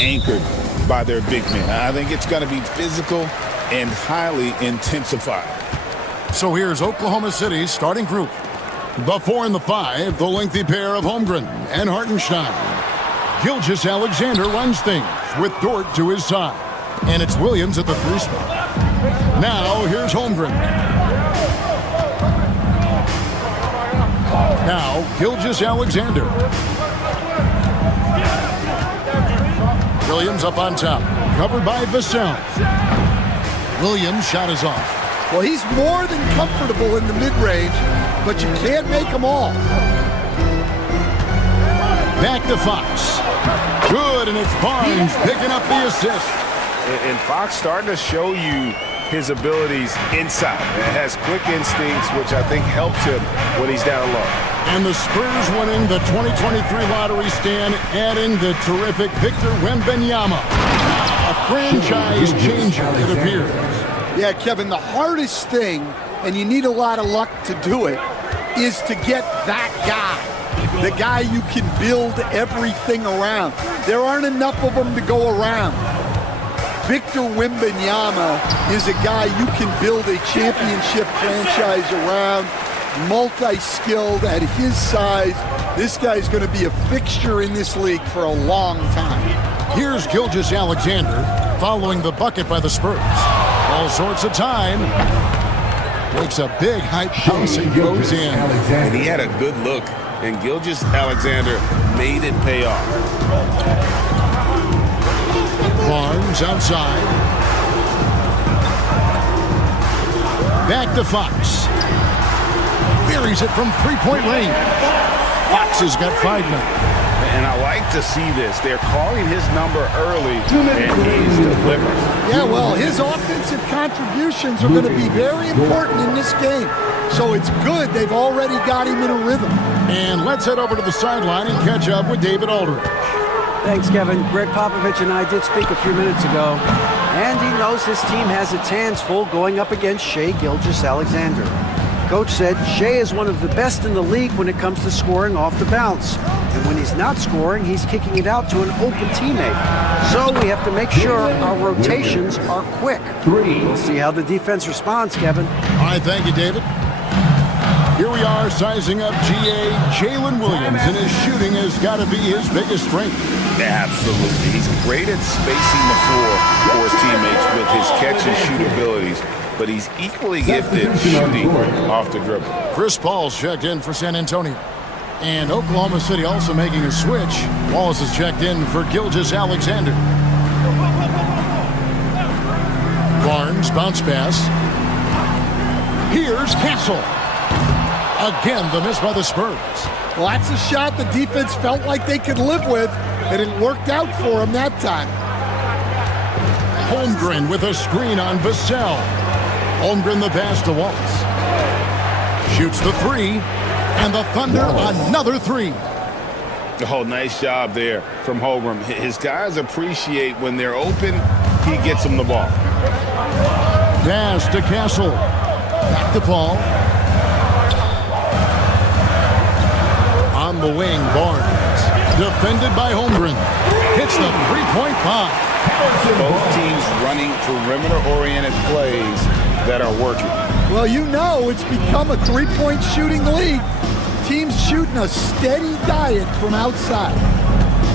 anchored by their big men. I think it's going to be physical and highly intensified. So here's Oklahoma City's starting group. The 4 and the 5, the lengthy pair of Holmgren and Hartenstein. Gilgeous-Alexander runs things with Dort to his side. And it's Williams at the 3 spot. Now here's Holmgren. Now Gilgeous-Alexander. Williams up on top, covered by Vassell. Williams' shot is off. Well, he's more than comfortable in the mid-range, but you can't make them all. Back to Fox. Good, and it's Barnes picking up the assist. And Fox starting to show you his abilities inside. It has quick instincts, which I think helps him when he's down low. And the Spurs winning the 2023 lottery stand, adding the terrific Victor Wembanyama. A franchise changer, it appears. Yeah, Kevin, the hardest thing, and you need a lot of luck to do it, is to get that guy. The guy you can build everything around. There aren't enough of them to go around. Victor Wembanyama is a guy you can build a championship franchise around, multi-skilled at his size. This guy's going to be a fixture in this league for a long time. Here's Gilgeous-Alexander following the bucket by the Spurs. All sorts of time. Takes a big height bounce and goes in. And he had a good look, and Gilgeous-Alexander made it pay off. Barnes outside. Back to Fox. Buries it from three-point range. Fox has got 5 minutes. And I like to see this. They're calling his number early, and he's delivering. Yeah, well, his offensive contributions are going to be very important in this game. So it's good they've already got him in a rhythm. And let's head over to the sideline and catch up with David Aldridge. Thanks, Kevin. Greg Popovich and I did speak a few minutes ago, and he knows his team has its hands full going up against Shai Gilgeous-Alexander. Coach said Shai is one of the best in the league when it comes to scoring off the bounce. And when he's not scoring, he's kicking it out to an open teammate. So we have to make sure our rotations are quick. We'll see how the defense responds, Kevin. All right, thank you, David. Here we are sizing up GA Jalen Williams, and his shooting has got to be his biggest strength. Absolutely. He's great at spacing the floor for his teammates with his catch-and-shoot abilities, but he's equally gifted shooting off the dribble. Chris Paul's checked in for San Antonio. And Oklahoma City also making a switch. Wallace is checked in for Gilgeous-Alexander. Barnes, bounce pass. Here's Castle. Again, the miss by the Spurs. Well, that's a shot the defense felt like they could live with, and it worked out for him that time. Holmgren with a screen on Vassell. Holmgren the pass to Wallace. Shoots the 3, and the Thunder another 3. Oh, nice job there from Holmgren. His guys appreciate when they're open, he gets them the ball. Pass to Castle. Back to Paul. On the wing, Barnes. Defended by Holmgren. Hits the three-point bomb. Both teams running perimeter-oriented plays that are working. Well, you know it's become a three-point shooting league. Teams shooting a steady diet from outside.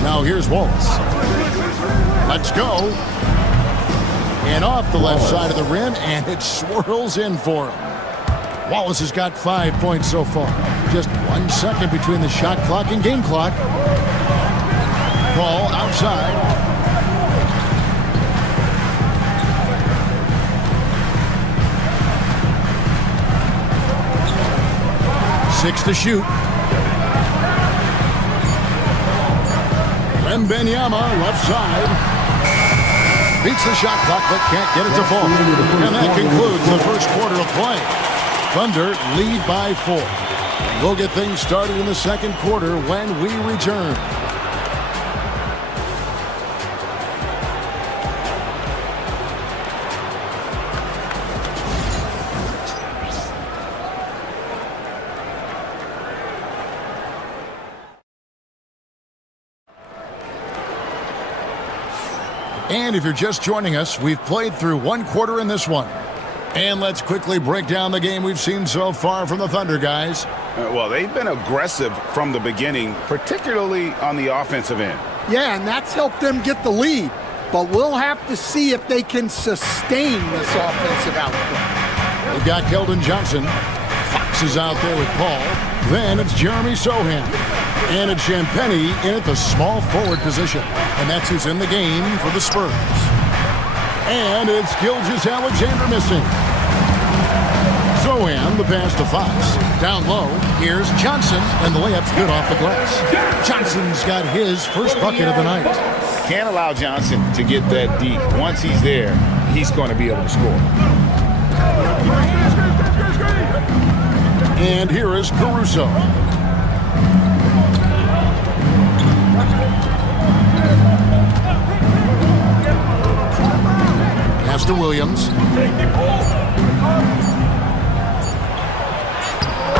Now here's Wallace. Let's go. And off the left side of the rim, and it swirls in for him. Wallace has got 5 points so far. Just 1 second between the shot clock and game clock. Ball outside. Six to shoot. Wembanyama, left side. Beats the shot clock, but can't get it to fall. And that concludes the first quarter of play. Thunder lead by 4. We'll get things started in the second quarter when we return. And if you're just joining us, we've played through one quarter in this one. And let's quickly break down the game we've seen so far from the Thunder, guys. Well, they've been aggressive from the beginning, particularly on the offensive end. Yeah, and that's helped them get the lead. But we'll have to see if they can sustain this offensive output. They've got Keldon Johnson. Fox is out there with Paul. Then it's Jeremy Sohan. And it's Champagnie in at the small forward position. And that's who's in the game for the Spurs. And it's Gilgeous-Alexander missing. Sohan, the pass to Fox. Down low, here's Johnson, and the layup's good off the glass. Johnson's got his first bucket of the night. Can't allow Johnson to get that deep. Once he's there, he's going to be able to score. And here is Caruso. Pass to Williams.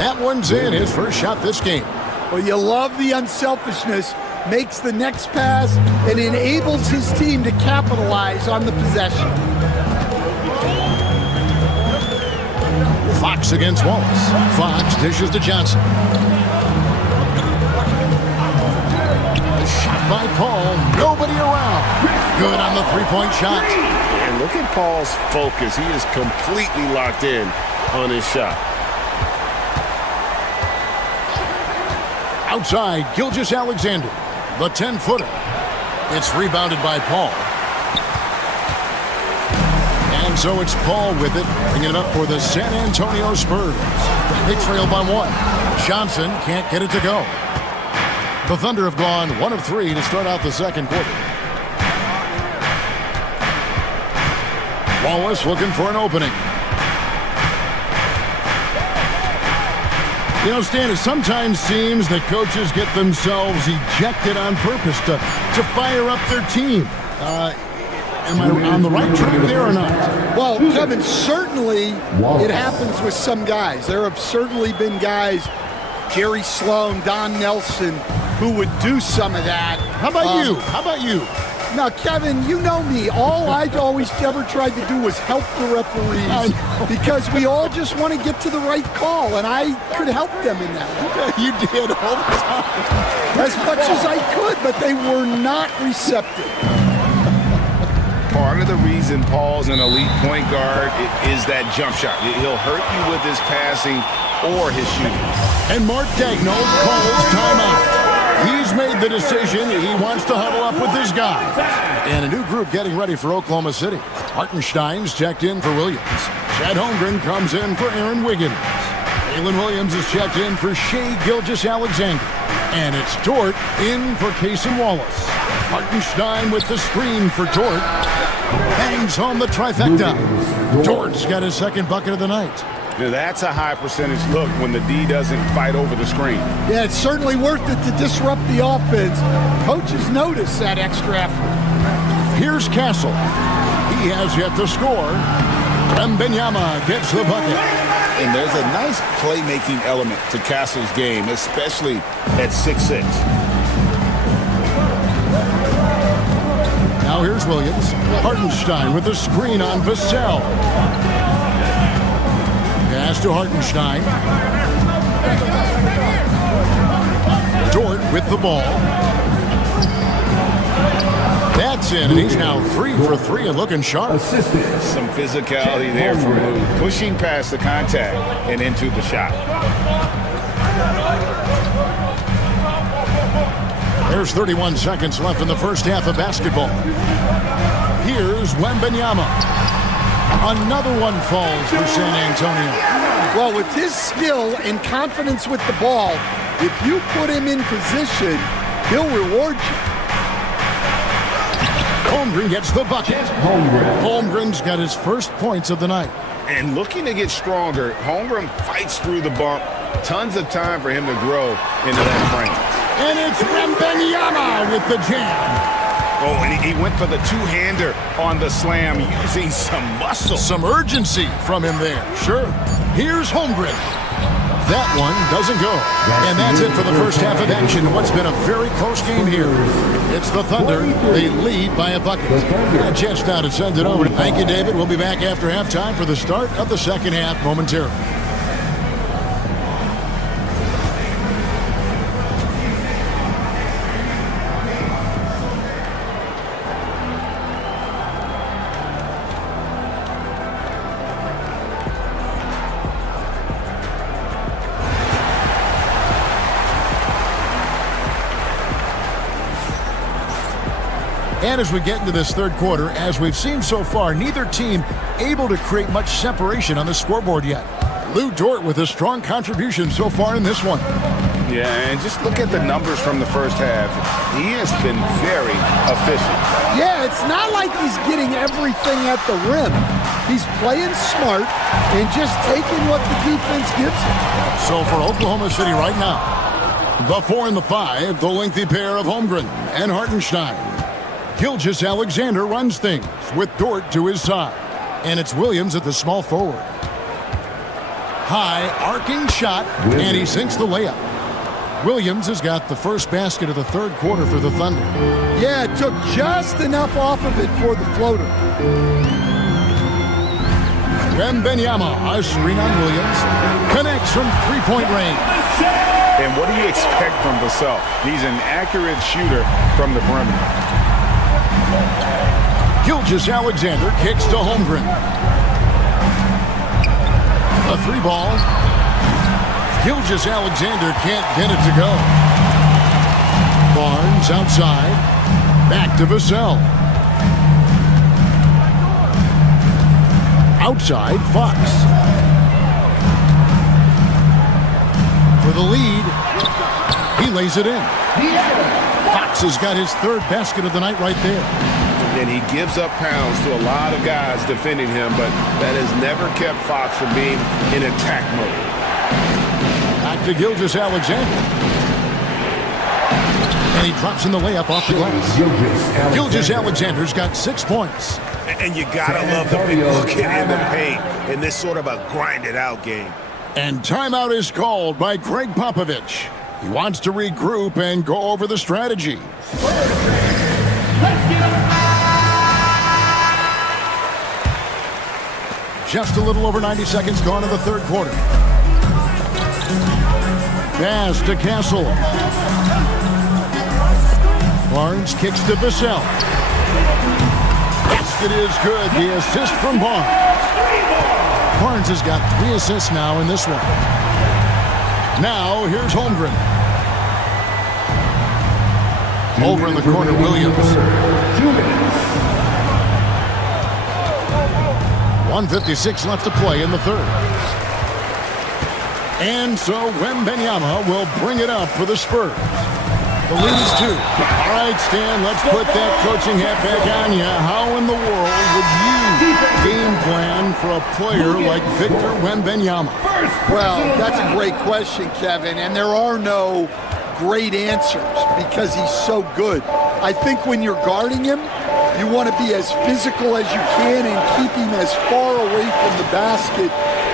That one's in, his first shot this game. Well, you love the unselfishness. Makes the next pass and enables his team to capitalize on the possession. Fox against Wallace. Fox dishes to Johnson. A shot by Paul. Nobody around. Good on the three-point shot. And look at Paul's focus. He is completely locked in on his shot. Outside, Gilgeous-Alexander. The 10-footer. It's rebounded by Paul. And so it's Paul with it, bringing it up for the San Antonio Spurs. They trail by one. Johnson can't get it to go. The Thunder have gone 1 of 3 to start out the second quarter. Wallace looking for an opening. You know, Stan, it sometimes seems that coaches get themselves ejected on purpose to fire up their team. Am I on the right track there or not? Well, Kevin, certainly it happens with some guys. There have certainly been guys, Jerry Sloan, Don Nelson, who would do some of that. How about you? How about you? Now, Kevin, you know me. All I'd always ever tried to do was help the referees because we all just want to get to the right call, and I could help them in that way. You did all the time. As much as I could, but they were not receptive. Part of the reason Paul's an elite point guard is that jump shot. He'll hurt you with his passing or his shooting. And Mark Daigneault calls timeout. He's made the decision. He wants to huddle up with his guys. And a new group getting ready for Oklahoma City. Hartenstein's checked in for Williams. Chad Holmgren comes in for Aaron Wiggins. Jalen Williams is checked in for Shai Gilgeous-Alexander. And it's Dort in for Cason Wallace. Hartenstein with the screen for Dort. Bangs home the trifecta. Dort's got his second bucket of the night. Now that's a high percentage look when the D doesn't fight over the screen. Yeah, it's certainly worth it to disrupt the offense. Coaches notice that extra effort. Here's Castle. He has yet to score. Wembanyama gets the bucket. And there's a nice playmaking element to Castle's game, especially at 6'6". Now here's Williams. Hartenstein with the screen on Vassell. Pass to Hartenstein. Dort with the ball. That's in, and he's now 3 for 3 and looking sharp. Some physicality there from Lou, pushing past the contact and into the shot. There's 31 seconds left in the first half of basketball. Here's Wembanyama. Another one falls for San Antonio. Well, with his skill and confidence with the ball, if you put him in position, he'll reward you. Holmgren gets the bucket. Holmgren's got his first points of the night. And looking to get stronger, Holmgren fights through the bump. Tons of time for him to grow into that frame. And it's Wembanyama with the jam. Oh, and he went for the two-hander on the slam, using some muscle. Some urgency from him there. Sure. Here's Holmgren. That one doesn't go. And that's it for the first half of action. What's been a very close game here. It's the Thunder. They lead by a bucket. A chance now to send it over. Thank you, David. We'll be back after halftime for the start of the second half momentarily. And as we get into this third quarter, as we've seen so far, neither team able to create much separation on the scoreboard yet. Lou Dort with a strong contribution so far in this one. Yeah, and just look at the numbers from the first half. He has been very efficient. Yeah, it's not like he's getting everything at the rim. He's playing smart and just taking what the defense gives him. So for Oklahoma City right now, the 4 and the 5, the lengthy pair of Holmgren and Hartenstein. Gilgeous-Alexander runs things with Dort to his side. And it's Williams at the small forward. High arcing shot, and he sinks the layup. Williams has got the first basket of the third quarter for the Thunder. Yeah, it took just enough off of it for the floater. Wembanyama, a screen on Williams, connects from three-point range. And what do you expect from Vassell? He's an accurate shooter from the perimeter. Gilgeous-Alexander kicks to Holmgren. A three ball. Gilgeous-Alexander can't get it to go. Barnes outside. Back to Vassell. Outside, Fox. For the lead. He lays it in. Fox has got his third basket of the night right there. And he gives up pounds to a lot of guys defending him, but that has never kept Fox from being in attack mode. Back to Gilgeous-Alexander. And he drops in the layup off the glass. Gilgeous-Alexander's got 6 points. And you gotta love the big bucket in the paint in this sort of a grinded-out game. And timeout is called by Greg Popovich. He wants to regroup and go over the strategy. Just a little over 90 seconds gone in the third quarter. Pass to Castle. Barnes kicks to Vassell. Basket is good. The assist from Barnes. Barnes has got 3 assists now in this one. Now here's Holmgren. Over in the corner, Williams. 1:56 left to play in the third. And so Wembanyama will bring it up for the Spurs. The lead is 2. All right, Stan, let's put that coaching hat back on you. How in the world would you game plan for a player like Victor Wembanyama? Well, that's a great question, Kevin, and there are no great answers because he's so good. I think when you're guarding him, you want to be as physical as you can and keep him as far away from the basket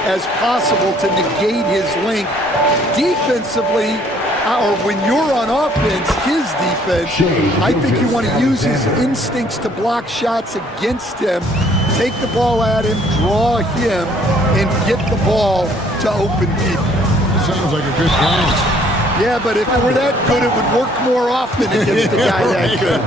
as possible to negate his length. Defensively, or when you're on offense, his defense, I think you want to use his instincts to block shots against him, take the ball at him, draw him, and get the ball to open people. Sounds like a good plan. Yeah, but if it were that good, it would work more often against a guy that good.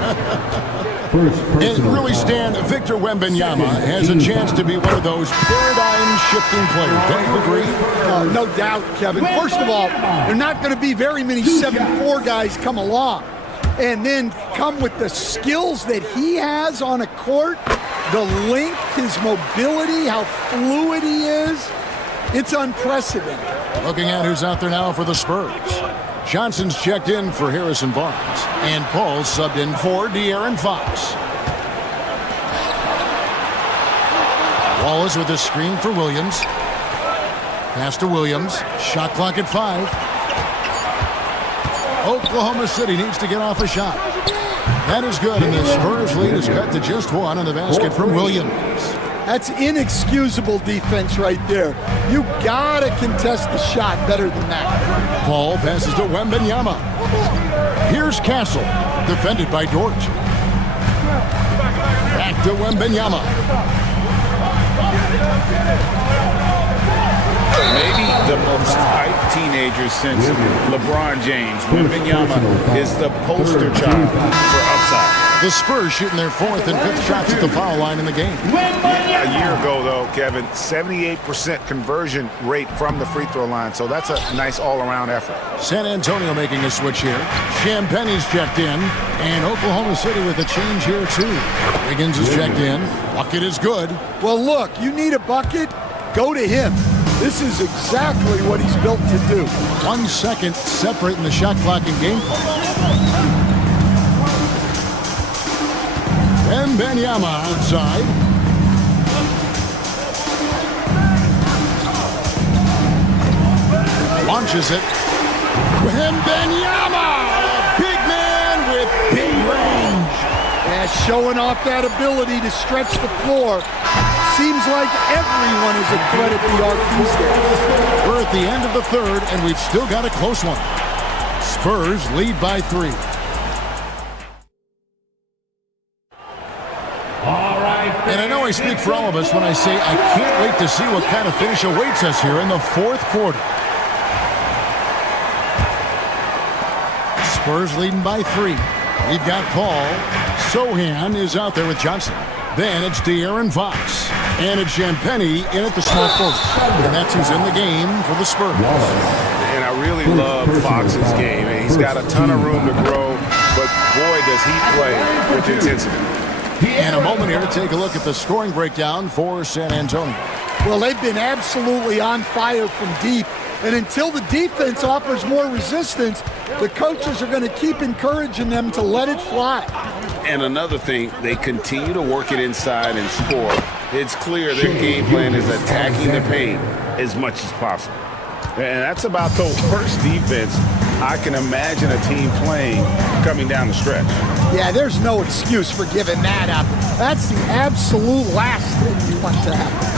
And really, Stan, Victor Wembanyama has a chance to be one of those paradigm-shifting players. Don't you agree? No doubt, Kevin. First of all, there are not going to be very many 7'4" guys come along and then come with the skills that he has on a court, the length, his mobility, how fluid he is. It's unprecedented. Looking at who's out there now for the Spurs. Johnson's checked in for Harrison Barnes. And Paul's subbed in for De'Aaron Fox. Wallace with a screen for Williams. Pass to Williams. Shot clock at 5. Oklahoma City needs to get off a shot. That is good, and the Spurs lead is cut to just 1 on the basket from Williams. That's inexcusable defense right there. You gotta contest the shot better than that. Paul passes to Wembanyama. Here's Castle, defended by Dort. Back to Wembanyama. Maybe the most hyped teenager since LeBron James. Wembanyama is the poster child for upside. The Spurs shooting their 4th and 5th shots at the foul line in the game. A year ago, though, Kevin, 78% conversion rate from the free throw line, so that's a nice all-around effort. San Antonio making a switch here. Champagne's checked in, and Oklahoma City with a change here, too. Wiggins is checked in. Bucket is good. Well, look, you need a bucket, go to him. This is exactly what he's built to do. 1 second separating the shot clock and game clock. Wembanyama outside. Launches it. Wembanyama! A big man with big range. Yeah, showing off that ability to stretch the floor. Seems like everyone is a threat at the arc these days. We're at the end of the 3rd, and we've still got a close one. Spurs lead by 3. And I know I speak for all of us when I say I can't wait to see what kind of finish awaits us here in the 4th quarter. Spurs leading by 3. We've got Paul. Sohan is out there with Johnson. Then it's De'Aaron Fox. And it's Champagnie in at the small forward. And that's who's in the game for the Spurs. And I really love Fox's game. He's got a ton of room to grow, but boy, does he play with intensity. And a moment here to take a look at the scoring breakdown for San Antonio. Well, they've been absolutely on fire from deep. And until the defense offers more resistance, the coaches are going to keep encouraging them to let it fly. And another thing, they continue to work it inside and score. It's clear their game plan is attacking the paint as much as possible. And that's about the worst defense I can imagine a team playing coming down the stretch. Yeah, there's no excuse for giving that up. That's the absolute last thing you want to happen.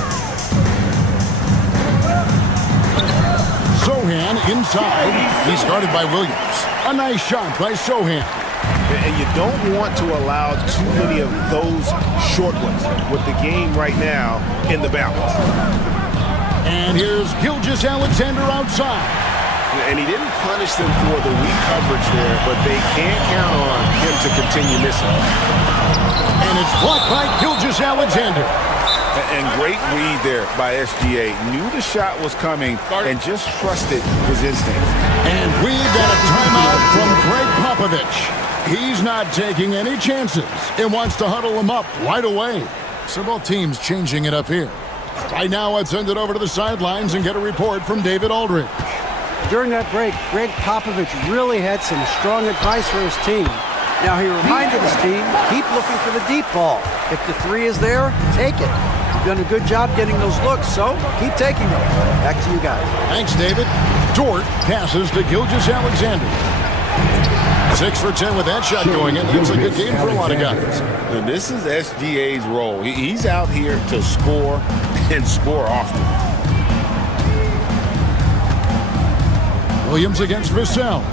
Sohan inside. He's guarded by Williams. A nice shot by Sohan. And you don't want to allow too many of those short ones with the game right now in the balance. And here's Gilgeous-Alexander outside. And he didn't punish them for the weak coverage there, but they can't count on him to continue missing. And it's blocked by Gilgeous-Alexander. And great read there by SGA. Knew the shot was coming and just trusted his instincts. And we've got a timeout from Greg Popovich. He's not taking any chances and wants to huddle them up right away. So both teams changing it up here. Right now, let's send it over to the sidelines and get a report from David Aldridge. During that break, Greg Popovich really had some strong advice for his team. Now, he reminded his team, keep looking for the deep ball. If the 3 is there, take it. You've done a good job getting those looks, so keep taking them. Back to you guys. Thanks, David. Dort passes to Gilgeous-Alexander. 6 for 10 with that shot going in. That's a good game for a lot of guys. And this is SGA's role. He's out here to score and score often. Williams against Vassell.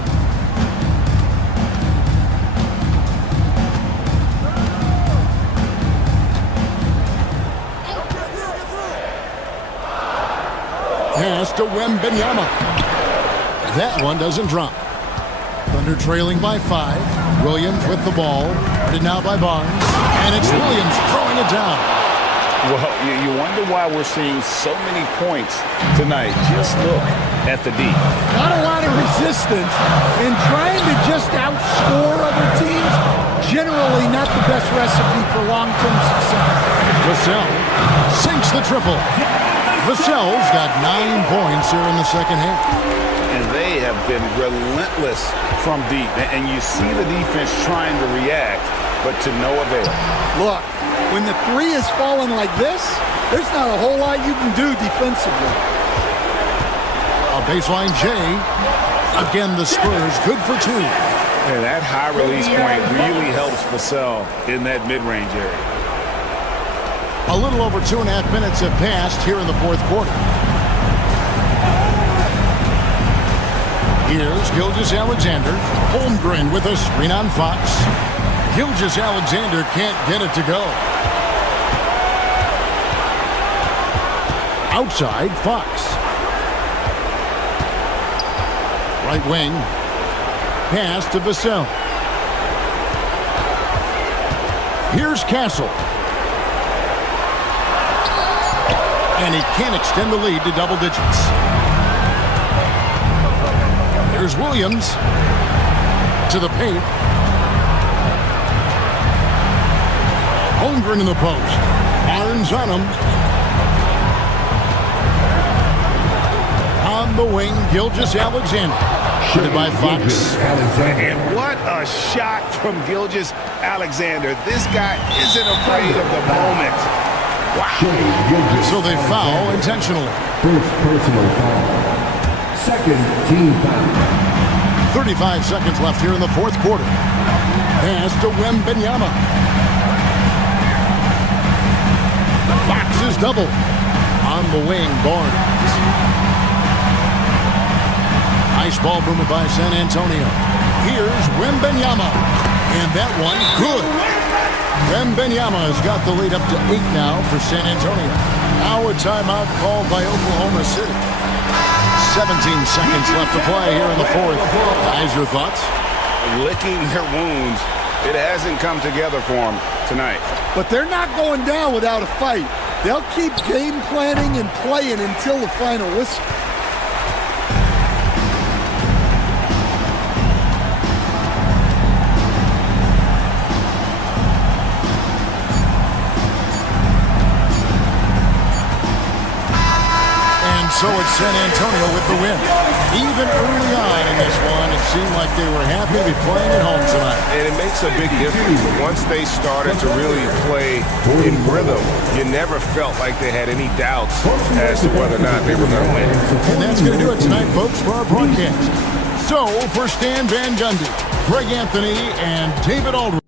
Pass to Wembanyama. That one doesn't drop. Thunder trailing by 5. Williams with the ball. Guarded now by Barnes. And it's Williams throwing it down. Well, you wonder why we're seeing so many points tonight. Just look at the D. Not a lot of resistance, and trying to just outscore other teams, generally not the best recipe for long-term success. Vassell sinks the triple. Vassell's got 9 points here in the second half. And they have been relentless from deep. And you see the defense trying to react, but to no avail. Look, when the 3 is falling like this, there's not a whole lot you can do defensively. A baseline J. Again, the Spurs good for 2. And that high release point really helps Vassell in that mid-range area. A little over 2.5 minutes have passed here in the fourth quarter. Here's Gilgeous-Alexander. Holmgren with a screen on Fox. Gilgeous-Alexander can't get it to go. Outside, Fox. Right wing. Pass to Vassell. Here's Castle. And he can't extend the lead to double digits. Here's Williams. To the paint. Holmgren in the post. Barnes on him. On the wing, Gilgeous-Alexander. Shooted by Fox. And what a shot from Gilgeous-Alexander. This guy isn't afraid of the moment. Wow. So they foul intentionally. First personal foul. Second team foul. 35 seconds left here in the fourth quarter. Pass to Wembanyama. Fox is double. On the wing, Barnes. Nice ball movement by San Antonio. Here's Wembanyama. And that one, good. Wembanyama has got the lead up to 8 now for San Antonio. Now a timeout called by Oklahoma City. 17 seconds left to play here in the fourth. Guys, your thoughts? Licking their wounds. It hasn't come together for them tonight. But they're not going down without a fight. They'll keep game planning and playing until the final whistle. So it's San Antonio with the win. Even early on in this one, it seemed like they were happy to be playing at home tonight. And it makes a big difference. Once they started to really play in rhythm, you never felt like they had any doubts as to whether or not they were going to win. And that's going to do it tonight, folks, for our broadcast. So for Stan Van Gundy, Greg Anthony, and David Aldridge.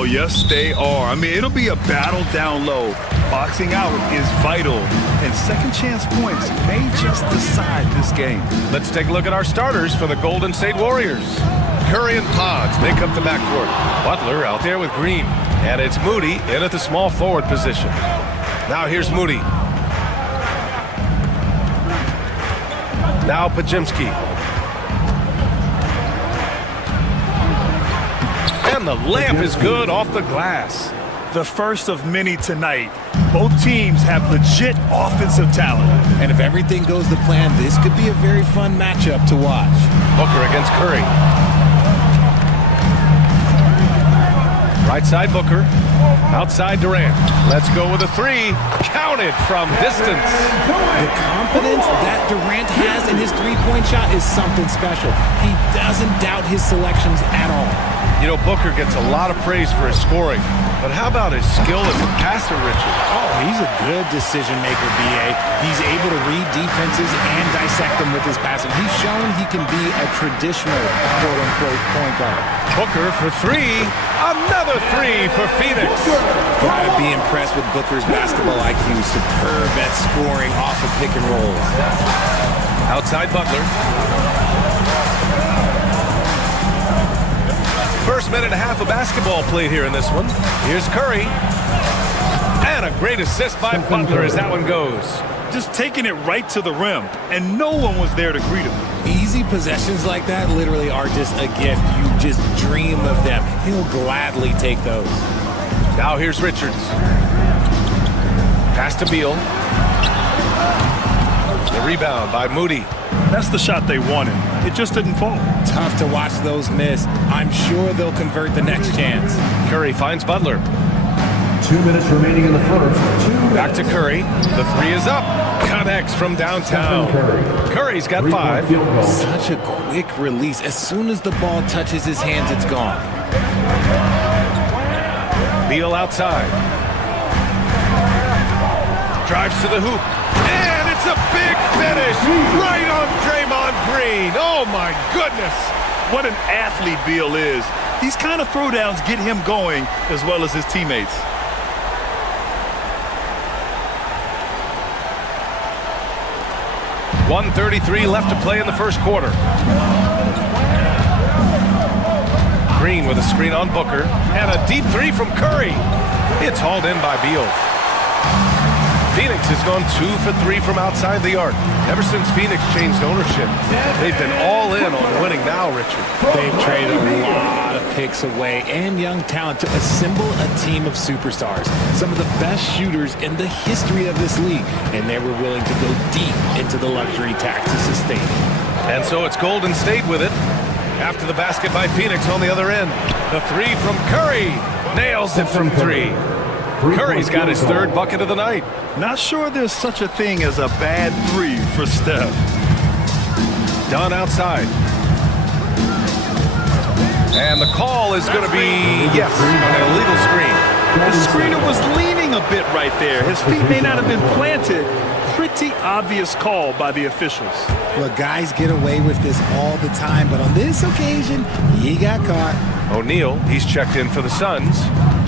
Oh, yes, they are. I mean, it'll be a battle down low. Boxing out is vital, and second chance points may just decide this game. Let's take a look at our starters for the Golden State Warriors. Curry and Pods make up the backcourt. Butler out there with Green. And it's Moody in at the small forward position. Now here's Moody. Now Pajimski. And the layup is good off the glass. the first of many tonight. Both teams have legit offensive talent. And if everything goes to plan, this could be a very fun matchup to watch. Booker against Curry. Right side Booker. Outside Durant. Let's go with a three. Counted from distance. The confidence that Durant has in his three-point shot is something special. He doesn't doubt his selections at all. You know, Booker gets a lot of praise for his scoring, but how about his skill as a passer, Richard? Oh, he's a good decision maker, B.A. He's able to read defenses and dissect them with his passing. He's shown he can be a traditional quote-unquote point guard. Booker for three. Another three for Phoenix. Gotta be impressed with Booker's basketball IQ. Superb at scoring off of pick and rolls. Outside Butler. First minute and a half of basketball played here in this one. Here's Curry. And a great assist by Butler as that one goes. Just taking it right to the rim, and no one was there to greet him. Easy possessions like that literally are just a gift. You just dream of them. He'll gladly take those. Now here's Richards. Pass to Beal. The rebound by Moody. That's the shot they wanted. It just didn't fall. Tough to watch those miss. I'm sure they'll convert the next chance. Curry finds Butler. 2 minutes remaining in the first. Back to Curry. The three is up. Connects from downtown. Curry's got 5. Such a quick release. As soon as the ball touches his hands, it's gone. Beal outside. Drives to the hoop. And it's a big finish. Right on Draymond Green. Oh, my goodness. What an athlete Beal is. These kind of throwdowns get him going as well as his teammates. .133 left to play in the first quarter. Green with a screen on Booker. And a deep three from Curry. It's hauled in by Beal. Phoenix has gone 2 for 3 from outside the arc. Ever since Phoenix changed ownership, they've been all in on winning now, Richard. They've traded a lot of picks away and young talent to assemble a team of superstars. Some of the best shooters in the history of this league. And they were willing to go deep into the luxury tax to sustain it. And so it's Golden State with it. After the basket by Phoenix on the other end. The three from Curry. Nails it from 3. Curry's got his 3rd bucket of the night. Not sure there's such a thing as a bad 3 for Steph. Dunn outside. And the call is going to be, yes, an illegal screen. The screener was leaning a bit right there. His feet may not have been planted. Pretty obvious call by the officials. Look, guys get away with this all the time, but on this occasion, he got caught. O'Neal, he's checked in for the Suns.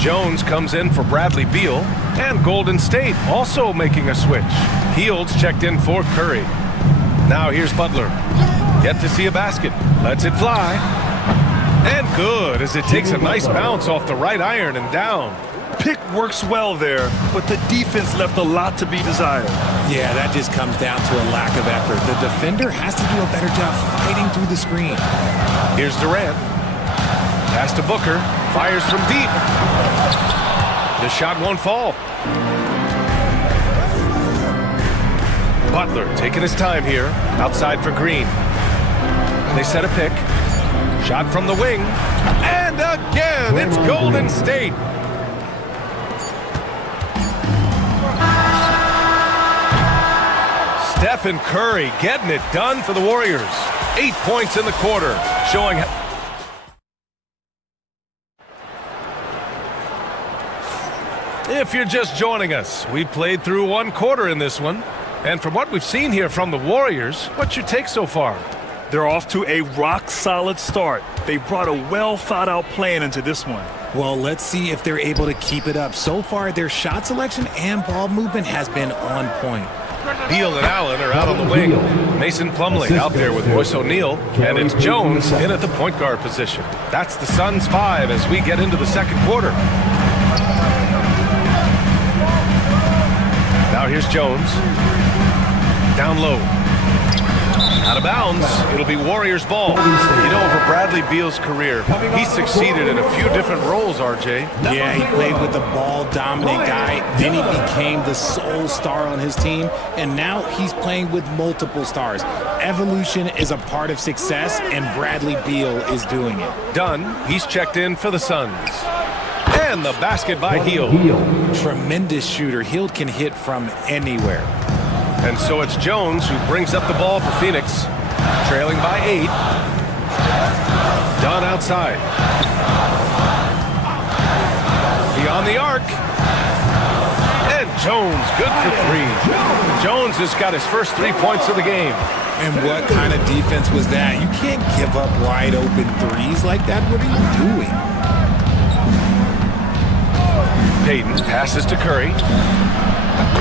Jones comes in for Bradley Beal. And Golden State also making a switch. Hields checked in for Curry. Now here's Butler. Yet to see a basket. Lets it fly. And good, as it takes a nice bounce off the right iron and down. Pick works well there, but the defense left a lot to be desired. Yeah, that just comes down to a lack of effort. The defender has to do a better job fighting through the screen. Here's Durant. Pass to Booker. Fires from deep. The shot won't fall. Butler taking his time here. Outside for Green. They set a pick. Shot from the wing. And again, it's Golden State. Stephen Curry getting it done for the Warriors. 8 points in the quarter, showing... If you're just joining us, we played through 1 quarter in this one. And from what we've seen here from the Warriors, what's your take so far? They're off to a rock-solid start. They brought a well-thought-out plan into this one. Well, let's see if they're able to keep it up. So far, their shot selection and ball movement has been on point. Beal and Allen are out on the wing. Mason Plumlee out there with Royce O'Neal. And it's Jones in at the point guard position. That's the Suns' 5 as we get into the second quarter. Now here's Jones. Down low. Out of bounds. It'll be Warriors ball. You know, over Bradley Beal's career, he succeeded in a few different roles, RJ. Yeah, he played with the ball-dominant guy. Then he became the sole star on his team. And now he's playing with multiple stars. Evolution is a part of success, and Bradley Beal is doing it. Dunn, he's checked in for the Suns. And the basket by Hield. Tremendous shooter. Hield can hit from anywhere. And so it's Jones who brings up the ball for Phoenix, trailing by 8. Dunn outside. Beyond the arc. And Jones, good for 3. Jones has got his first 3 points of the game. And what kind of defense was that? You can't give up wide open threes like that. What are you doing? Payton passes to Curry.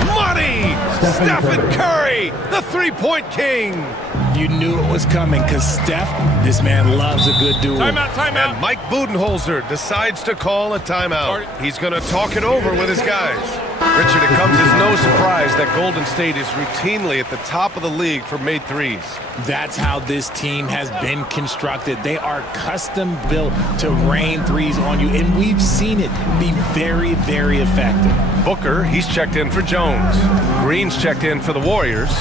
Money! Stephen Curry, the three-point king. You knew it was coming because Steph, this man loves a good duel. Timeout. And Mike Budenholzer decides to call a timeout. He's going to talk it over with his guys. Richard, it comes as no surprise that Golden State is routinely at the top of the league for made threes. That's how this team has been constructed. They are custom built to rain threes on you, and we've seen it be very, very effective. Booker, he's checked in for Jones. Green's checked in for the Warriors.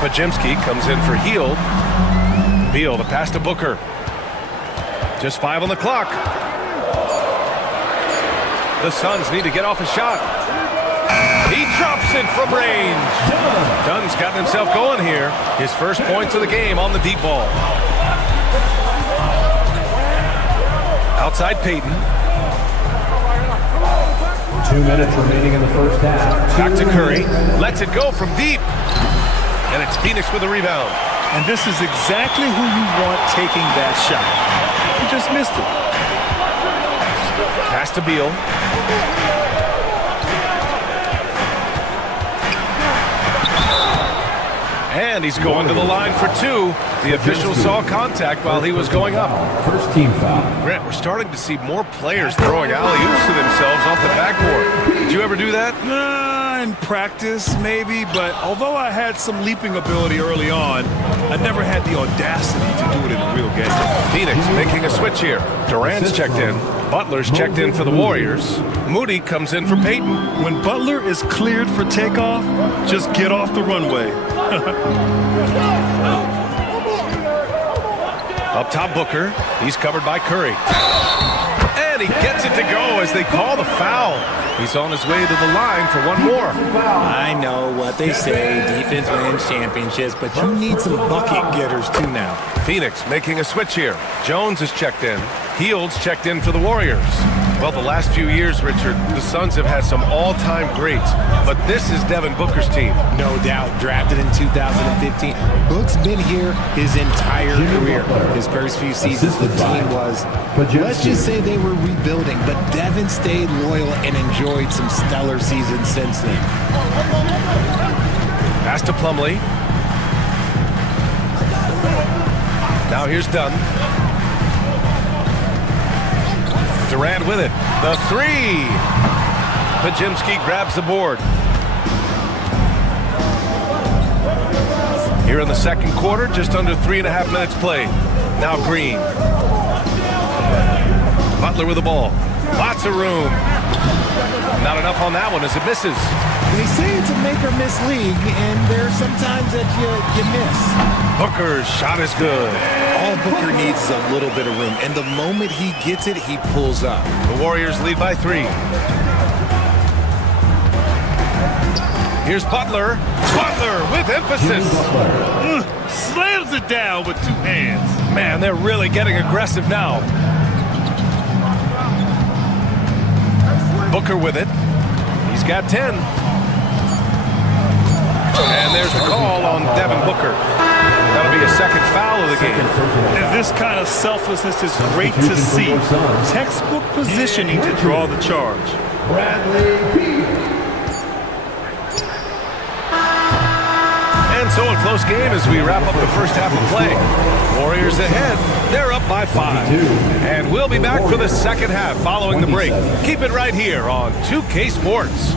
Pajemski comes in for Hield. Beal, the pass to Booker. Just 5 on the clock. The Suns need to get off a shot. He drops it from range. Dunn's gotten himself going here. His first points of the game on the deep ball. Outside Payton. 2 minutes remaining in the first half. Back to Curry. Lets it go from deep. And it's Phoenix with a rebound. And this is exactly who you want taking that shot. He just missed it. Pass to Beal. And he's going to the line for 2. The official saw contact while he was going up. First team foul. Grant, we're starting to see more players throwing alley-oops to themselves off the backboard. Did you ever do that? In practice, maybe, but although I had some leaping ability early on, I never had the audacity to do it in a real game. Phoenix making a switch here. Durant's checked in. Butler's checked in for the Warriors. Moody comes in for Payton. When Butler is cleared for takeoff, just get off the runway. Up top, Booker. He's covered by Curry. And he gets it to go as they call the foul. He's on his way to the line for one more. I know what they say, defense wins championships, but you need some bucket getters too now. Phoenix making a switch here. Jones is checked in. Hield's checked in for the Warriors. Well, the last few years, Richard, the Suns have had some all-time greats, but this is Devin Booker's team. No doubt, drafted in 2015. Book's been here his entire career. His first few seasons, the team was, let's just say they were rebuilding, but Devin stayed loyal and enjoyed some stellar seasons since then. Pass to Plumlee. Now here's Dunn. Durant with it. The 3. Pajemski grabs the board. Here in the second quarter, just under 3.5 minutes played. Now Green. Butler with the ball. Lots of room. Not enough on that one as it misses. They say it's a make or miss league, and there's sometimes that you miss. Booker's shot is good. All Booker needs is a little bit of room, and the moment he gets it, he pulls up. The Warriors lead by 3. Here's Butler. Butler with emphasis. Slams it down with 2 hands. Man, they're really getting aggressive now. Booker with it. He's got 10. And there's the call on Devin Booker. That'll be a second foul of the game. And this kind of selflessness is great to see. Textbook positioning to draw the charge. And so a close game as we wrap up the first half of play. Warriors ahead. They're up by 5. And we'll be back for the second half following the break. Keep it right here on 2K Sports.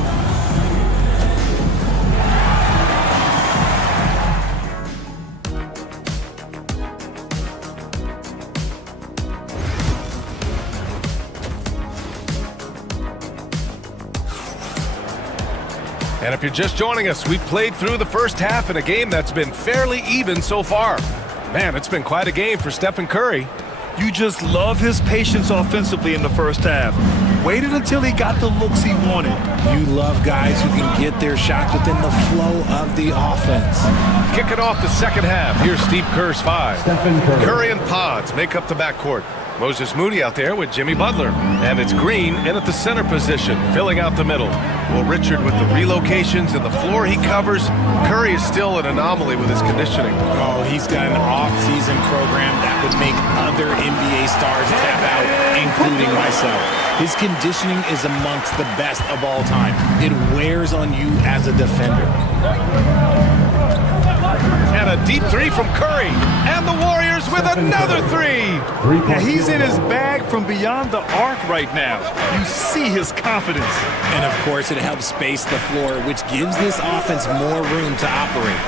And if you're just joining us, we've played through the first half in a game that's been fairly even so far. Man, it's been quite a game for Stephen Curry. You just love his patience offensively in the first half. Waited until he got the looks he wanted. You love guys who can get their shots within the flow of the offense. Kicking off the second half, here's Steve Kerr's 5. Stephen Curry. Curry and Pods make up the backcourt. Moses Moody out there with Jimmy Butler. And it's Green in at the center position, filling out the middle. Well, Richard, with the relocations and the floor he covers, Curry is still an anomaly with his conditioning. Oh, he's got an off-season program that would make other NBA stars tap out, including myself. His conditioning is amongst the best of all time. It wears on you as a defender. And a deep 3 from Curry. And the Warriors with another 3. Yeah, he's in his bag from beyond the arc right now. You see his confidence. And of course, it helps space the floor, which gives this offense more room to operate.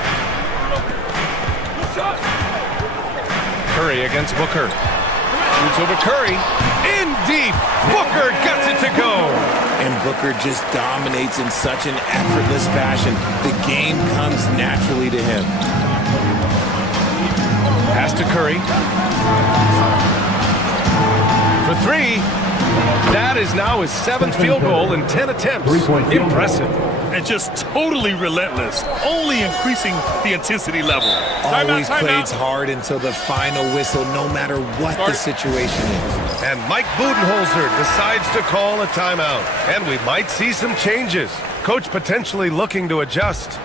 Curry against Booker. Shoots over Curry. In deep. Booker gets it to go. And Booker just dominates in such an effortless fashion. The game comes naturally to him. Pass to Curry. For 3. That is now his 7th field goal in 10 attempts. Impressive. And just totally relentless, only increasing the intensity level. Always plays hard until the final whistle, no matter what the situation is. And Mike Budenholzer decides to call a timeout. And we might see some changes. Coach potentially looking to adjust.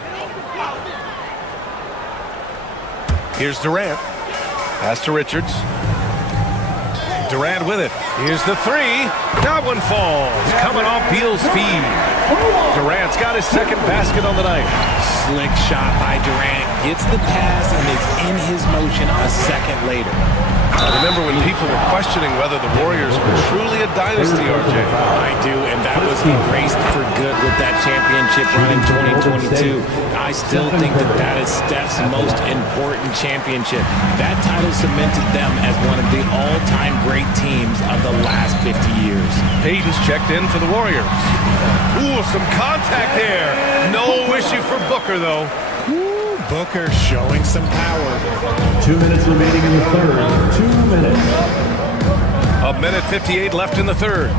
Here's Durant. Pass to Richards. Durant with it. Here's the 3. That one falls. Coming off Beal's feed. Durant's got his second basket on the night. Slick shot by Durant. Gets the pass and is in his motion a second later. Remember when people were questioning whether the Warriors were truly a dynasty, RJ? I do, and that was erased for good with that championship run in 2022. I still think that is Steph's most important championship. That title cemented them as one of the all-time great teams of the last 50 years. Payton's checked in for the Warriors. Ooh, some contact there. No issue for Booker, though. Booker showing some power. 2 minutes remaining in the third. 2 minutes. A minute 58 left in the third.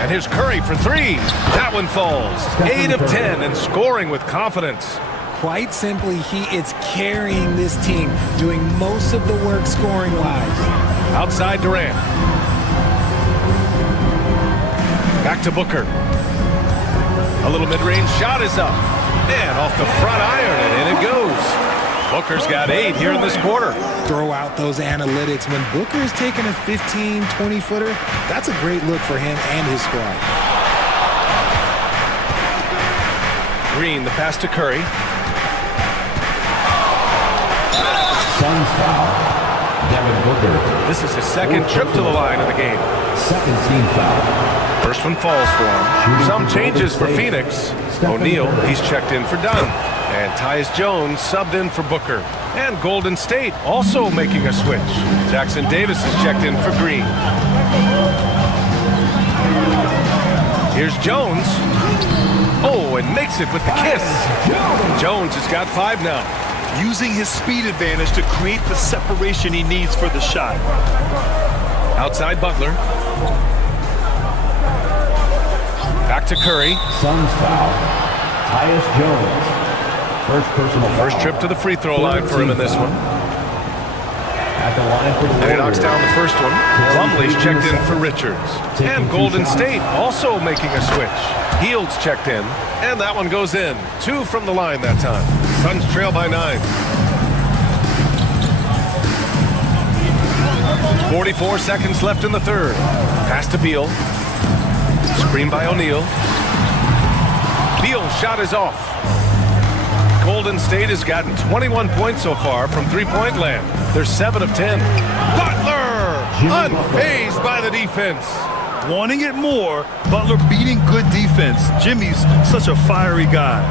And here's Curry for 3. That one falls. 8 of 10 and scoring with confidence. Quite simply, he is carrying this team, doing most of the work scoring-wise. Outside Durant. Back to Booker. A little mid-range shot is up. And off the front iron, and in it goes. Booker's got 8 here in this quarter. Throw out those analytics. When Booker is taking a 15, 20-footer, that's a great look for him and his squad. Green, the pass to Curry. Suns foul. Devin Booker. This is his second trip to the line of the game. Second team foul. First one falls for him. Some changes for Phoenix. O'Neal, he's checked in for Dunn. And Tyus Jones subbed in for Booker. And Golden State also making a switch. Jackson Davis is checked in for Green. Here's Jones. Oh, and makes it with the kiss. Jones has got 5 now. Using his speed advantage to create the separation he needs for the shot. Outside Butler. Back to Curry. Suns foul. Tyus Jones. First personal foul. First trip to the free throw line for him in this one. At the line for the And he knocks down the first one. Plumlee's checked in for Richards. And Golden State also making a switch. Hield's checked in. And that one goes in. 2 from the line that time. Suns trail by 9. 44 seconds left in the third. Pass to Beal. Screen by O'Neal. Beal's shot is off. Golden State has gotten 21 points so far from three-point land. They're 7 of 10. Butler! Unfazed by the defense. Wanting it more, Butler beating good defense. Jimmy's such a fiery guy.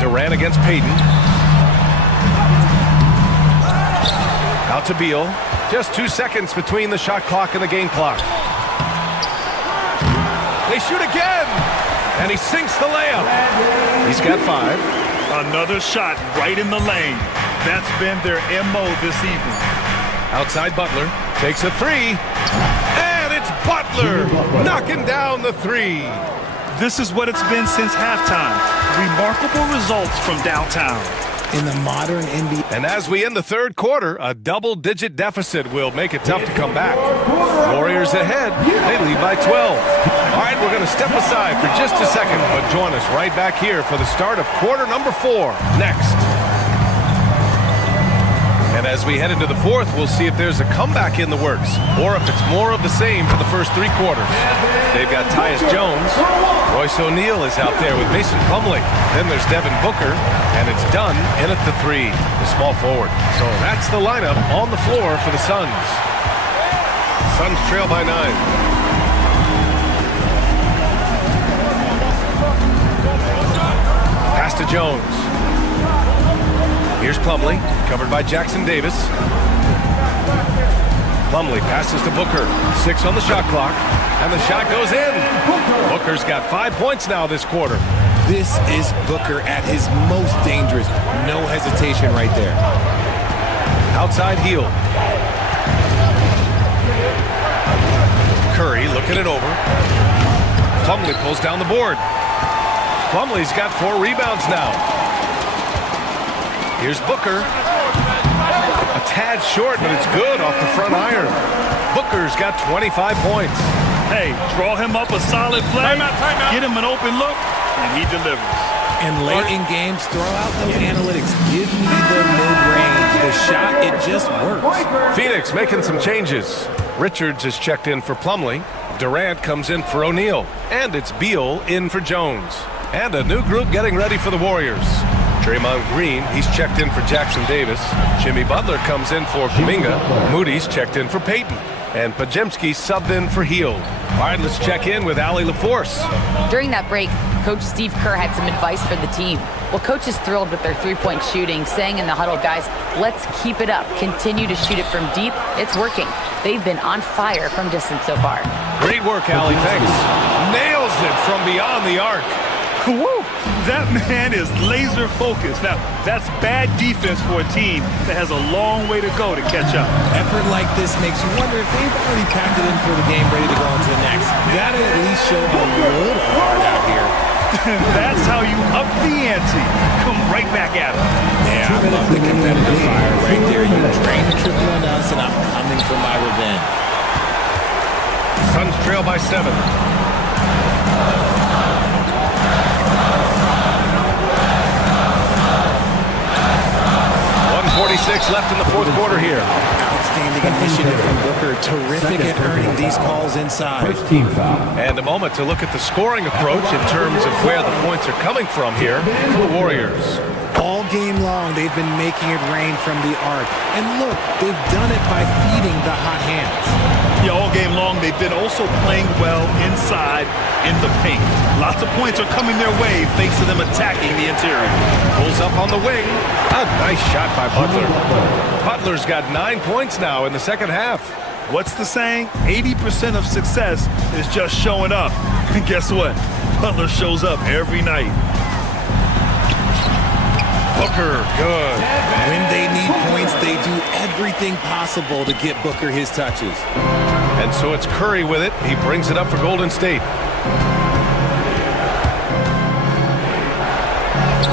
Durant against Payton. Out to Beal. Just 2 seconds between the shot clock and the game clock. They shoot again. And he sinks the layup. He's got 5. Another shot right in the lane. That's been their MO this evening. Outside Butler. Takes a 3. And it's Butler knocking down the 3. This is what it's been since halftime. Remarkable results from downtown. In the modern NBA. And as we end the third quarter, a double-digit deficit will make it tough to come back. Warriors ahead. They lead by 12. All right, we're going to step aside for just a second, but join us right back here for the start of quarter number 4 next. And as we head into the fourth, we'll see if there's a comeback in the works or if it's more of the same for the first 3 quarters. They've got Tyus Jones. Royce O'Neal is out there with Mason Plumlee. Then there's Devin Booker, and it's Dunn in at the 3, the small forward. So that's the lineup on the floor for the Suns. Suns trail by 9. Pass to Jones. Here's Plumlee, covered by Jackson Davis. Plumlee passes to Booker. 6 on the shot clock, and the shot goes in. Booker's got 5 points now this quarter. This is Booker at his most dangerous. No hesitation right there. Outside heel. Curry looking it over. Plumlee pulls down the board. Plumlee's got 4 rebounds now. Here's Booker. A tad short, but it's good off the front iron. Booker's got 25 points. Hey, draw him up a solid play, get him an open look, and he delivers. And late in games, throw out those analytics. Give me the mid-range. The shot, it just works. Phoenix making some changes. Richards is checked in for Plumlee. Durant comes in for O'Neal. And it's Beal in for Jones. And a new group getting ready for the Warriors. Draymond Green, he's checked in for Jackson Davis. Jimmy Butler comes in for Kuminga. Moody's checked in for Payton. And Podziemski subbed in for Hield. All right, let's check in with Allie LaForce. During that break, Coach Steve Kerr had some advice for the team. Well, Coach is thrilled with their three-point shooting, saying in the huddle, guys, let's keep it up. Continue to shoot it from deep. It's working. They've been on fire from distance so far. Great work, Allie. Thanks. Nails it from beyond the arc. Woo! That man is laser focused. Now, that's bad defense for a team that has a long way to go to catch up. Effort like this makes you wonder if they've already packed it in for the game, ready to go into the next. Gotta at least show a little heart out here. That's how you up the ante. Come right back at him. Yeah, I love the competitive fire right there. You drain the triple on us, and I'm coming for my revenge. Suns trail by 7. 46 left in the fourth quarter here. Outstanding initiative from Booker. Terrific at earning these calls inside. First team foul. And a moment to look at the scoring approach in terms of where the points are coming from here for the Warriors. All game long, they've been making it rain from the arc. And look, they've done it by feeding the hot hands. Yeah, all game long, they've been also playing well inside in the paint. Lots of points are coming their way thanks to them attacking the interior. Pulls up on the wing. A nice shot by Butler. Butler's got 9 points now in the second half. What's the saying? 80% of success is just showing up. And guess what? Butler shows up every night. Booker, good. When they need points, they do everything possible to get Booker his touches. And so it's Curry with it. He brings it up for Golden State.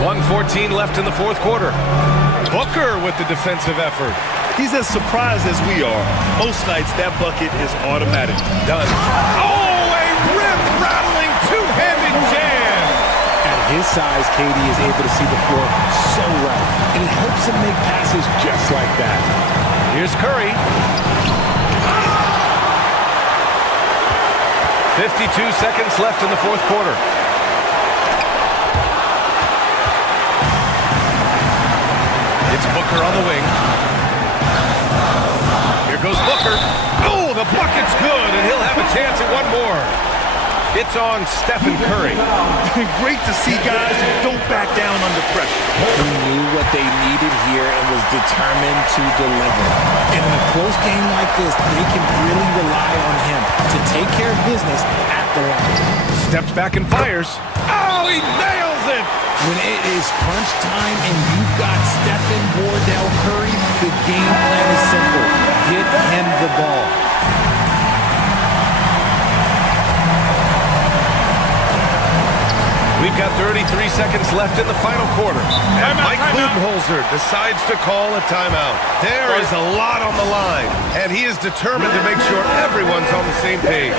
1:14 left in the fourth quarter. Booker with the defensive effort. He's as surprised as we are. Most nights, that bucket is automatic. Done. Oh, a rim-rattling two-handed jam. At his size, KD is able to see the floor so well, and it helps him make passes just like that. Here's Curry. 52 seconds left in the fourth quarter. It's Booker on the wing. Here goes Booker. Oh, the bucket's good, and he'll have a chance at one more. It's on Stephen Curry. Great to see guys who don't back down under pressure. He knew what they needed here and was determined to deliver. And in a close game like this, they can really rely on him to take care of business at the line. Steps back and fires. Oh, he nails it! When it is crunch time and you've got Stephen Wardell Curry, the game plan is simple. Get him the ball. We've got 33 seconds left in the final quarter. And Mike Budenholzer decides to call a timeout. There is a lot on the line, and he is determined to make sure everyone's on the same page.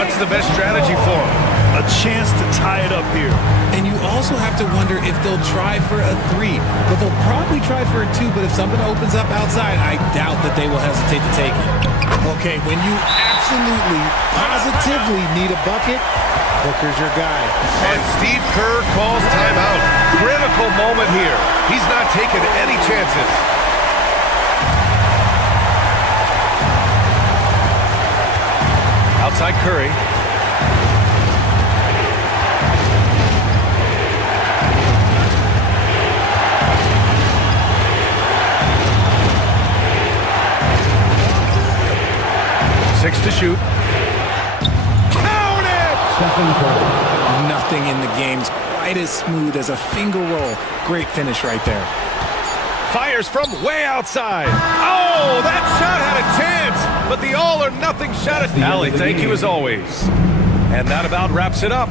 What's the best strategy for him? A chance to tie it up here. And you also have to wonder if they'll try for a 3. But they'll probably try for a 2, but if something opens up outside, I doubt that they will hesitate to take it. Okay, when you absolutely, positively need a bucket, Booker's your guy. And Steve Kerr calls timeout. Critical moment here. He's not taking any chances. Outside Curry. Six to shoot. Count it! Stephen Curry. Nothing in the game's quite as smooth as a finger roll. Great finish right there. Fires from way outside. Oh, that shot had a chance, but the all-or-nothing shot at Allie, thank you as always. And that about wraps it up.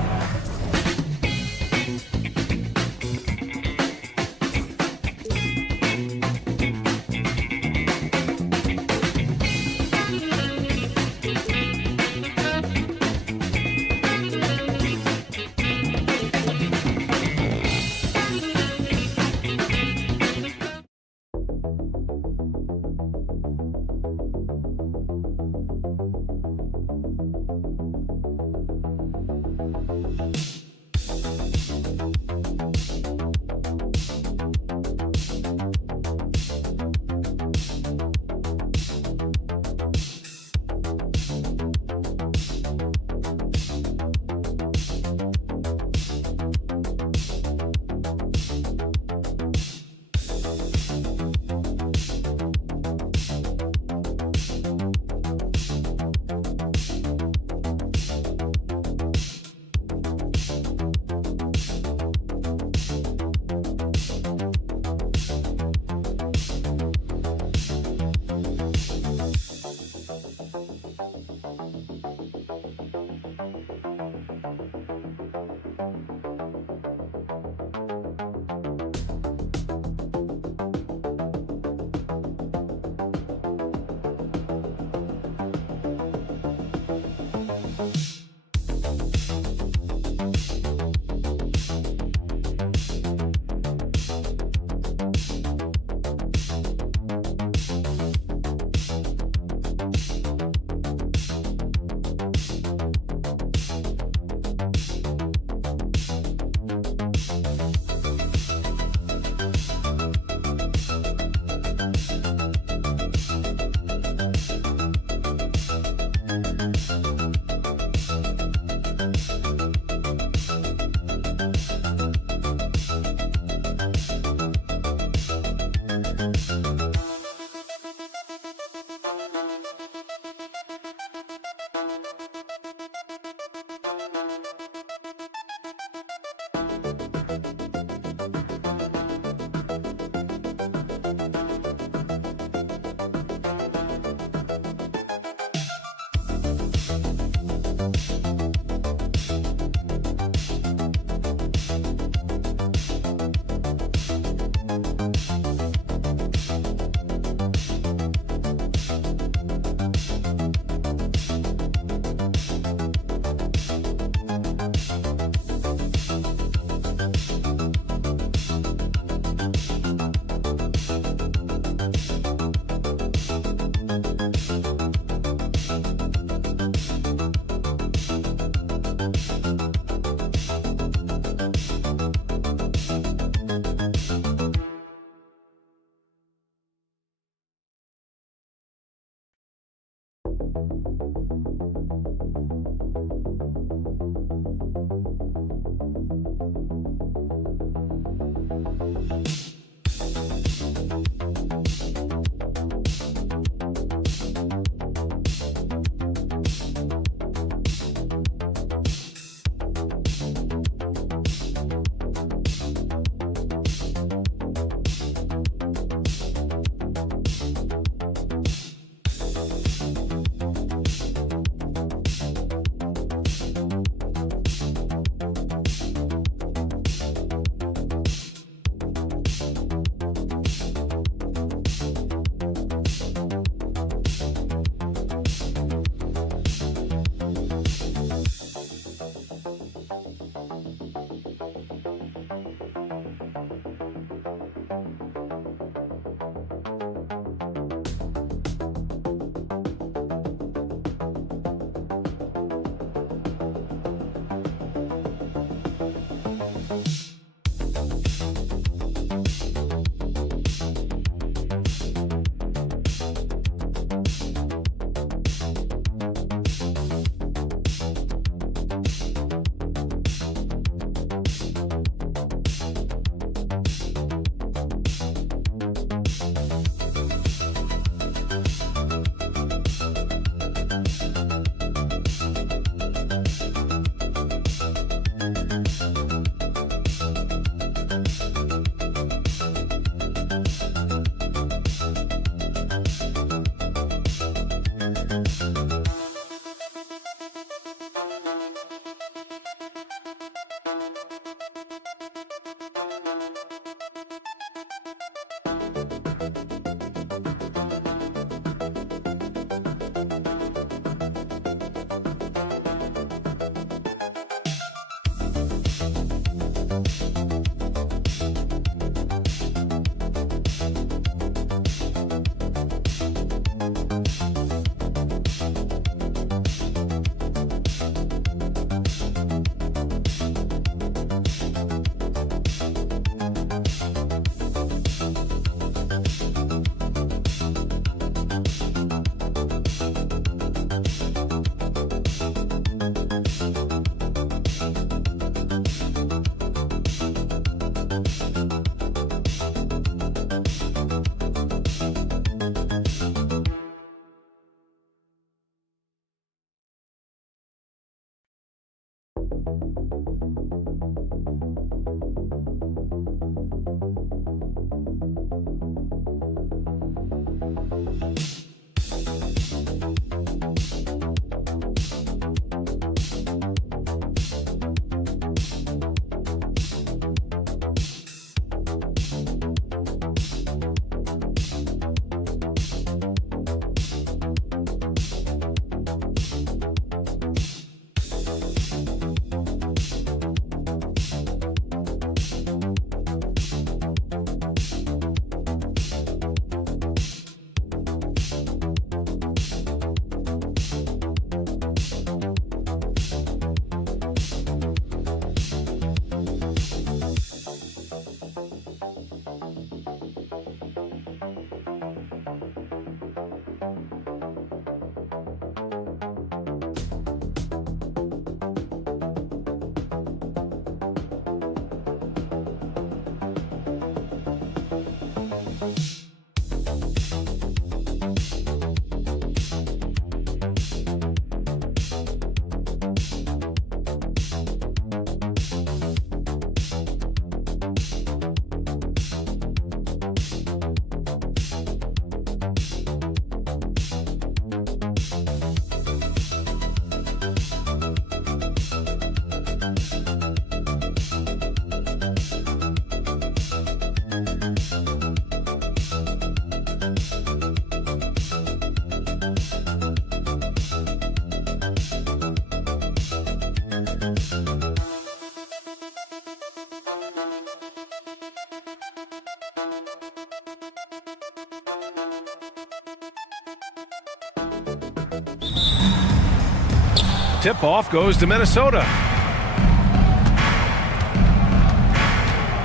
Tip-off goes to Minnesota.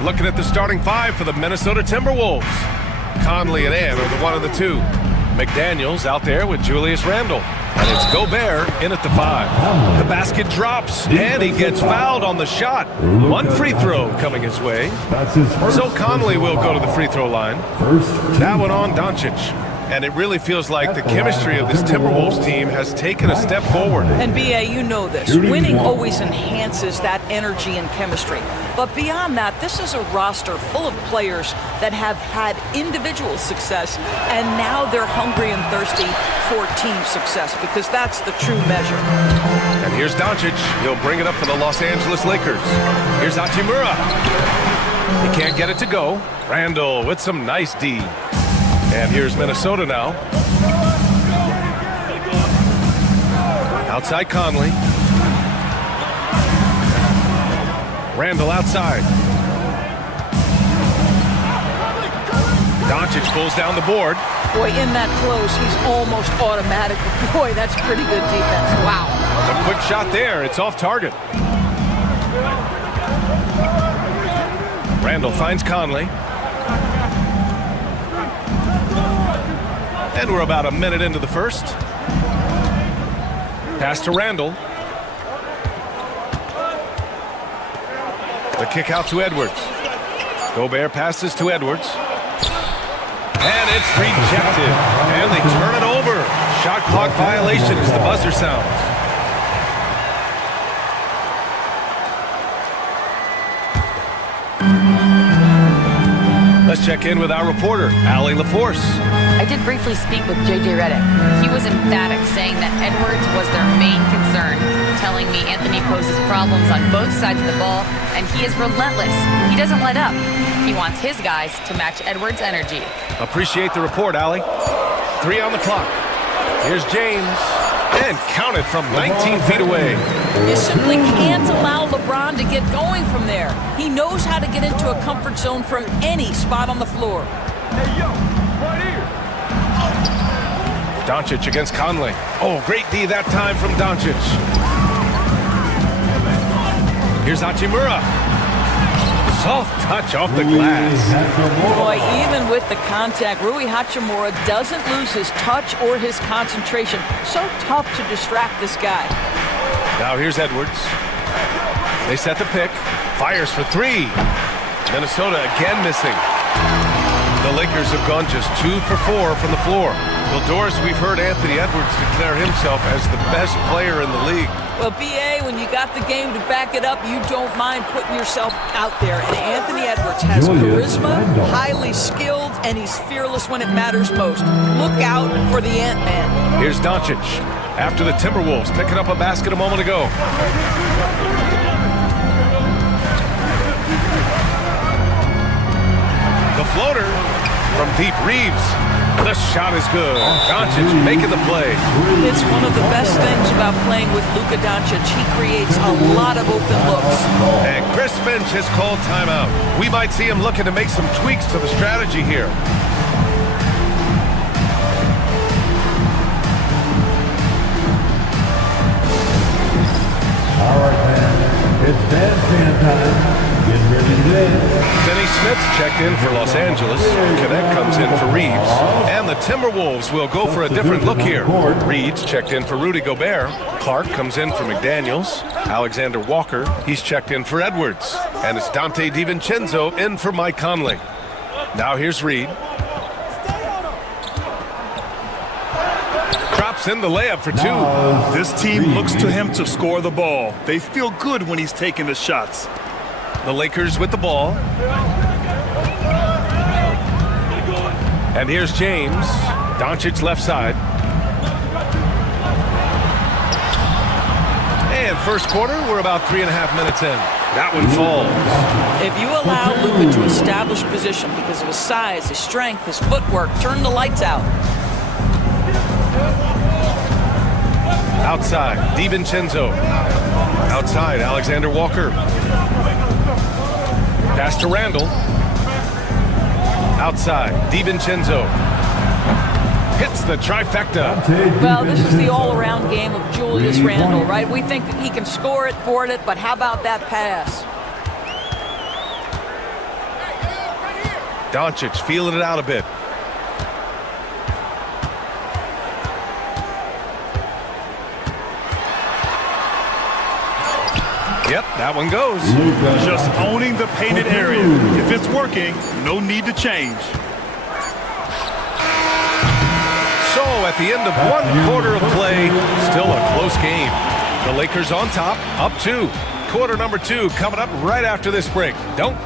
Looking at the starting five for the Minnesota Timberwolves. Conley and Ann are the one and the two. McDaniels out there with Julius Randle. And it's Gobert in at the 5. The basket drops, and he gets fouled on the shot. One free throw coming his way. So Conley will go to the free throw line. That one on Doncic. And it really feels like the chemistry of this Timberwolves team has taken a step forward. And B.A., you know this. Winning always enhances that energy and chemistry. But beyond that, this is a roster full of players that have had individual success, and now they're hungry and thirsty for team success, because that's the true measure. And here's Doncic. He'll bring it up for the Los Angeles Lakers. Here's Hachimura. He can't get it to go. Randle with some nice D. And here's Minnesota now. Outside Conley. Randle outside. Doncic pulls down the board. Boy, in that close, he's almost automatic. Boy, that's pretty good defense. Wow. A quick shot there. It's off target. Randle finds Conley. And we're about a minute into the first. Pass to Randle. The kick out to Edwards. Gobert passes to Edwards. And it's rejected. And they turn it over. Shot clock violation as the buzzer sounds. Let's check in with our reporter, Allie LaForce. I did briefly speak with J.J. Redick. He was emphatic, saying that Edwards was their main concern, telling me Anthony poses problems on both sides of the ball, and he is relentless. He doesn't let up. He wants his guys to match Edwards' energy. Appreciate the report, Allie. 3 on the clock. Here's James. And counted from 19 feet away. You simply can't allow LeBron to get going from there. He knows how to get into a comfort zone from any spot on the floor. Hey, yo, right here. Doncic against Conley. Oh, great D that time from Doncic. Here's Hachimura. Soft touch off the glass. Boy, even with the contact, Rui Hachimura doesn't lose his touch or his concentration. So tough to distract this guy. Now here's Edwards. They set the pick. Fires for 3. Minnesota again missing. The Lakers have gone just 2 for 4 from the floor. Well, Doris, we've heard Anthony Edwards declare himself as the best player in the league. Well, B.A., when you got the game to back it up, you don't mind putting yourself out there. And Anthony Edwards has charisma, highly skilled, and he's fearless when it matters most. Look out for the Ant-Man. Here's Doncic after the Timberwolves picking up a basket a moment ago. The floater from deep. Reeves. The shot is good. Doncic making the play. It's one of the best things about playing with Luka Doncic. He creates a lot of open looks. And Chris Finch has called timeout. We might see him looking to make some tweaks to the strategy here. All right, man. It's dance time. Get ready to dance. Finney Smith checked in for Los Angeles. Cadet comes in for Reeves. And the Timberwolves will go for a different look here. Reeds checked in for Rudy Gobert. Clark comes in for McDaniels. Alexander Walker, he's checked in for Edwards. And it's Dante DiVincenzo in for Mike Conley. Now here's Reed. Crops in the layup for 2. This team looks to him to score the ball. They feel good when he's taking the shots. The Lakers with the ball. And here's James. Doncic left side. And first quarter, we're about 3.5 minutes in. That one falls. If you allow Luka to establish position because of his size, his strength, his footwork, turn the lights out. Outside, DiVincenzo. Outside, Alexander Walker. Pass to Randall. Outside, DiVincenzo. Hits the trifecta. Well, this is the all-around game of Julius Randle, right? We think that he can score it, board it, but how about that pass? Doncic feeling it out a bit. Yep, that one goes. Just owning the painted area. If it's working, no need to change. So at the end of 1 quarter of play, still a close game. The Lakers on top, up 2. Quarter number 2 coming up right after this break. Don't.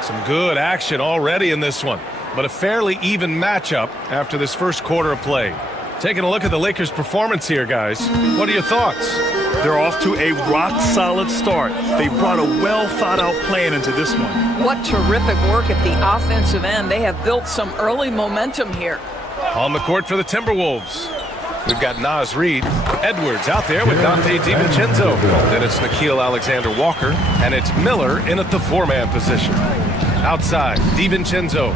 Some good action already in this one, but a fairly even matchup after this first quarter of play. Taking a look at the Lakers' performance here, guys. What are your thoughts? They're off to a rock-solid start. They brought a well-thought-out plan into this one. What terrific work at the offensive end. They have built some early momentum here. On the court for the Timberwolves, we've got Naz Reid. Edwards out there with Dante DiVincenzo. Then it's Nickeil Alexander-Walker, and it's Miller in at the 4-man position. Outside, DiVincenzo.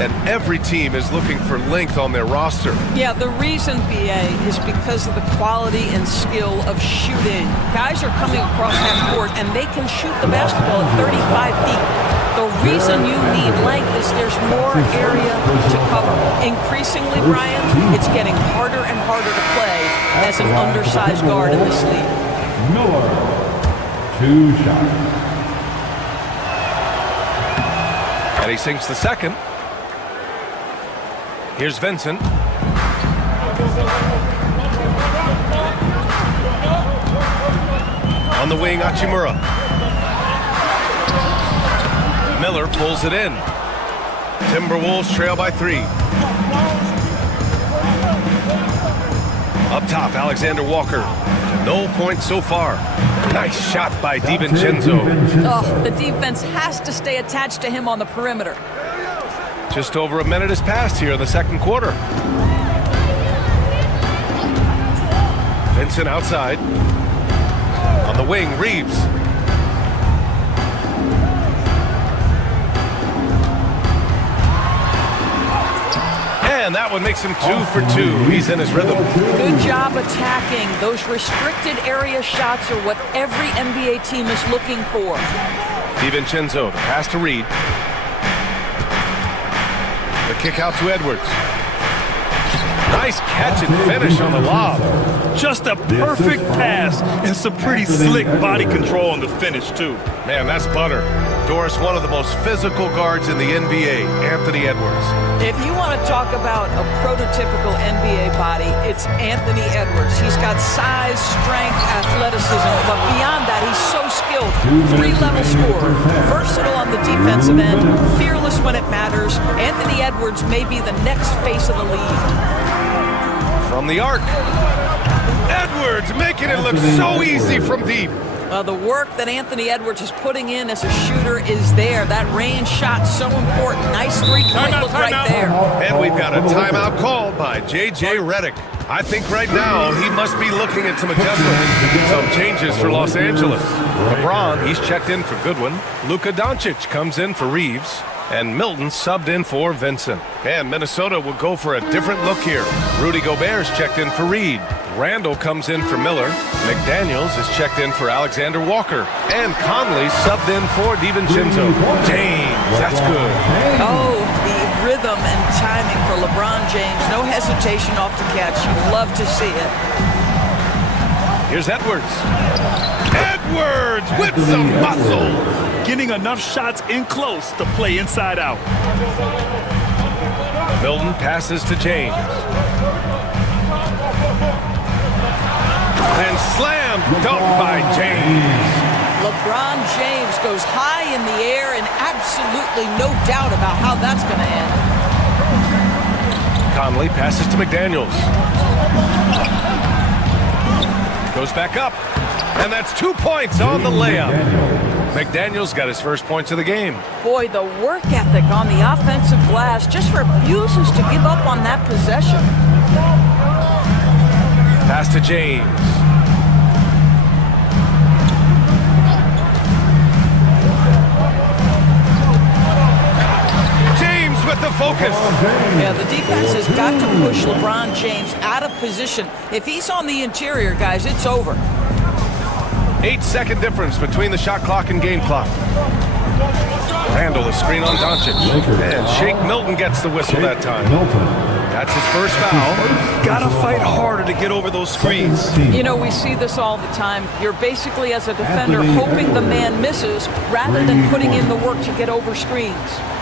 And every team is looking for length on their roster. Yeah, the reason, BA, is because of the quality and skill of shooting. Guys are coming across half court, and they can shoot the basketball at 35 feet. The reason you need length is there's more area to cover. Increasingly, Brian, it's getting harder and harder to play as an undersized guard in this league. Miller, 2 shots. And he sinks the second. Here's Vincent. On the wing, Hachimura. Miller pulls it in. Timberwolves trail by 3. Up top, Alexander Walker. No points so far. Nice shot by DiVincenzo. Oh, the defense has to stay attached to him on the perimeter. Just over a minute has passed here in the second quarter. Vincent outside. On the wing, Reeves. And that one makes him 2 for 2. He's in his rhythm. Good job attacking. Those restricted area shots are what every NBA team is looking for. DiVincenzo, the pass to Reed. The kick out to Edwards. Nice catch and finish on the lob. Just a perfect pass and some pretty slick body control on the finish, too. Man, that's butter. Doris, one of the most physical guards in the NBA, Anthony Edwards. If you want to talk about a prototypical NBA body, it's Anthony Edwards. He's got size, strength, athleticism, but beyond that, he's so skilled. 3-level scorer, versatile on the defensive end, fearless when it matters. Anthony Edwards may be the next face of the league. From the arc. Edwards making it look so easy from deep. Well, the work that Anthony Edwards is putting in as a shooter is there. That range shot so important. Nice three-point look right there. And we've got a timeout called by J.J. Redick. I think right now he must be looking at some adjustments, some changes for Los Angeles. LeBron, he's checked in for Goodwin. Luka Doncic comes in for Reeves. And Milton subbed in for Vincent. And Minnesota will go for a different look here. Rudy Gobert's checked in for Reed. Randall comes in for Miller. McDaniels is checked in for Alexander Walker. And Conley subbed in for DiVincenzo. James, that's good. Oh, the rhythm and timing for LeBron James. No hesitation off the catch. You love to see it. Here's Edwards. Edwards with some muscle. Getting enough shots in close to play inside out. Milton passes to James. And slam dunk by James. LeBron James goes high in the air and absolutely no doubt about how that's going to end. Conley passes to McDaniels. Goes back up. And that's 2 points on the layup. McDaniels got his first points of the game. Boy, the work ethic on the offensive glass just refuses to give up on that possession. Pass to James. James with the focus. Yeah, the defense has got to push LeBron James out of position. If he's on the interior, guys, it's over. 8-second difference between the shot clock and game clock. Randall, the screen on Doncic. And Shake Milton gets the whistle that time. That's his first foul. Gotta fight harder to get over those screens. You know, we see this all the time. You're basically, as a defender, hoping the man misses rather than putting in the work to get over screens.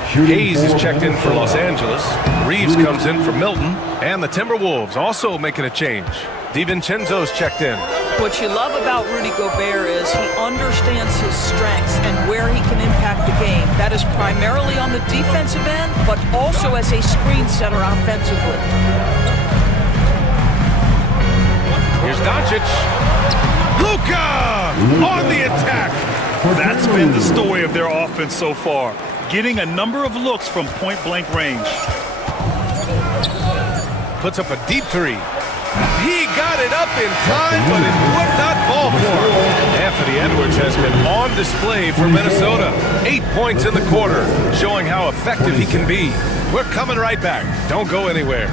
Hayes is checked in for Los Angeles. Reeves comes in for Milton. And the Timberwolves also making a change. DiVincenzo's checked in. What you love about Rudy Gobert is he understands his strengths and where he can impact the game. That is primarily on the defensive end, but also as a screen setter offensively. Here's Doncic. Luka on the attack. That's been the story of their offense so far. Getting a number of looks from point-blank range. Puts up a deep three. He got it up in time, but it would not fall for him. Anthony Edwards has been on display for Minnesota. 8 points in the quarter, showing how effective he can be. We're coming right back. Don't go anywhere.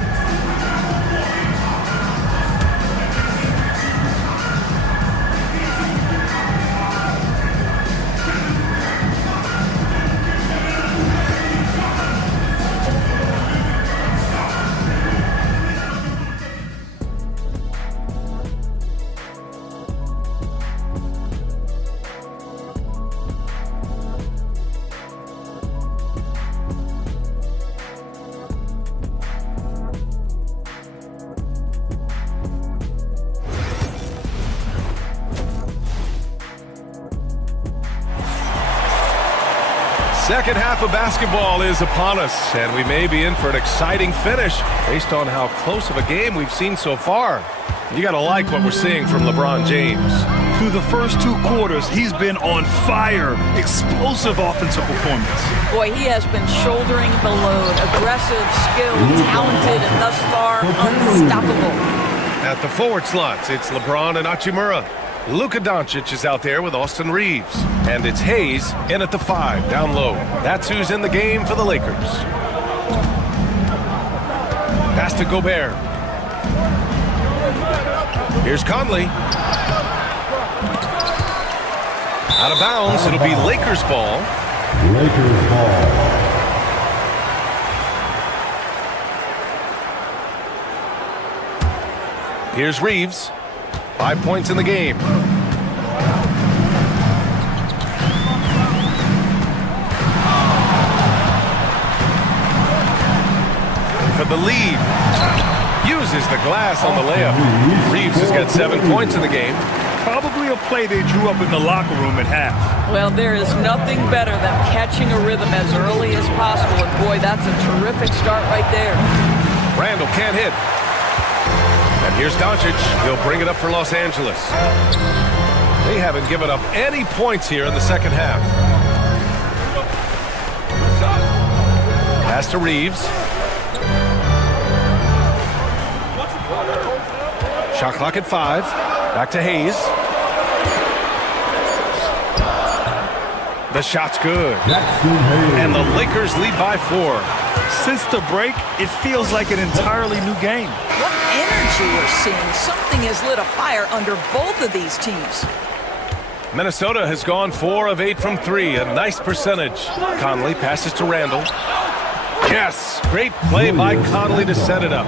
Second half of basketball is upon us, and we may be in for an exciting finish based on how close of a game we've seen so far. You got to like what we're seeing from LeBron James. Through the first 2 quarters, he's been on fire. Explosive offensive performance. Boy, he has been shouldering the load. Aggressive, skilled, talented, and thus far unstoppable. At the forward slots, it's LeBron and Hachimura. Luka Doncic is out there with Austin Reeves. And it's Hayes in at the 5, down low. That's who's in the game for the Lakers. Pass to Gobert. Here's Conley. Out of bounds, it'll be Lakers ball. Lakers ball. Here's Reeves. 5 points in the game. For the lead. Uses the glass on the layup. Reeves has got 7 points in the game. Probably a play they drew up in the locker room at half. Well, there is nothing better than catching a rhythm as early as possible. And boy, that's a terrific start right there. Randall can't hit. And here's Doncic. He'll bring it up for Los Angeles. They haven't given up any points here in the second half. Pass to Reeves. Shot clock at 5. Back to Hayes. The shot's good. And the Lakers lead by 4. Since the break, it feels like an entirely new game. What energy we're seeing. Something has lit a fire under both of these teams. Minnesota has gone 4 of 8 from 3. A nice percentage. Conley passes to Randall. Yes, great play by Conley to set it up.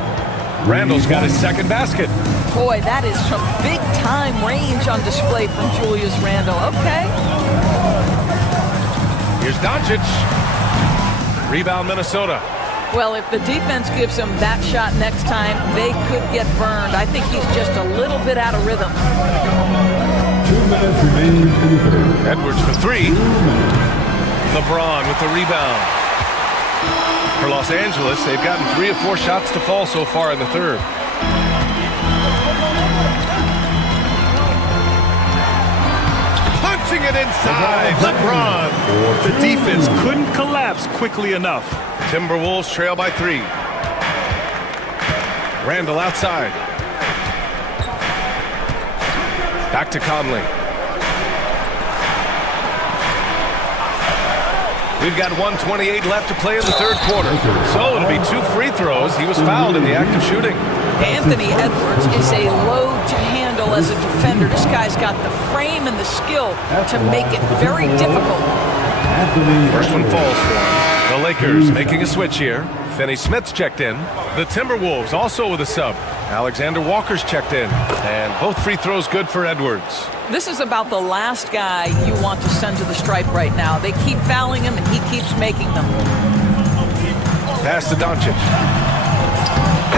Randall's got his second basket. Boy, that is some big-time range on display from Julius Randle. Okay. Here's Doncic. Rebound Minnesota. Well, if the defense gives him that shot next time, they could get burned. I think he's just a little bit out of rhythm. 2 minutes remaining in the third. Edwards for 3. LeBron with the rebound. For Los Angeles, they've gotten 3 of 4 shots to fall so far in the third. Punching it inside, LeBron. The defense couldn't collapse quickly enough. Timberwolves trail by 3. Randall outside. Back to Conley. We've got 1:28 left to play in the third quarter. So it'll be 2 free throws. He was fouled in the act of shooting. Anthony Edwards is a load to handle as a defender. This guy's got the frame and the skill to make it very difficult. First one falls for him. The Lakers making a switch here. Finney Smith's checked in. The Timberwolves also with a sub. Alexander Walker's checked in. And both free throws good for Edwards. This is about the last guy you want to send to the stripe right now. They keep fouling him, and he keeps making them. Pass to Doncic.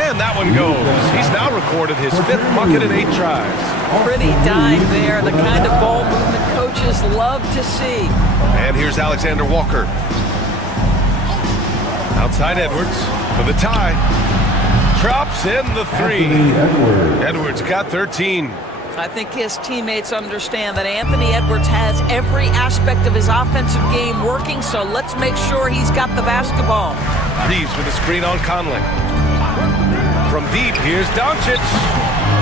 And that one goes. He's now recorded his 5th bucket in 8 tries. Pretty dime there, the kind of ball movement coaches love to see. And here's Alexander Walker. Outside Edwards for the tie. Drops in the 3. Edwards got 13. I think his teammates understand that Anthony Edwards has every aspect of his offensive game working, so let's make sure he's got the basketball. Reeves with a screen on Conley. From deep, here's Doncic.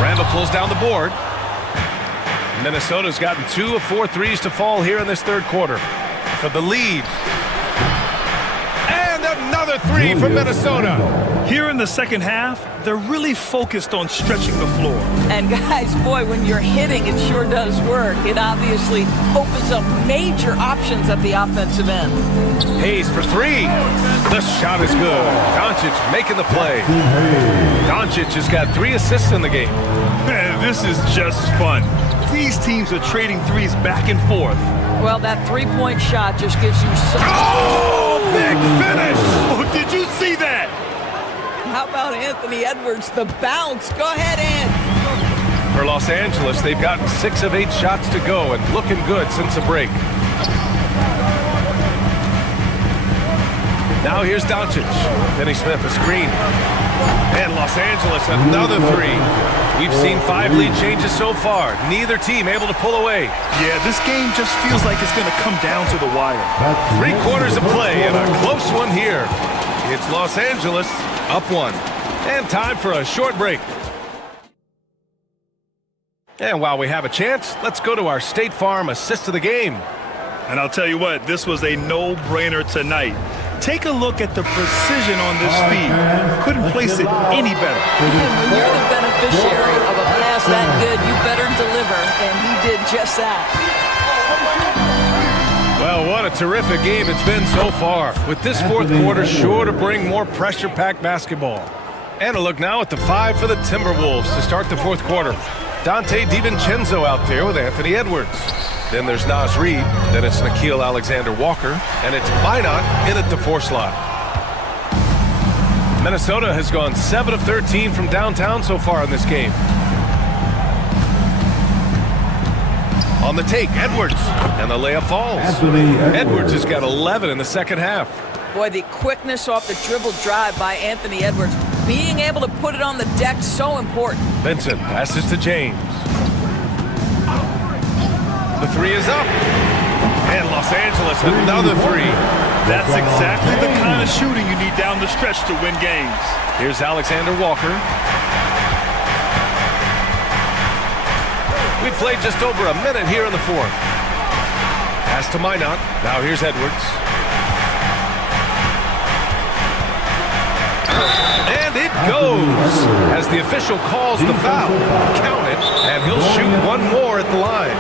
Randall pulls down the board. Minnesota's gotten 2 of 4 threes to fall here in this third quarter. For the lead. And another 3 from Minnesota. Here in the second half, they're really focused on stretching the floor. And guys, boy, when you're hitting, it sure does work. It obviously opens up major options at the offensive end. Hayes for 3. The shot is good. Doncic making the play. Doncic has got 3 assists in the game. Man, this is just fun. These teams are trading threes back and forth. Well, that three-point shot just gives you so... Oh, big finish! Oh, did you see that? How about Anthony Edwards, the bounce? Go ahead, Ant. For Los Angeles, they've gotten 6 of 8 shots to go and looking good since the break. Now here's Doncic. Finney Smith, a screen. And Los Angeles, another three. We've seen 5 lead changes so far. Neither team able to pull away. Yeah, this game just feels like it's going to come down to the wire. 3 quarters of play and a close one here. It's Los Angeles up 1. And time for a short break. And while we have a chance, let's go to our State Farm assist of the game. And I'll tell you what, this was a no-brainer tonight. Take a look at the precision on this feed. Couldn't place it any better. When you're the beneficiary of a pass that good, you better deliver, and he did just that. Well, what a terrific game it's been so far, with this fourth quarter sure to bring more pressure-packed basketball. And a look now at the 5 for the Timberwolves to start the fourth quarter. Dante DiVincenzo out there with Anthony Edwards. Then there's Naz Reid, then it's Nickeil Alexander-Walker, and it's Minot in at the 4 slot. Minnesota has gone 7 of 13 from downtown so far in this game. On the take, Edwards, and the layup falls. Edwards has got 11 in the second half. Boy, the quickness off the dribble drive by Anthony Edwards, being able to put it on the deck, so important. Vincent passes to James. The 3 is up. And Los Angeles, another 3. That's exactly the kind of shooting you need down the stretch to win games. Here's Alexander Walker. We played just over a minute here in the fourth. Pass to Minot. Now here's Edwards. And it goes as the official calls the foul. Count it, and he'll shoot one more at the line.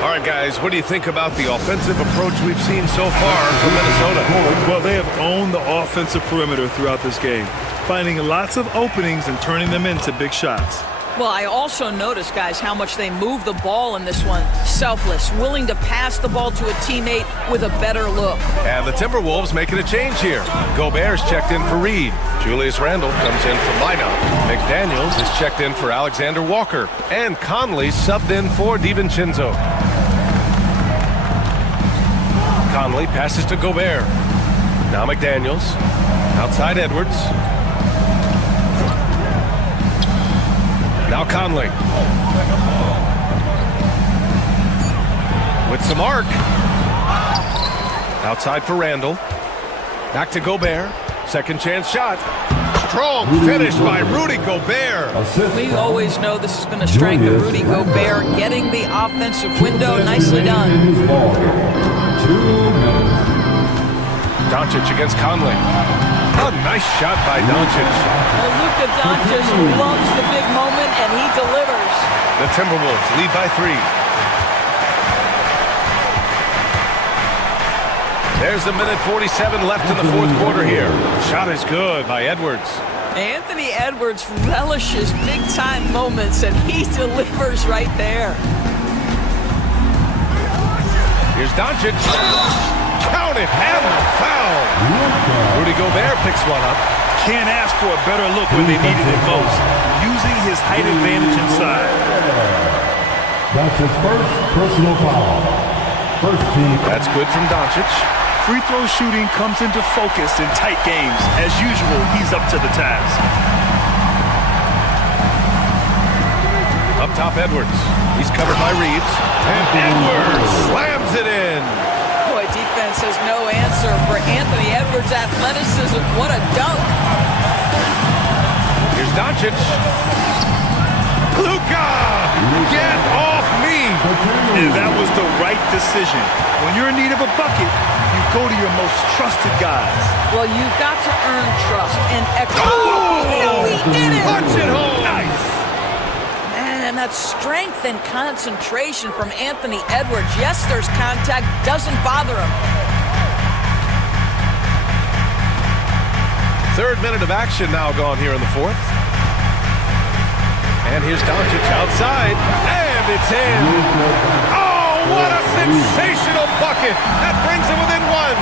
All right, guys, what do you think about the offensive approach we've seen so far from Minnesota? Well, they have owned the offensive perimeter throughout this game, finding lots of openings and turning them into big shots. Well, I also noticed, guys, how much they move the ball in this one. Selfless, willing to pass the ball to a teammate with a better look. And the Timberwolves making a change here. Gobert's checked in for Reid. Julius Randle comes in for Minot. McDaniels is checked in for Alexander Walker. And Conley subbed in for DiVincenzo. Conley passes to Gobert. Now McDaniels. Outside Edwards. Now Conley. With some arc. Outside for Randle. Back to Gobert. Second chance shot. Strong finish by Rudy Gobert. We always know this has been a strength of Rudy Gobert, getting the offensive window. Nicely done. Doncic against Conley. A nice shot by Doncic. Well, Luka Doncic loves the big moment, and he delivers. The Timberwolves lead by 3. There's a minute 47 left in the fourth quarter here. Shot is good by Edwards. Anthony Edwards relishes big-time moments, and he delivers right there. Here's Doncic. Count it, and the foul. Rudy Gobert picks one up. Can't ask for a better look when they needed it most, using his height advantage inside. That's his first personal foul. First team. That's good from Doncic. Free throw shooting comes into focus in tight games. As usual, he's up to the task. Up top, Edwards. He's covered by Reeves. And Edwards slams it in. Boy, defense has no answer for Anthony Edwards' athleticism. What a dunk. Here's Doncic. Luka! Get off me! And that was the right decision. When you're in need of a bucket, you go to your most trusted guys. Well, you've got to earn trust and no, he did it! Punch it home! Nice! Man, that strength and concentration from Anthony Edwards. Yes, there's contact, doesn't bother him. Third minute of action now gone here in the fourth. And here's Doncic outside, and it's in. Oh, what a sensational bucket! That brings him within 1.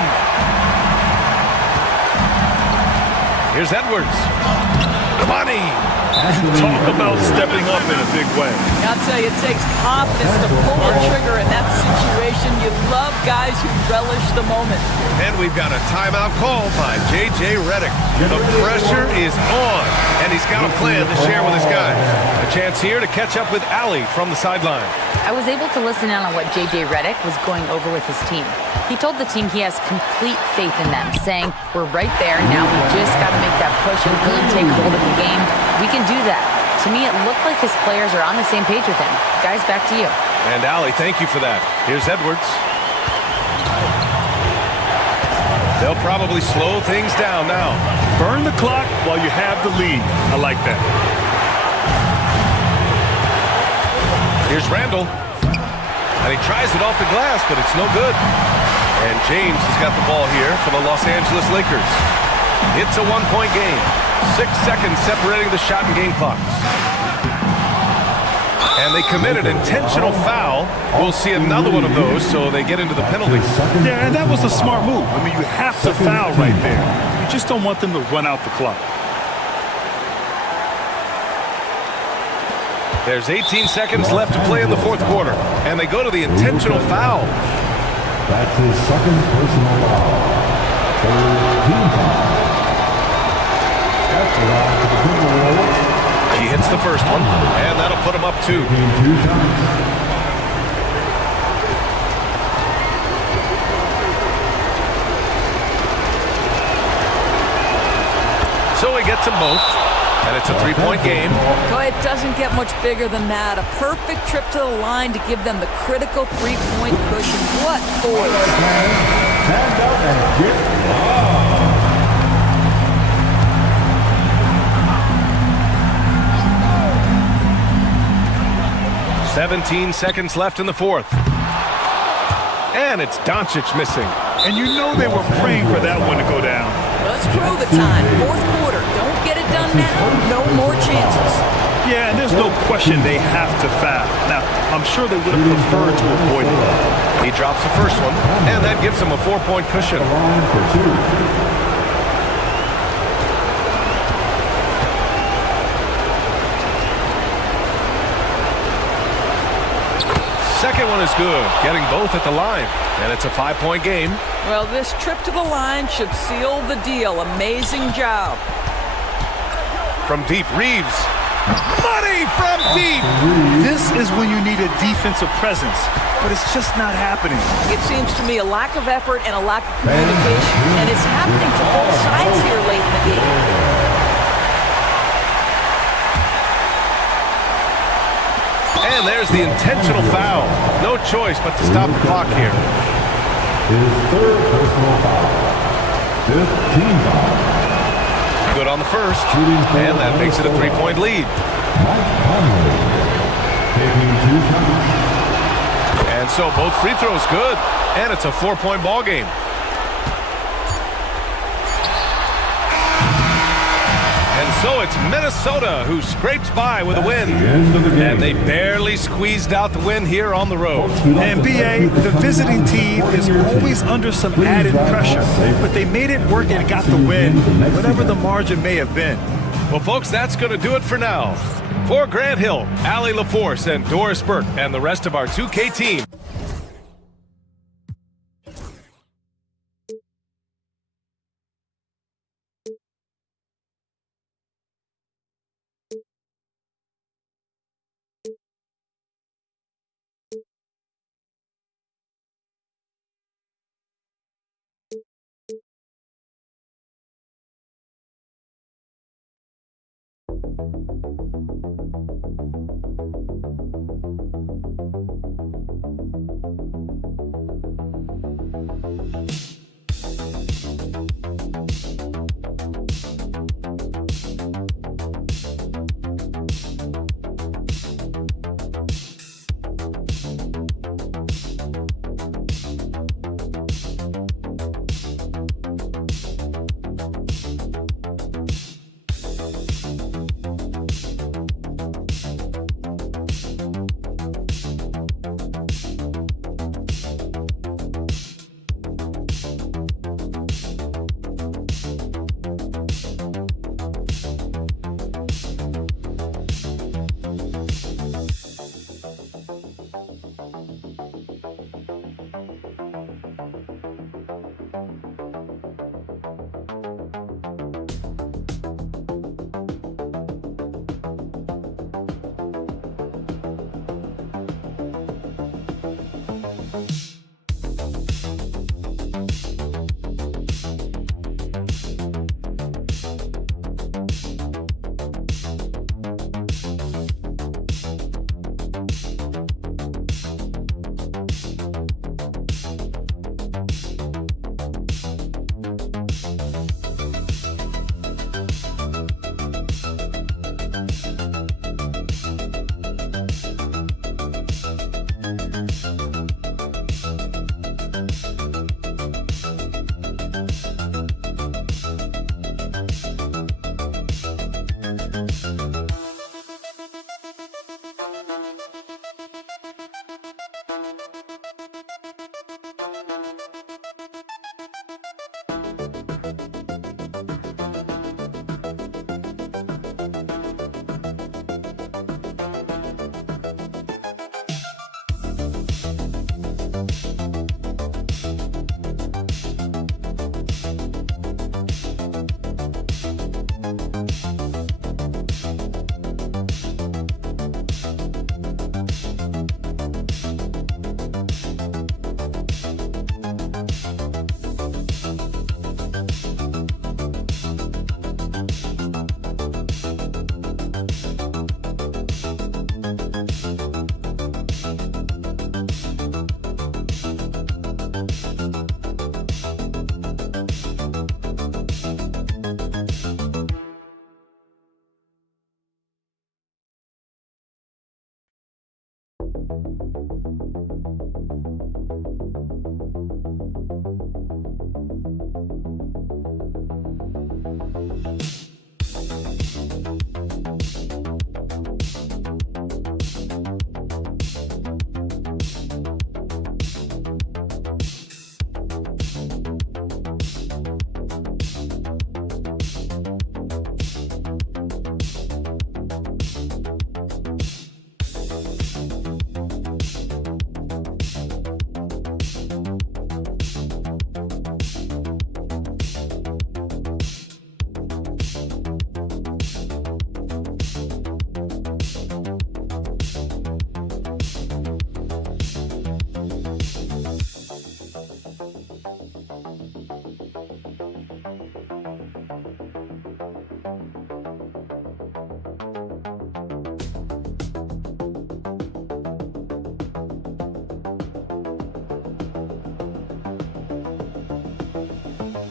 Here's Edwards. Money! Talk about stepping up in a big way. I'll tell you, it takes confidence to pull the trigger in that situation. You love guys who relish the moment. And we've got a timeout call by J.J. Redick. The pressure is on, and he's got a plan to share with his guys. A chance here to catch up with Allie from the sideline. I was able to listen in on what J.J. Redick was going over with his team. He told the team he has complete faith in them, saying, we're right there, now we just got to make that push and really take hold of the game. We can do that. To me, it looked like his players are on the same page with him. Guys, back to you. And Allie, thank you for that. Here's Edwards. They'll probably slow things down now. Burn the clock while you have the lead. I like that. Here's Randall. And he tries it off the glass, but it's no good. And James has got the ball here for the Los Angeles Lakers. It's a one-point game. 6 seconds separating the shot and game clocks. And they committed an intentional foul. We'll see another one of those, so they get into the penalty. Yeah, and that was a smart move. I mean, you have to foul right there. You just don't want them to run out the clock. There's 18 seconds left to play in the fourth quarter, and they go to the intentional foul. That's his second personal foul. Third team foul. That's allowed to the Timberwolves. He hits the first one, and that'll put him up 2. 2 shots. So he gets them both, and it's a 3-point game. Boy, it doesn't get much bigger than that. A perfect trip to the line to give them the critical 3-point cushion. What poise. Stand up and get low. 17 seconds left in the fourth. And it's Doncic missing. And you know they were praying for that one to go down. Let's prove the time. Fourth quarter. Don't get it done now. No more chances. Yeah, and there's no question they have to foul. Now, I'm sure they would have preferred to avoid it. He drops the first one, and that gives him a 4-point cushion. Line for 2. Second one is good, getting both at the line. And it's a 5-point game. Well, this trip to the line should seal the deal. Amazing job. From deep, Reeves. Money from deep! This is when you need a defensive presence, but it's just not happening. It seems to me a lack of effort and a lack of communication, and it's happening to both sides here late in the game. And there's the intentional foul. No choice but to stop the clock here. His third personal foul. 5th team foul. Good on the first, and that makes it a 3-point lead. Mike Conley taking 2 shots. And so both free throws good, and it's a 4-point ball game. And so it's Minnesota who scrapes by with a win. And they barely squeezed out the win here on the road. And BA, the visiting team is always under some added pressure, but they made it work and got the win, whatever the margin may have been. Well, folks, that's going to do it for now. For Grant Hill, Allie LaForce, and Doris Burke, and the rest of our 2K team.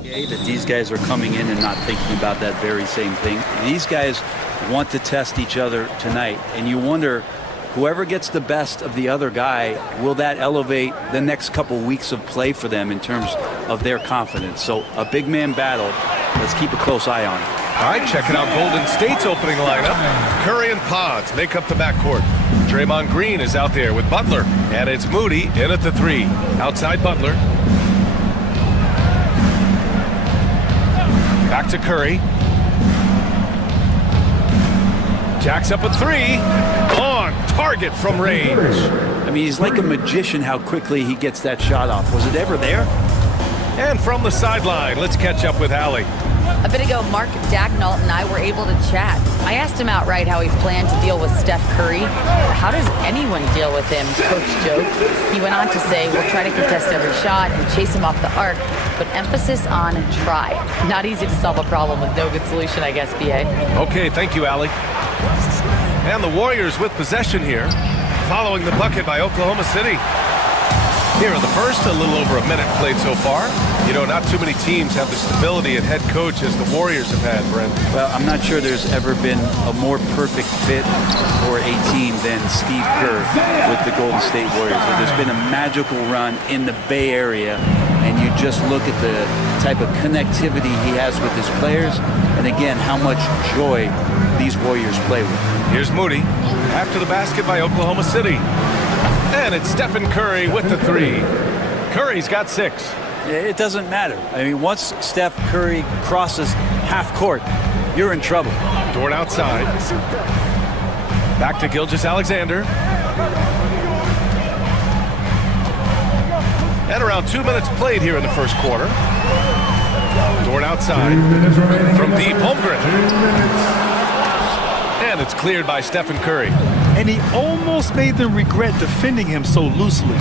That these guys are coming in and not thinking about that very same thing. These guys want to test each other tonight, and you wonder, whoever gets the best of the other guy, will that elevate the next couple weeks of play for them in terms of their confidence? So a big man battle. Let's keep a close eye on it. All right, checking out Golden State's opening lineup. Curry and Pods make up the backcourt. Draymond Green is out there with Butler, and it's Moody in at the 3. Outside Butler. Back to Curry. Jacks up a 3. On target from range. I mean, he's like a magician how quickly he gets that shot off. Was it ever there? And from the sideline, let's catch up with Allie. A bit ago, Mark Dagnall and I were able to chat. I asked him outright how he planned to deal with Steph Curry. How does anyone deal with him, Coach joked. He went on to say, we'll try to contest every shot and chase him off the arc, but emphasis on try. Not easy to solve a problem with no good solution, I guess, BA. Okay, thank you, Allie. And the Warriors with possession here, following the bucket by Oklahoma City. Here in the first, a little over a minute played so far. You know, not too many teams have the stability at head coach as the Warriors have had, Brent. Well, I'm not sure there's ever been a more perfect fit for a team than Steve Kerr with the Golden State Warriors. So there's been a magical run in the Bay Area, and you just look at the type of connectivity he has with his players, and again, how much joy these Warriors play with. Here's Moody after the basket by Oklahoma City. And it's Stephen Curry with the 3. Curry's got 6. It doesn't matter. I mean, once Steph Curry crosses half court, you're in trouble. Dort outside. Back to Gilgeous-Alexander. And around 2 minutes played here in the first quarter. Dort outside. From deep, Holmgren. And it's cleared by Stephen Curry. And he almost made them regret defending him so loosely.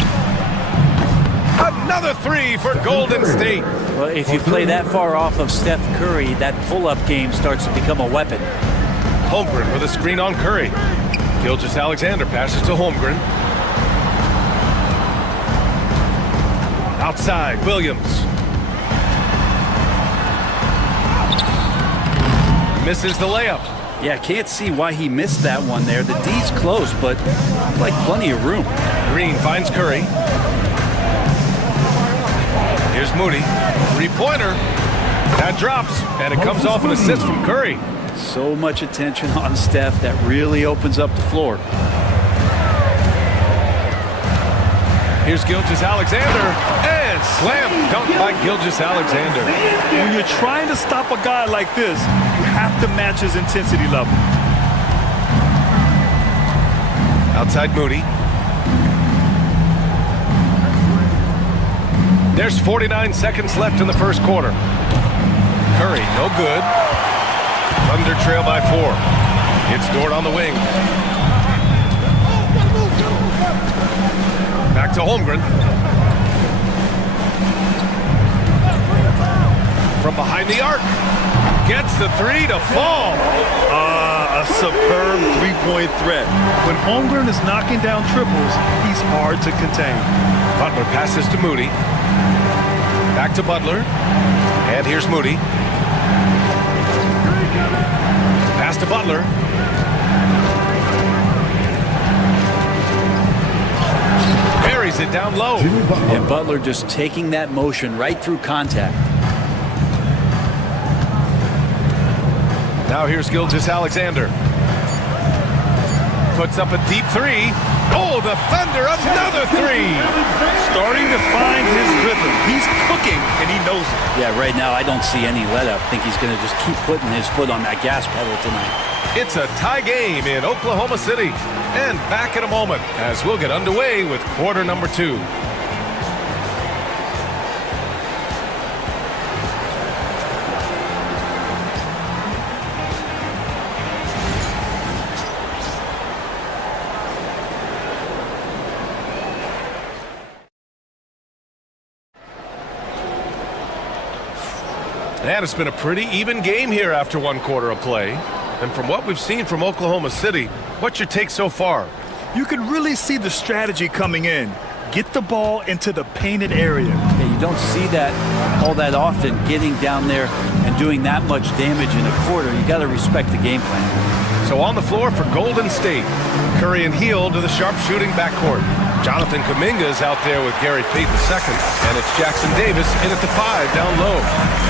Another 3 for Golden State. Well, if you play that far off of Steph Curry, that pull-up game starts to become a weapon. Holmgren with a screen on Curry. Gilgeous-Alexander passes to Holmgren. Outside, Williams. Misses the layup. Yeah, can't see why he missed that one there. The D's close, but like plenty of room. Green finds Curry. Here's Moody. 3-pointer. That drops, and it comes off an assist from Curry. So much attention on Steph, that really opens up the floor. Here's Gilgeous-Alexander, and slam dunk by Gilgeous-Alexander. When you're trying to stop a guy like this, you have to match his intensity level. Outside Moody. There's 49 seconds left in the first quarter. Curry, no good. Thunder trail by 4. It's Dort on the wing. Back to Holmgren. From behind the arc. Gets the 3 to fall. A superb three-point threat. When Holmgren is knocking down triples, he's hard to contain. Butler passes to Moody. Back to Butler. And here's Moody. Pass to Butler. Buries it down low. And Butler just taking that motion right through contact. Now here's Gilgeous-Alexander. Puts up a deep 3. Oh, the Thunder, another 3. Starting to find his rhythm. He's cooking, and he knows it. Yeah, right now I don't see any let-up. I think he's going to just keep putting his foot on that gas pedal tonight. It's a tie game in Oklahoma City. And back in a moment as we'll get underway with quarter number 2. And it's been a pretty even game here after 1 quarter of play. And from what we've seen from Oklahoma City, what's your take so far? You can really see the strategy coming in. Get the ball into the painted area. Yeah, You don't see that all that often, getting down there and doing that much damage in a quarter. You got to respect the game plan. So on the floor for Golden State, Curry and Hield to the sharpshooting backcourt. Jonathan Kuminga is out there with Gary Payton II, and it's Jackson Davis in at the 5 down low.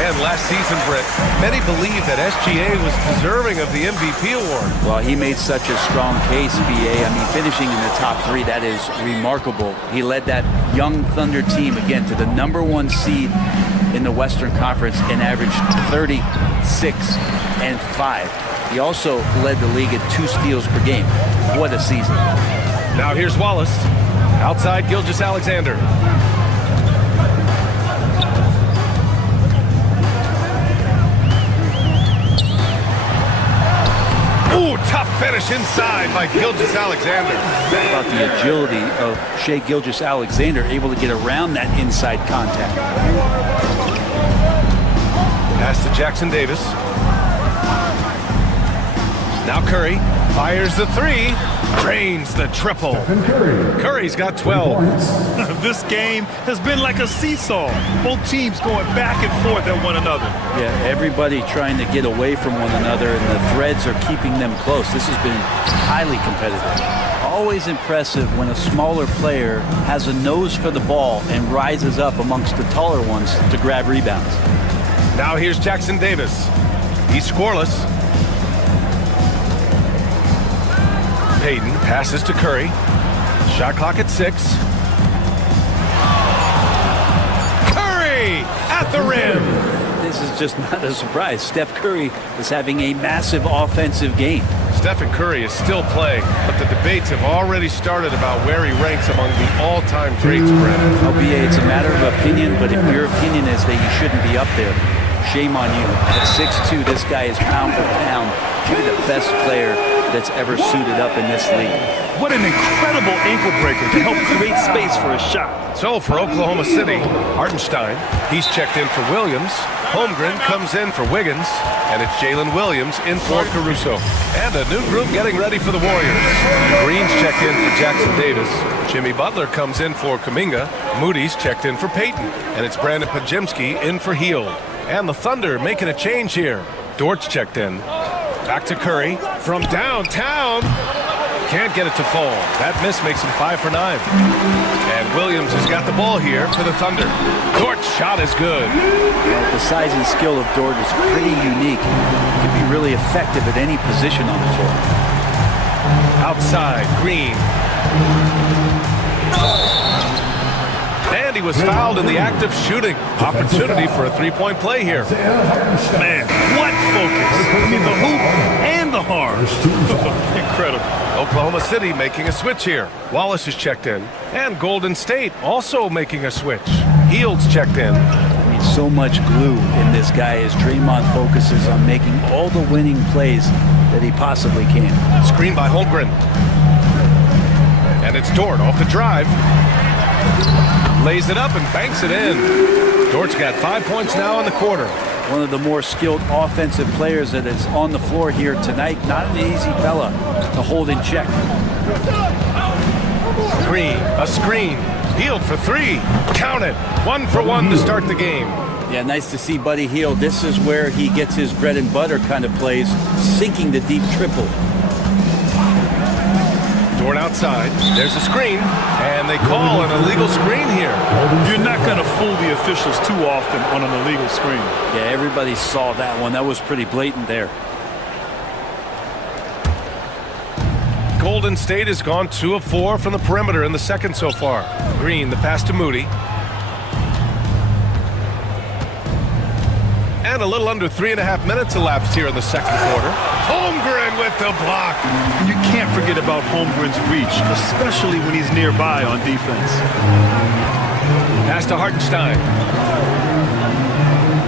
And last season, Brett, many believe that SGA was deserving of the MVP award. Well, he made such a strong case, BA. I mean, finishing in the top 3, that is remarkable. He led that young Thunder team, again, to the #1 seed in the Western Conference and averaged 36 and 5. He also led the league at 2 steals per game. What a season. Now here's Wallace. Outside Gilgeous-Alexander. Ooh, tough finish inside by Gilgeous-Alexander. About the agility of Shai Gilgeous-Alexander, able to get around that inside contact. Pass to Jackson Davis. Now Curry fires the 3, drains the triple. Curry's got 12. This game has been like a seesaw. Both teams going back and forth at one another. Yeah, everybody trying to get away from one another, and the threads are keeping them close. This has been highly competitive. Always impressive when a smaller player has a nose for the ball and rises up amongst the taller ones to grab rebounds. Now here's Jackson Davis. He's scoreless. Payton passes to Curry. Shot clock at 6. Curry at the rim. This is just not a surprise. Steph Curry is having a massive offensive game. Stephen Curry is still playing, but the debates have already started about where he ranks among the all-time greats, Brett. LBA, it's a matter of opinion, but if your opinion is that you shouldn't be up there, shame on you. At 6'2", this guy is pound for pound, maybe the best player that's ever suited up in this league. What an incredible ankle breaker to help create space for a shot. So for Oklahoma City, Hartenstein, he's checked in for Williams. Holmgren comes in for Wiggins, and it's Jalen Williams in for Caruso. And a new group getting ready for the Warriors. Green's checked in for Jackson Davis. Jimmy Butler comes in for Kuminga. Moody's checked in for Payton, and it's Brandon Pajemski in for Hield. And the Thunder making a change here. Dort's checked in. Back to Curry from downtown. Can't get it to fall. That miss makes him 5 for 9. And Williams has got the ball here for the Thunder. Dort's shot is good. Well, the size and skill of Dort is pretty unique. He can be really effective at any position on the floor. Outside, Green. And he was fouled in the act of shooting. Opportunity for a 3-point play here. Man, what focus. I mean, the hoop and the harm. Incredible. Oklahoma City making a switch here. Wallace is checked in. And Golden State also making a switch. Hield's checked in. I mean, so much glue in this guy as Draymond focuses on making all the winning plays that he possibly can. Screen by Holmgren. And it's Dort off the drive. Lays it up and banks it in. Dort's got 5 points now in the quarter. One of the more skilled offensive players that is on the floor here tonight. Not an easy fella to hold in check. Green, a screen. Hield for 3. Count it. 1 for 1 to start the game. Yeah, nice to see Buddy Hield. This is where he gets his bread and butter kind of plays, sinking the deep triple. Dort outside. There's a screen, and they call an illegal screen here. You're not going to fool the officials too often on an illegal screen. Yeah, everybody saw that one. That was pretty blatant there. Golden State has gone 2 of 4 from the perimeter in the second so far. Green, the pass to Moody. And a little under 3.5 minutes elapsed here in the second quarter. Holmgren with the block. You can't forget about Holmgren's reach, especially when he's nearby on defense. Pass to Hartenstein.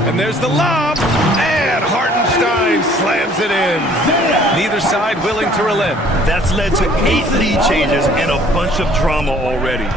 And there's the lob. And Hartenstein slams it in. Neither side willing to relent. That's led to 8 lead changes and a bunch of drama already.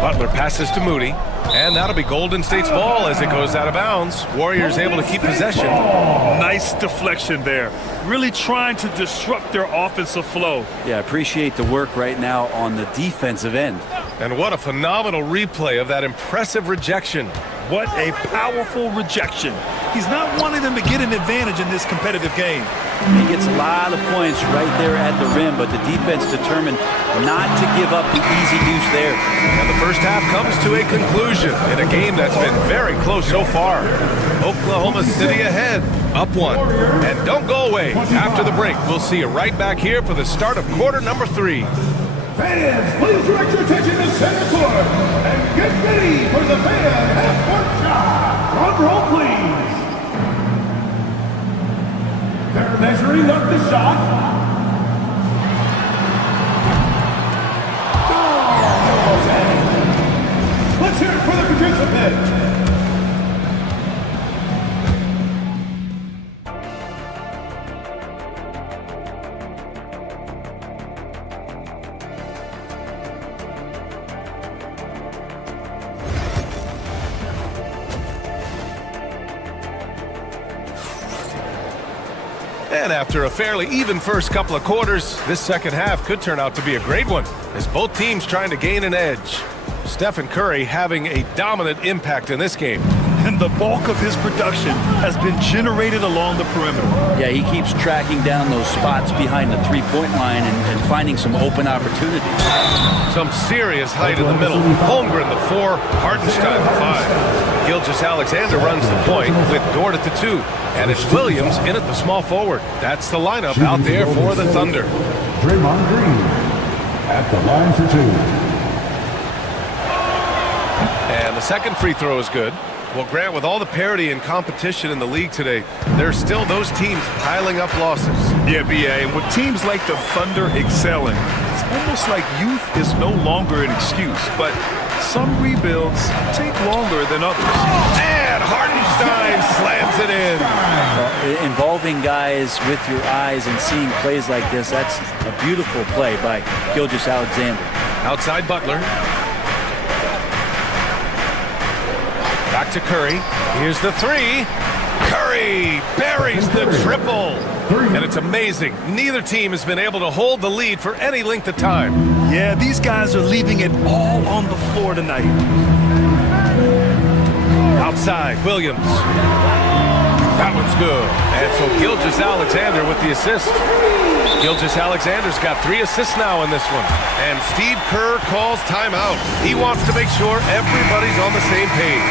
Butler passes to Moody. And that'll be Golden State's ball as it goes out of bounds. Warriors able to keep possession. Nice deflection there. Really trying to disrupt their offensive flow. Yeah, appreciate the work right now on the defensive end. And what a phenomenal replay of that impressive rejection. What a powerful rejection. He's not wanting them to get an advantage in this competitive game. He gets a lot of points right there at the rim, but the defense determined not to give up the easy deuce there. And the first half comes to a conclusion in a game that's been very close so far. Oklahoma City ahead, up 1. And don't go away. After the break, we'll see you right back here for the start of quarter number 3. Fans, please direct your attention to center court and get ready for the fan half-court shot. Drum roll, please. They're measuring up the shot. Oh, let's hear it for the participant. And after a fairly even first couple of quarters, this second half could turn out to be a great one, as both teams trying to gain an edge. Stephen Curry having a dominant impact in this game. And the bulk of his production has been generated along the perimeter. Yeah, he keeps tracking down those spots behind the three-point line and finding some open opportunities. Some serious height in the middle. Holmgren the 4, Hartenstein the 5. Gilgeous-Alexander runs the point with Dort at the 2. And it's Williams in at the small forward. That's the lineup out there for the Thunder. Draymond Green at the line for 2. And the second free throw is good. Well, Grant, with all the parity and competition in the league today, there's still those teams piling up losses. Yeah, B.A., and with teams like the Thunder excelling, it's almost like youth is no longer an excuse, but some rebuilds take longer than others. And Hartenstein slams it in. Involving guys with your eyes and seeing plays like this, that's a beautiful play by Gilgeous-Alexander. Outside Butler. Back to Curry. Here's the 3. Curry buries the triple. And it's amazing. Neither team has been able to hold the lead for any length of time. Yeah, these guys are leaving it all on the floor tonight. Outside, Williams. That one's good. And so Gilgeous-Alexander with the assist. Gilgeous-Alexander's got 3 assists now in this one. And Steve Kerr calls timeout. He wants to make sure everybody's on the same page.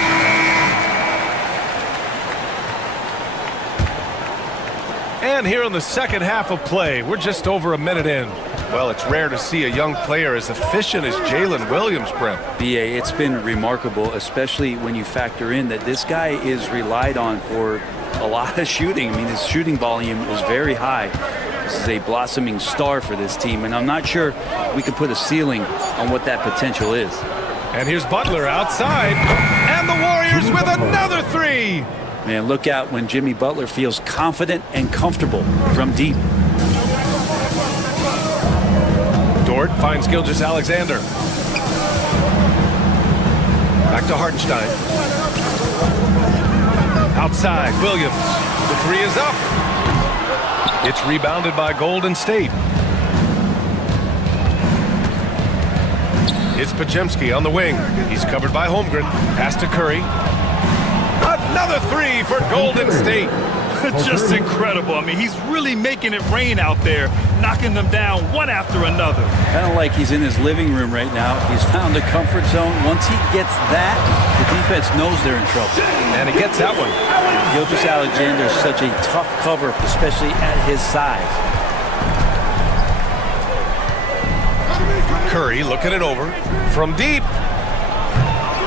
And here in the second half of play, we're just over a minute in. Well, it's rare to see a young player as efficient as Jalen Williams, Brent. B.A., it's been remarkable, especially when you factor in that this guy is relied on for a lot of shooting. I mean, his shooting volume is very high. This is a blossoming star for this team, and I'm not sure we can put a ceiling on what that potential is. And here's Butler outside, and the Warriors with another 3. Man, look out when Jimmy Butler feels confident and comfortable from deep. Dort finds Gilgeous-Alexander. Back to Hartenstein. Outside, Williams. The 3 is up. It's rebounded by Golden State. It's Podziemski on the wing. He's covered by Holmgren. Pass to Curry. Another 3 for Golden State. Just incredible. I mean, he's really making it rain out there, knocking them down one after another. Kind of like he's in his living room right now. He's found a comfort zone. Once he gets that, the defense knows they're in trouble. And he gets that one. Gilgeous-Alexander is such a tough cover, especially at his size. Curry looking it over from deep.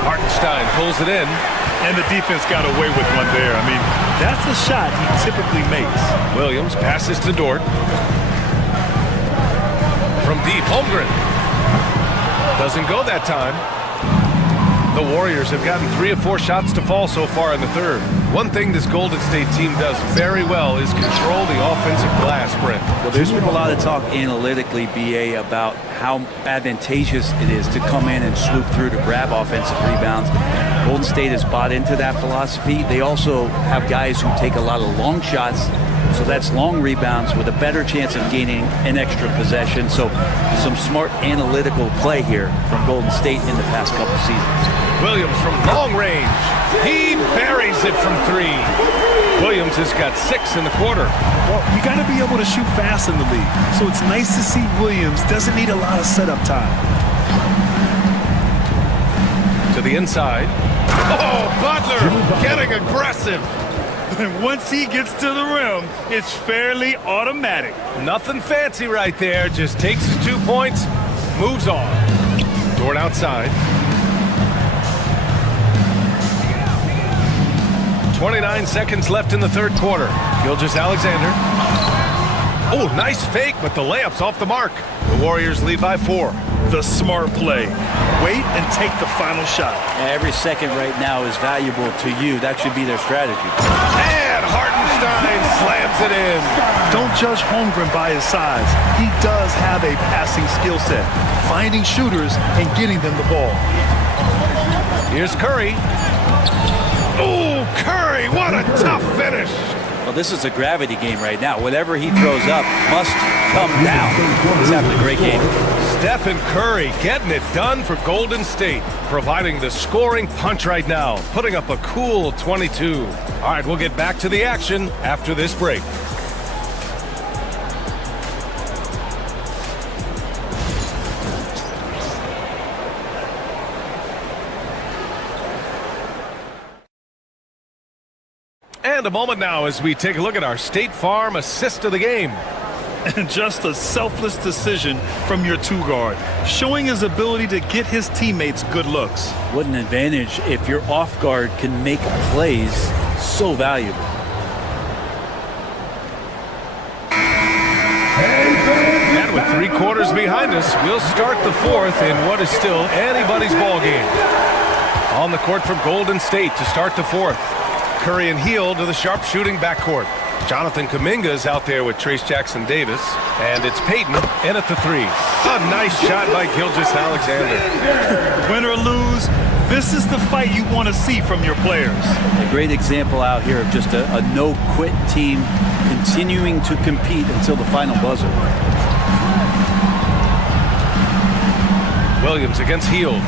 Hartenstein pulls it in. And the defense got away with one there. I mean, that's the shot he typically makes. Williams passes to Dort. From deep, Holmgren. Doesn't go that time. The Warriors have gotten 3 of 4 shots to fall so far in the third. One thing this Golden State team does very well is control the offensive glass, Brent. Well, there's been a lot of talk analytically, BA, about how advantageous it is to come in and swoop through to grab offensive rebounds. Golden State has bought into that philosophy. They also have guys who take a lot of long shots So that's long rebounds with a better chance of gaining an extra possession. So some smart analytical play here from Golden State in the past couple seasons. Williams from long range. He buries it from 3. Williams has got 6 in the quarter. Well, you got to be able to shoot fast in the league. So it's nice to see Williams doesn't need a lot of setup time. To the inside. Oh, Butler getting aggressive. And once he gets to the rim, it's fairly automatic. Nothing fancy right there. Just takes his 2 points, moves on. Dort outside. 29 seconds left in the third quarter. Gilgeous-Alexander. Oh, nice fake, but the layup's off the mark. The Warriors lead by 4. The smart play. Wait and take the final shot. Every second right now is valuable to you. That should be their strategy. And Hartenstein slams it in. Don't judge Holmgren by his size. He does have a passing skill set, finding shooters and getting them the ball. Here's Curry. Oh, Curry, what a tough finish. Well, this is a gravity game right now. Whatever he throws up must come down. He's having a great game. Stephen Curry getting it done for Golden State, providing the scoring punch right now, putting up a cool 22. All right, we'll get back to the action after this break. And a moment now as we take a look at our State Farm assist of the game. And just a selfless decision from your 2-guard, showing his ability to get his teammates good looks. What an advantage if your off guard can make plays so valuable. And with 3 quarters behind us, we'll start the 4th in what is still anybody's ball game. On the court from Golden State to start the 4th. Curry and Hield to the sharpshooting backcourt. Jonathan Kuminga is out there with Trace Jackson-Davis. And it's Payton in at the 3. A nice shot by Gilgeous-Alexander. Win or lose, this is the fight you want to see from your players. A great example out here of just a no-quit team continuing to compete until the final buzzer. Williams against Hield.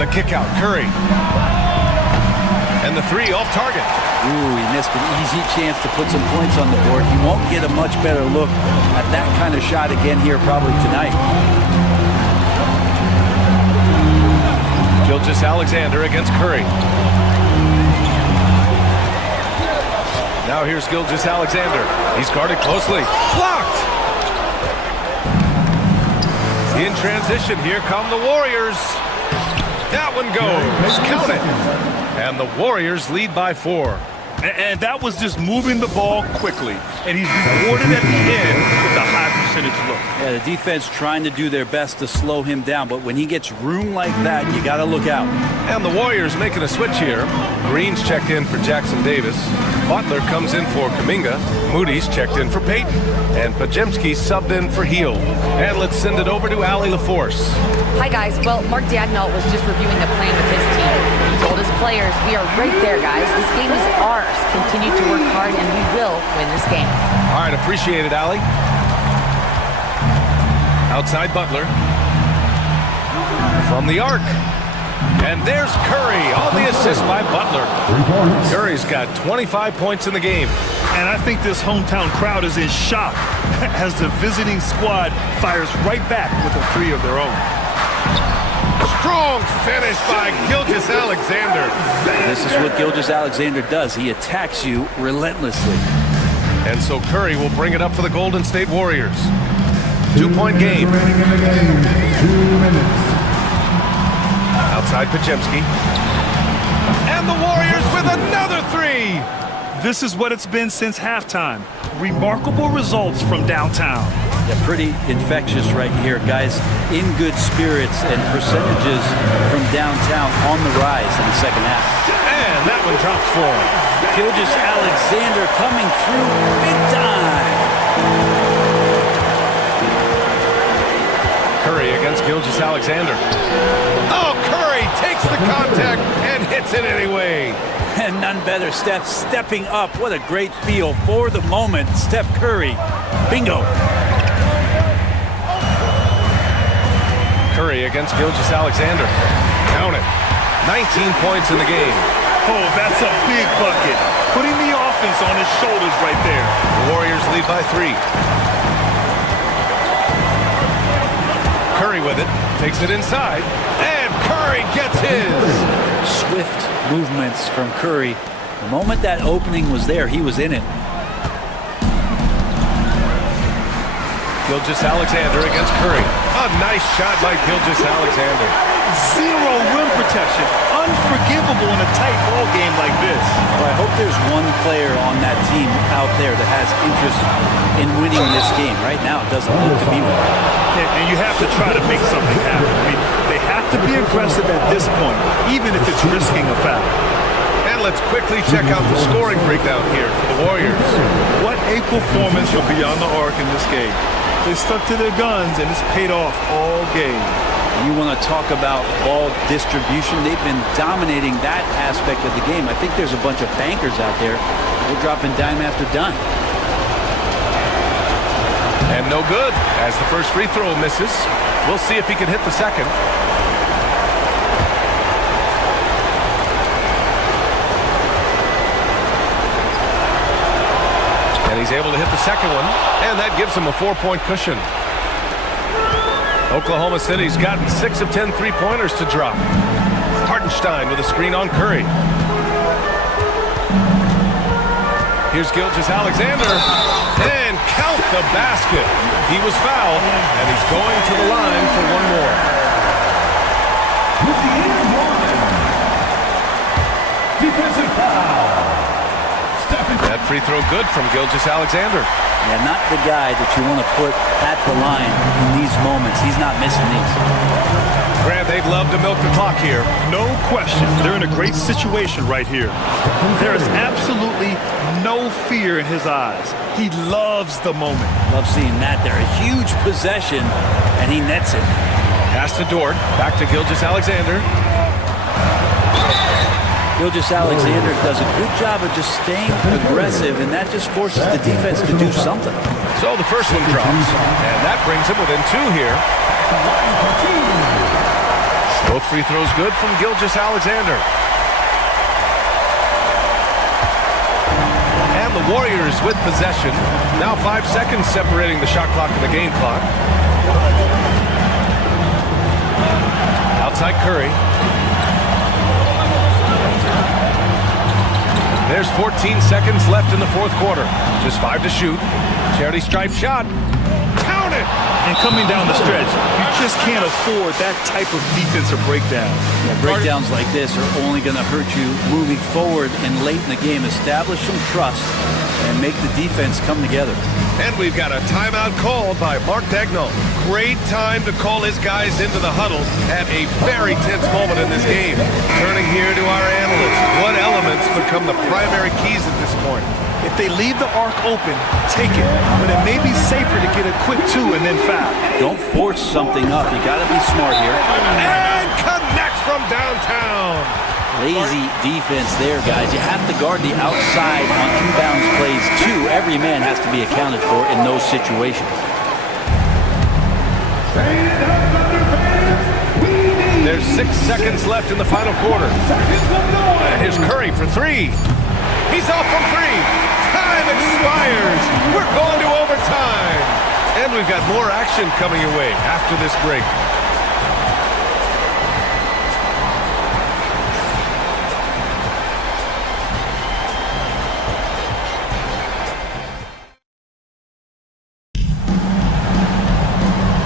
The kick out, Curry. And the 3 off target. Ooh, he missed an easy chance to put some points on the board. He won't get a much better look at that kind of shot again here probably tonight. Gilgeous-Alexander against Curry. Now here's Gilgeous-Alexander. He's guarded closely. Blocked! In transition, here come the Warriors. That one goes. Count it. And the Warriors lead by 4. And that was just moving the ball quickly. And he's rewarded at the end with a high percentage look. Yeah, the defense trying to do their best to slow him down, but when he gets room like that, you got to look out. And the Warriors making a switch here. Green's checked in for Jackson-Davis. Butler comes in for Kuminga. Moody's checked in for Payton. And Pajemski subbed in for Hield. And let's send it over to Allie LaForce. Hi, guys. Well, Mark Daigneault was just reviewing the plan with his team. He told his players, we are right there, guys. This game is ours. Continue to work hard, and we will win this game. All right, appreciate it, Allie. Outside Butler. From the arc. And there's Curry on the assist by Butler. Curry's got 25 points in the game. And I think this hometown crowd is in shock as the visiting squad fires right back with a 3 of their own. Strong finish by Gilgeous-Alexander. This is what Gilgeous-Alexander does. He attacks you relentlessly. And so Curry will bring it up for the Golden State Warriors. 2-point game. Outside Pajemski. And the Warriors with another 3. This is what it's been since halftime. Remarkable results from downtown. Yeah, pretty infectious right here, guys. In good spirits and percentages from downtown on the rise in the second half. And that one drops for him. Gilgeous-Alexander coming through big time. Curry against Gilgeous-Alexander. Oh, Curry takes the contact and and hits it anyway. And none better, Steph stepping up. What a great feel for the moment. Steph Curry. Bingo. Curry against Gilgeous-Alexander. Count it. 19 points in the game. Oh, that's a big bucket. Putting the offense on his shoulders right there. The Warriors lead by 3. Curry with it. Takes it inside. And Curry gets his. Swift movements from Curry. The moment that opening was there, he was in it. Gilgeous-Alexander against Curry. A nice shot by Gilgeous-Alexander. Zero rim protection. Unforgivable in a tight ball game like this. Well, I hope there's one player on that team out there that has interest in winning this game. Right now, it doesn't look to be one. And you have to try to make something happen. I mean, they have to be aggressive at this point, even if it's risking a foul. And let's quickly check out the scoring breakdown here for the Warriors. What a performance from beyond the arc in this game. They stuck to their guns, and it's paid off all game. You want to talk about ball distribution. They've been dominating that aspect of the game. I think there's a bunch of bankers out there. They're dropping dime after dime. And no good, as the first free throw misses. We'll see if he can hit the second. And he's able to hit the second one, and that gives him a 4-point cushion. Oklahoma City's gotten 6 of 10 three-pointers to drop. Hartenstein with a screen on Curry. Here's Gilgeous-Alexander, and count the basket. He was fouled, and he's going to the line for one more. Defensive foul. That free throw good from Gilgeous-Alexander. Yeah, not the guy that you want to put at the line in these moments. He's not missing these. Grant, they'd love to milk the clock here. No question. They're in a great situation right here. There is absolutely no fear in his eyes. He loves the moment. Love seeing that. They're a huge possession, and he nets it. Pass to Dort. Back to Gilgeous-Alexander. Gilgeous-Alexander does a good job of just staying aggressive, and that just forces the defense to do something. So the first one drops, and that brings him within 2 here. Both free throws good from Gilgeous-Alexander. And the Warriors with possession. Now 5 seconds separating the shot clock and the game clock. Outside Curry. There's 14 seconds left in the fourth quarter. Just 5 to shoot. Charity stripe shot. Count it! And coming down the stretch, you just can't afford that type of defensive breakdown. Yeah, breakdowns like this are only going to hurt you moving forward and late in the game. Establish some trust and make the defense come together. And we've got a timeout called by Mark Daigneault. Great time to call his guys into the huddle at a very tense moment in this game. Turning here to our analysts. What elements become the primary keys at this point? If they leave the arc open, take it. But it may be safer to get a quick 2 and then foul. Don't force something up. You got to be smart here. And connects from downtown. Lazy defense there, guys. You have to guard the outside on inbounds plays, too. Every man has to be accounted for in those situations. There's 6 seconds left in the final quarter. And here's Curry for 3. He's off from 3. Time expires. We're going to overtime. And we've got more action coming your way after this break.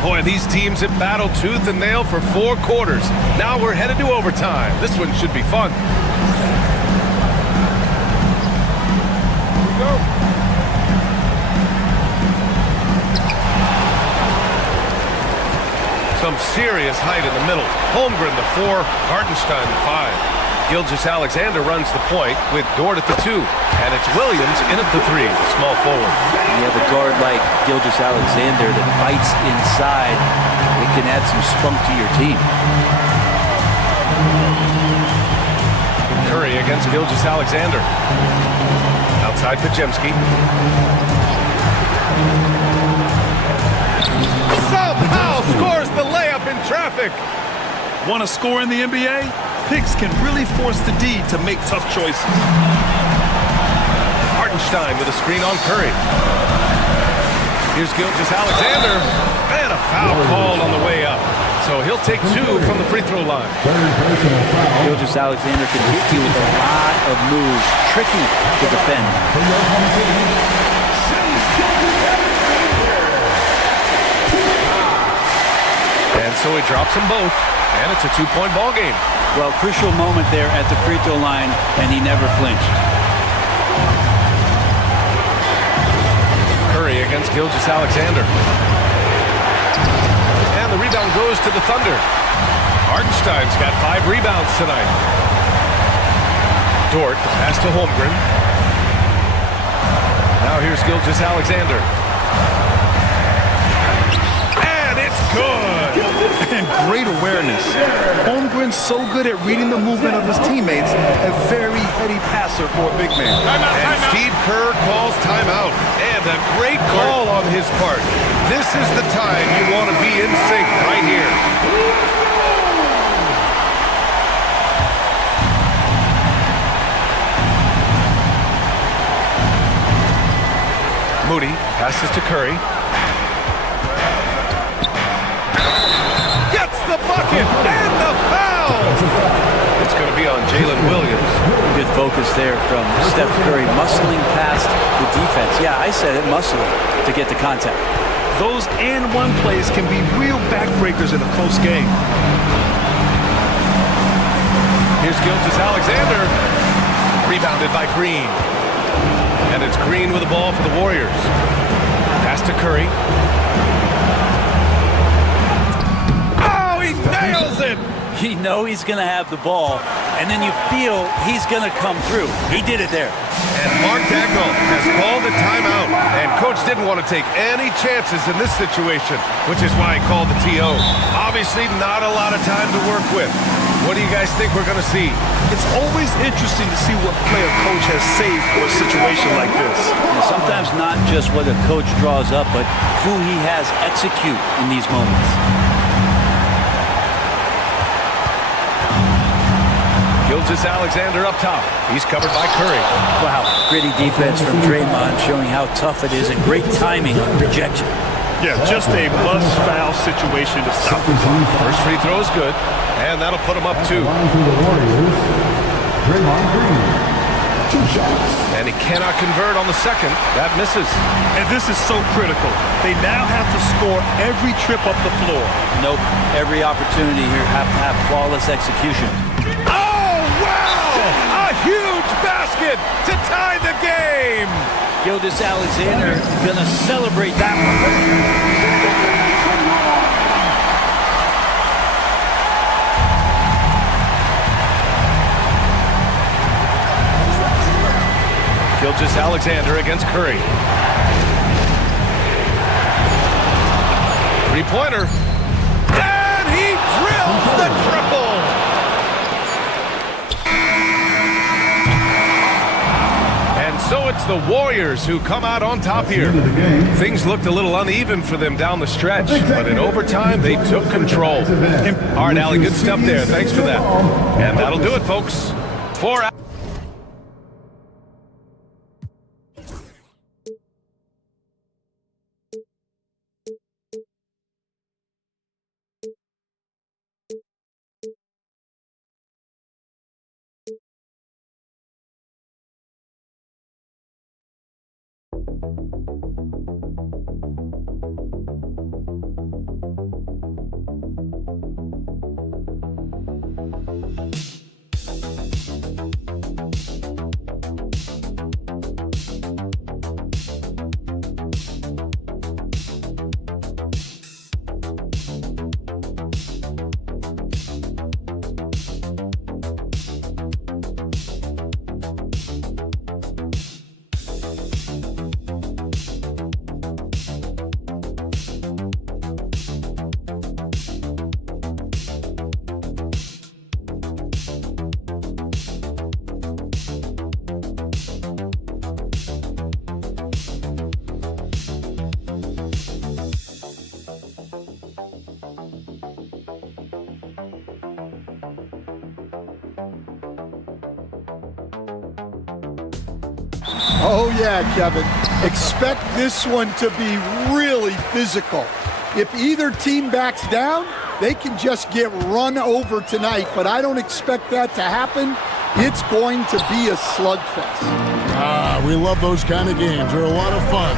Boy, these teams have battled tooth and nail for 4 quarters. Now we're headed to overtime. This one should be fun. Here we go. Some serious height in the middle. Holmgren the 4, Hartenstein the 5. Gilgeous-Alexander runs the point with Dort at the 2. And it's Williams in at the 3, the small forward. You have a guard like Gilgeous-Alexander that fights inside. It can add some spunk to your team. Curry against Gilgeous-Alexander. Outside Pajemski. Somehow scores the layup in traffic. Want to score in the NBA? Picks can really force the D to make tough choices. Hartenstein with a screen on Curry. Here's Gilgeous-Alexander, and a foul called on the way up. So he'll take 2 from the free throw line. Gilgeous-Alexander can hit you with a lot of moves, tricky to defend. And so he drops them both, and it's a 2-point ball game. Well, crucial moment there at the free throw line, and he never flinched. Curry against Gilgeous-Alexander. And the rebound goes to the Thunder. Hartenstein's got 5 rebounds tonight. Dort, the pass to Holmgren. Now here's Gilgeous-Alexander. And it's good! And great awareness. Holmgren's so good at reading the movement of his teammates. A very heady passer for a big man. And Steve Kerr calls timeout. And a great call on his part. This is the time you want to be in sync right here. Moody passes to Curry. Gets the bucket and the foul! It's going to be on Jalen Williams. Good focus there from Steph Curry, muscling past the defense. Yeah, I said it, muscling to get the contact. Those and-one plays can be real backbreakers in a close game. Here's Gilgeous-Alexander. Rebounded by Green. And it's Green with the ball for the Warriors. Pass to Curry. Oh, he nails it! You know he's going to have the ball, and then you feel he's going to come through. He did it there. And Mark Dagnall has called a timeout. And Coach didn't want to take any chances in this situation, which is why he called the TO. Obviously, not a lot of time to work with. What do you guys think we're going to see? It's always interesting to see what play a coach has saved for a situation like this. And sometimes not just what a coach draws up, but who he has execute in these moments. Gilgeous-Alexander up top. He's covered by Curry. Wow, gritty defense from Draymond, showing how tough it is, and great timing on rejection. Yeah, just a must-foul situation to stop the clock. First free throw is good, and that'll put him up 2. And he cannot convert on the second. That misses. And this is so critical. They now have to score every trip up the floor. Nope, every opportunity here have to have flawless execution. Oh, wow! A huge basket to tie the game! Gilgeous-Alexander gonna celebrate that one. Gilgeous-Alexander against Curry. Three-pointer. And he drills the triple! And so it's the Warriors who come out on top here. Things looked a little uneven for them down the stretch, but in overtime, they took control. All right, Allie, good stuff there. Thanks for that. And that'll do it, folks. 4 hours. Oh, yeah, Kevin. Expect this one to be really physical. If either team backs down, they can just get run over tonight, but I don't expect that to happen. It's going to be a slugfest. We love those kind of games. They're a lot of fun.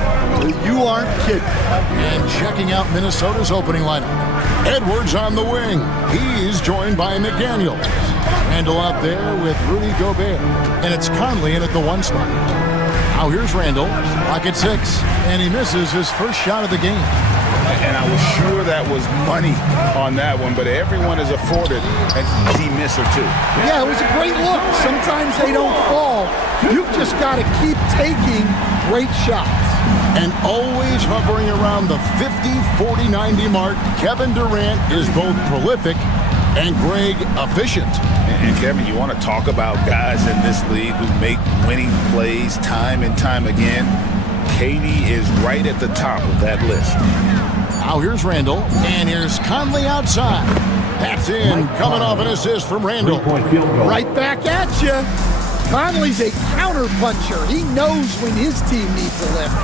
You aren't kidding. And checking out Minnesota's opening lineup. Edwards on the wing. He's joined by McDaniels. Randall out there with Rudy Gobert. And it's Conley in at the 1 spot. Now here's Randall, lock at 6. And he misses his first shot of the game. And I was sure that was money on that one, but everyone is afforded an easy miss or two. Yeah, it was a great look. Sometimes they don't fall. You've just got to keep taking great shots. And always hovering around the 50, 40, 90 mark, Kevin Durant is both prolific and Greg efficient. And Kevin, you want to talk about guys in this league who make winning plays time and time again? KD is right at the top of that list. Now here's Randall, and here's Conley outside. That's in, coming off an assist from Randall. Right back at you. Conley's a counter puncher. He knows when his team needs a lift.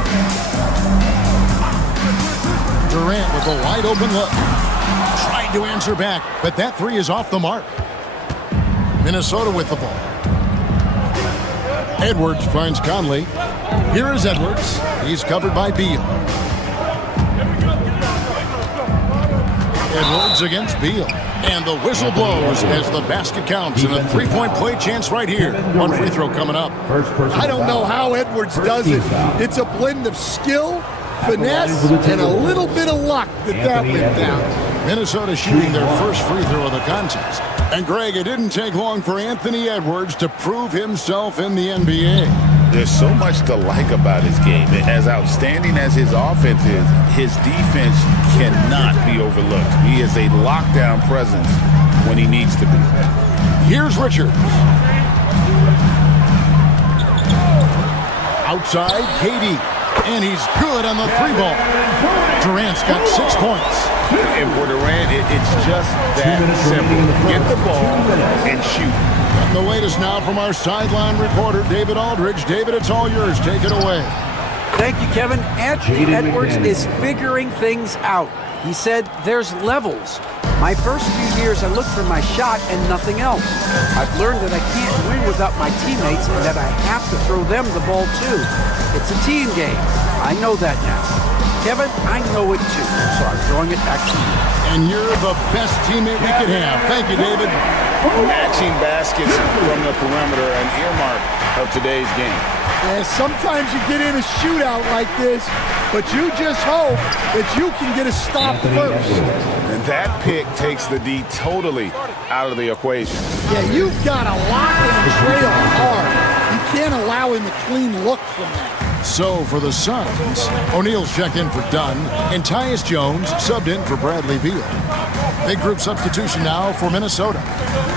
Durant with a wide open look. Tried to answer back, but that 3 is off the mark. Minnesota with the ball. Edwards finds Conley. Here is Edwards. He's covered by Beal. Edwards against Beal. And the whistle blows as the basket counts. And a 3-point play chance right here. One free throw coming up. I don't know how Edwards does it. It's a blend of skill, finesse, and a little bit of luck that went down. Minnesota shooting their first free throw of the contest. And Greg, it didn't take long for Anthony Edwards to prove himself in the NBA. There's so much to like about his game. As outstanding as his offense is, his defense cannot be overlooked. He is a lockdown presence when he needs to be. Here's Richards. Outside, KD. And he's good on the 3-ball. Durant's got 6 points. And for Durant, it's just that simple. Get the ball and shoot. And the latest now from our sideline reporter, David Aldridge. David, it's all yours. Take it away. Thank you, Kevin. Anthony Edwards is figuring things out. He said there's levels. My first few years, I looked for my shot and nothing else. I've learned that I can't win without my teammates and that I have to throw them the ball too. It's a team game. I know that now. Kevin, I know it too, so I'm throwing it back to you. And you're the best teammate we could have. Thank you, David. Matching baskets from the perimeter, an earmark of today's game. Yeah, sometimes you get in a shootout like this, but you just hope that you can get a stop first. And that pick takes the D totally out of the equation. Yeah, you've got to lock and trail hard. You can't allow him a clean look from that. So for the Suns, O'Neal's checked in for Dunn, and Tyus Jones subbed in for Bradley Beal. Big group substitution now for Minnesota.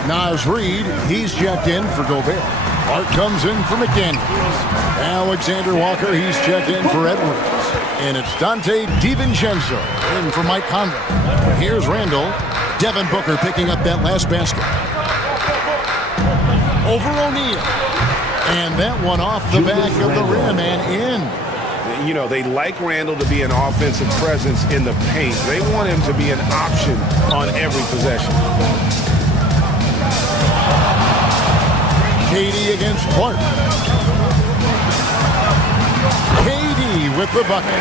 Naz Reid, he's checked in for Gobert. Art comes in for McDaniels. Alexander Walker, he's checked in for Edwards. And it's Dante DiVincenzo in for Mike Conley. Here's Randall. Devin Booker picking up that last basket. Over O'Neal. And that one off the back of the rim and in. You know, they like Randall to be an offensive presence in the paint. They want him to be an option on every possession. KD against Clark. KD with the bucket.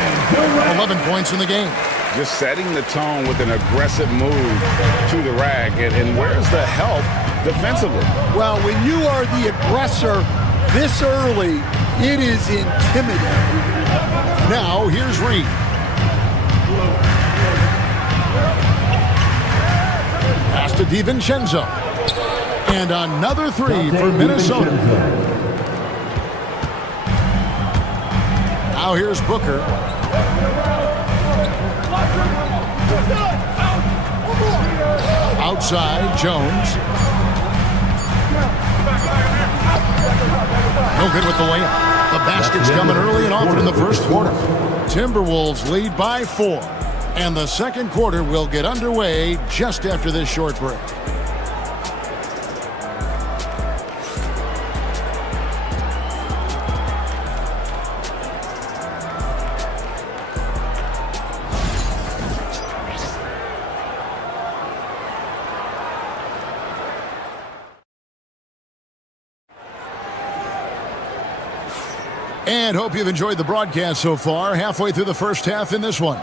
11 points in the game. Just setting the tone with an aggressive move to the rack. And where's the help defensively? Well, when you are the aggressor this early, it is intimidating. Now, here's Reid. Pass to DiVincenzo. And another 3 for Minnesota. Now here's Booker. Outside, Jones. No good with the layup. The basket's coming early and often in the first quarter. Timberwolves lead by 4. And the second quarter will get underway just after this short break. And hope you've enjoyed the broadcast so far. Halfway through the first half in this one.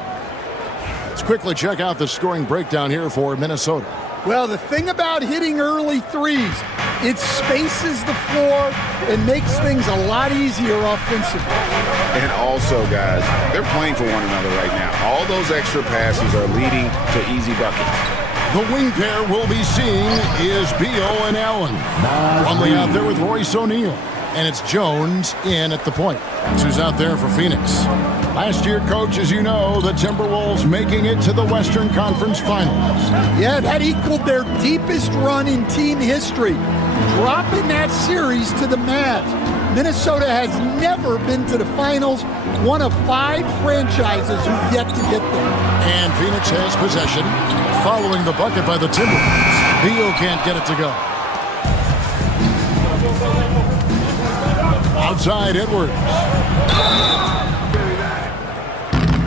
Let's quickly check out the scoring breakdown here for Minnesota. Well, the thing about hitting early threes, it spaces the floor and makes things a lot easier offensively. And also, guys, they're playing for one another right now. All those extra passes are leading to easy buckets. The wing pair we'll be seeing is Beal and Allen. Plumlee out there with Royce O'Neal. And it's Jones in at the point. That's who's out there for Phoenix. Last year, Coach, as you know, the Timberwolves making it to the Western Conference Finals. Yeah, that equaled their deepest run in team history, dropping that series to the Mavs. Minnesota has never been to the finals, one of 5 franchises who've yet to get there. And Phoenix has possession, following the bucket by the Timberwolves. Beal can't get it to go. Outside Edwards.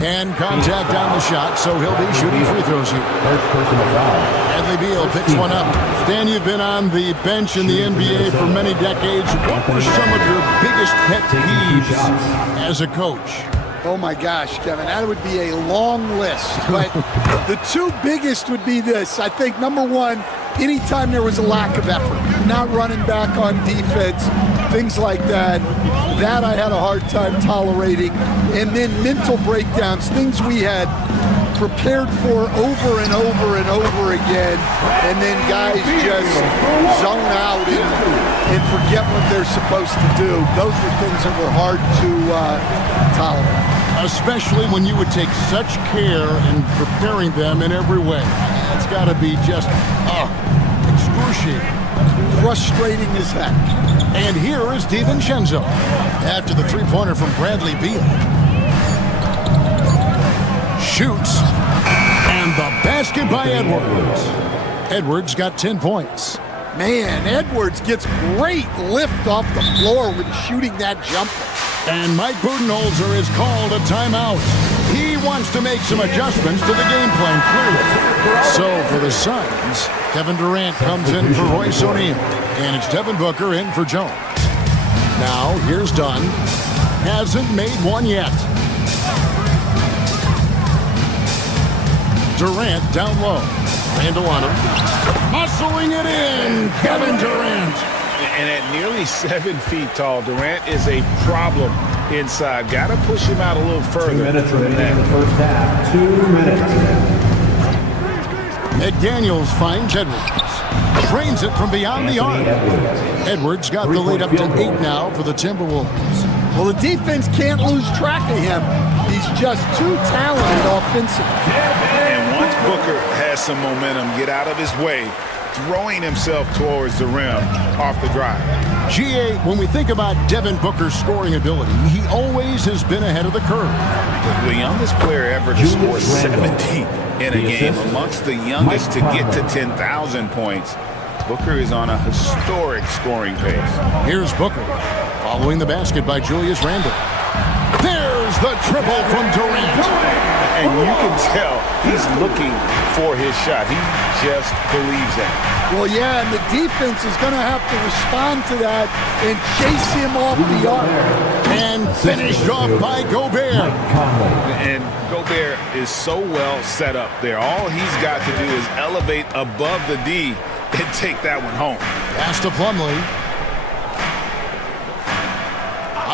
And contact on the shot, so he'll be shooting free throws here. Bradley Beal picks one up. Dan, you've been on the bench in the NBA for many decades. What were some of your biggest pet peeves as a coach? Oh my gosh, Kevin, that would be a long list. But the 2 biggest would be this. I think, number one, anytime there was a lack of effort, not running back on defense, things like that, that I had a hard time tolerating. And then mental breakdowns, things we had prepared for over and over and over again, and then guys just zone out and forget what they're supposed to do. Those were things that were hard to tolerate. Especially when you would take such care in preparing them in every way. It's got to be just excruciating. Frustrating as heck. And here is DiVincenzo after the three-pointer from Bradley Beal. Shoots. And the basket by Edwards. Edwards got 10 points. Man, Edwards gets great lift off the floor when shooting that jumper. And Mike Budenholzer is called a timeout. He wants to make some adjustments to the game plan, clearly. So for the Suns, Kevin Durant comes in for Royce O'Neal. And it's Devin Booker in for Jones. Now, here's Dunn. Hasn't made one yet. Durant down low. Randall on him. Muscling it in, Kevin Durant. And at nearly 7 feet tall, Durant is a problem inside. Got to push him out a little further. 2 minutes remaining in the first half. 2 minutes. McDaniels finds Edwards. Trains it from beyond the arc. Edwards got the lead up to 8 now for the Timberwolves. Well, the defense can't lose track of him. He's just too talented offensively. And once Booker has some momentum, get out of his way, throwing himself towards the rim off the drive. GA, when we think about Devin Booker's scoring ability, he always has been ahead of the curve. The youngest player ever to score 70 in a game, amongst the youngest to get to 10,000 points. Booker is on a historic scoring pace. Here's Booker, following the basket by Julius Randle. There's the triple from Durant. And you can tell he's looking for his shot. He just believes that. Well, yeah, and the defense is going to have to respond to that and chase him off the arc. And finished off by Gobert. And Gobert is so well set up there. All he's got to do is elevate above the D and take that one home. Pass to Plumlee.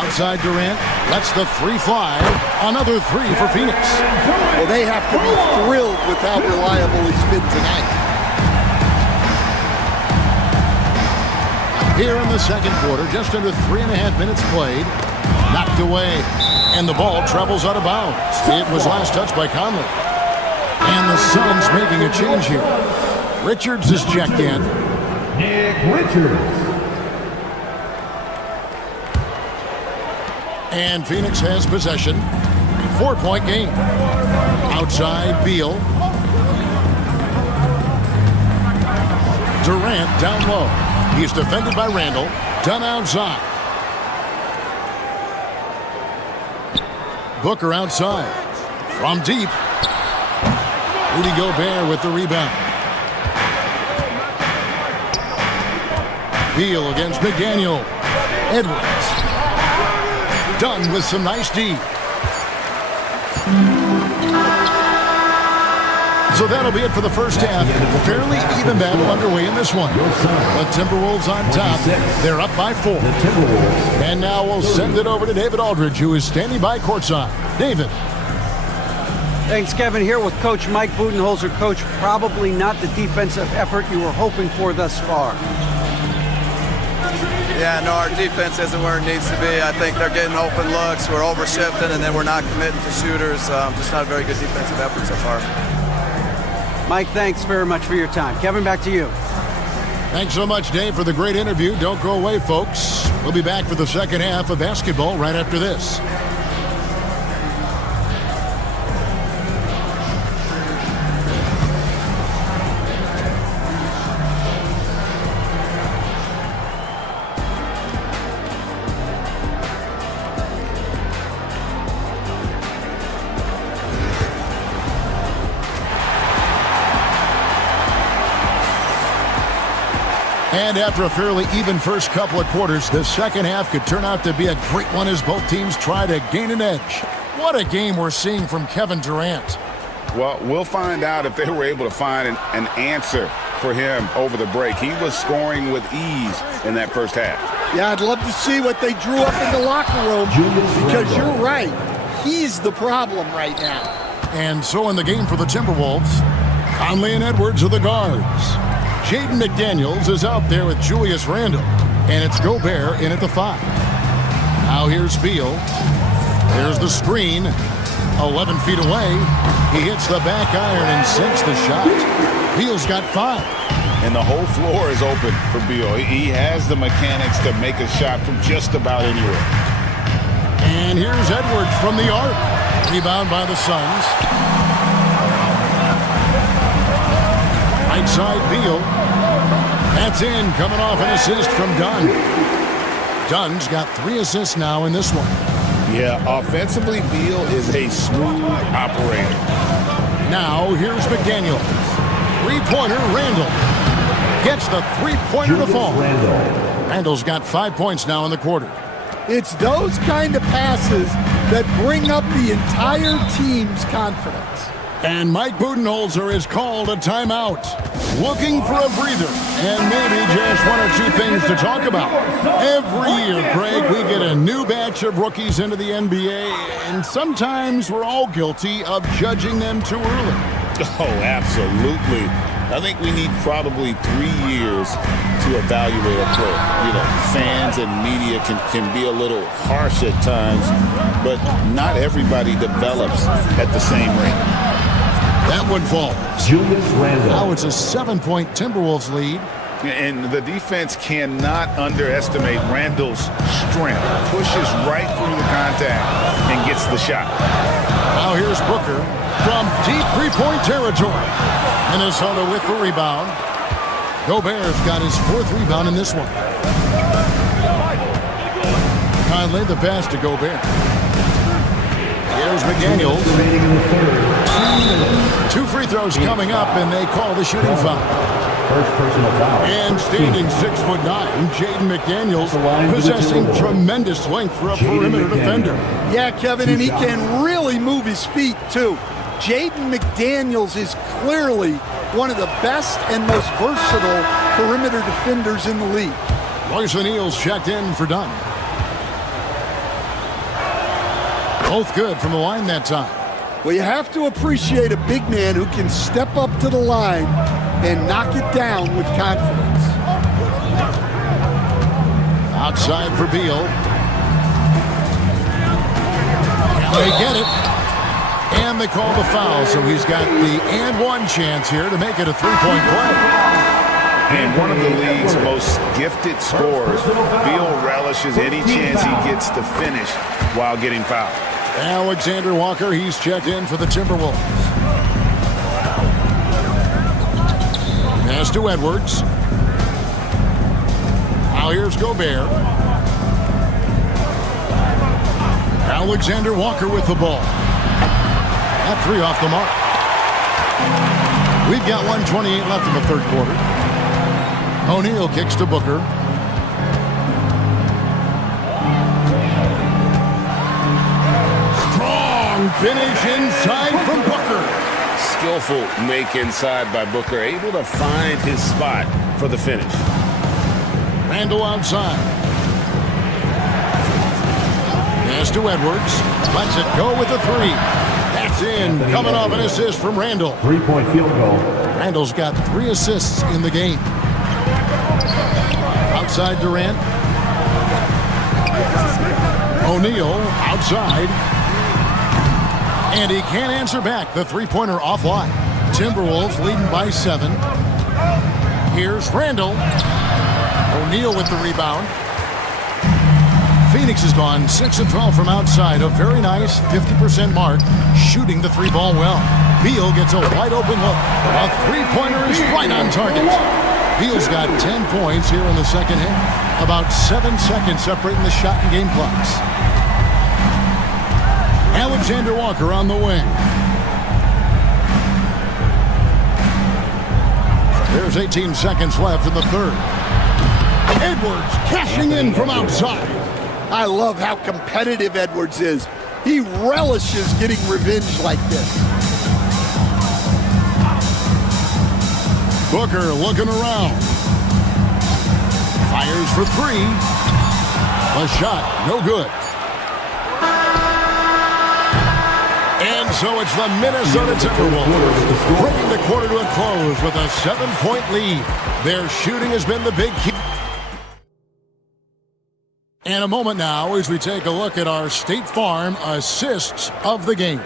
Outside Durant lets the 3 fly. Another 3 for Phoenix. Well, they have to be thrilled with how reliable he's been tonight. Here in the second quarter, just under 3.5 minutes played. Knocked away. And the ball travels out of bounds. It was last touched by Conley. And the Suns making a change here. Richards is checked in. Nick Richards. And Phoenix has possession. 4-point game. Outside Beal. Durant down low. He's defended by Randall. Done outside. Booker outside. From deep. Rudy Gobert with the rebound. Beal against McDaniel. Edwards. Dunn with some nice D. So that'll be it for the first half. Fairly even battle underway in this one. The Timberwolves on top. They're up by 4. And now we'll send it over to David Aldridge, who is standing by courtside. David. Thanks, Kevin. Here with Coach Mike Budenholzer. Coach, probably not the defensive effort you were hoping for thus far. Yeah, no, our defense isn't where it needs to be. I think they're getting open looks. We're over-shifting, and then we're not committing to shooters. Just not a very good defensive effort so far. Mike, thanks very much for your time. Kevin, back to you. Thanks so much, Dave, for the great interview. Don't go away, folks. We'll be back for the second half of basketball right after this. And after a fairly even first couple of quarters, the second half could turn out to be a great one as both teams try to gain an edge. What a game we're seeing from Kevin Durant. Well, we'll find out if they were able to find an answer for him over the break. He was scoring with ease in that first half. Yeah, I'd love to see what they drew up in the locker room because you're right. He's the problem right now. And so in the game for the Timberwolves, Conley and Edwards are the guards. Jaden McDaniels is out there with Julius Randle, and it's Gobert in at the 5. Now here's Beal. There's the screen. 11 feet away. He hits the back iron and sinks the shot. Beal's got 5. And the whole floor is open for Beal. He has the mechanics to make a shot from just about anywhere. And here's Edwards from the arc. Rebound by the Suns. Right side, Beal. That's in, coming off an assist from Dunn. Dunn's got 3 assists now in this one. Yeah, offensively, Beal is a smooth operator. Now, here's McDaniels. Three-pointer, Randle. Gets the three-pointer to fall. Randle's got 5 points now in the quarter. It's those kind of passes that bring up the entire team's confidence. And Mike Budenholzer has called a timeout. Looking for a breather and maybe just 1 or 2 things to talk about. Every year, Greg, we get a new batch of rookies into the NBA, and sometimes we're all guilty of judging them too early. Oh, absolutely. I think we need probably 3 years to evaluate a player. You know, fans and media can be a little harsh at times, but not everybody develops at the same rate. That one falls. Julius Randle. Now it's a 7-point Timberwolves lead. And the defense cannot underestimate Randle's strength. Pushes right through the contact and gets the shot. Now here's Booker from deep three-point territory. Minnesota with the rebound. Gobert's got his 4th rebound in this one. Conley the pass to Gobert. Here's McDaniels. 2 free throws coming up, and they call the shooting foul. First personal foul. And standing 6'9", Jaden McDaniels, possessing tremendous length for a perimeter defender. Yeah, Kevin, and he can really move his feet, too. Jaden McDaniels is clearly one of the best and most versatile perimeter defenders in the league. Royce O'Neal's checked in for Dunn. Both good from the line that time. Well, you have to appreciate a big man who can step up to the line and knock it down with confidence. Outside for Beal. Can they get it? And they call the foul, so he's got the and one chance here to make it a 3-point play. And one of the league's most gifted scorers, Beal relishes any chance he gets to finish while getting fouled. Alexander Walker, he's checked in for the Timberwolves. Pass to Edwards. Now here's Gobert. Alexander Walker with the ball. That 3 off the mark. We've got 1:28 left in the 3rd quarter. O'Neal kicks to Booker. Finish inside from Booker. Skillful make inside by Booker, able to find his spot for the finish. Randall outside. Pass to Edwards. Lets it go with the three. That's in. Coming off an assist from Randall. 3-point field goal. Randall's got 3 assists in the game. Outside Durant. O'Neal outside. And he can't answer back. The three-pointer offline. Timberwolves leading by 7. Here's Randall. O'Neal with the rebound. Phoenix has gone 6 of 12 from outside. A very nice 50% mark. Shooting the three ball well. Beal gets a wide open look. A three-pointer is right on target. Beal's got 10 points here in the second half. About 7 seconds separating the shot and game clocks. Alexander Walker on the wing. There's 18 seconds left in the third. Edwards cashing in from outside. I love how competitive Edwards is. He relishes getting revenge like this. Booker looking around. Fires for 3. A shot, no good. And so it's the Minnesota Timberwolves bringing the quarter to a close with a 7-point lead. Their shooting has been the big key. And a moment now as we take a look at our State Farm assists of the game.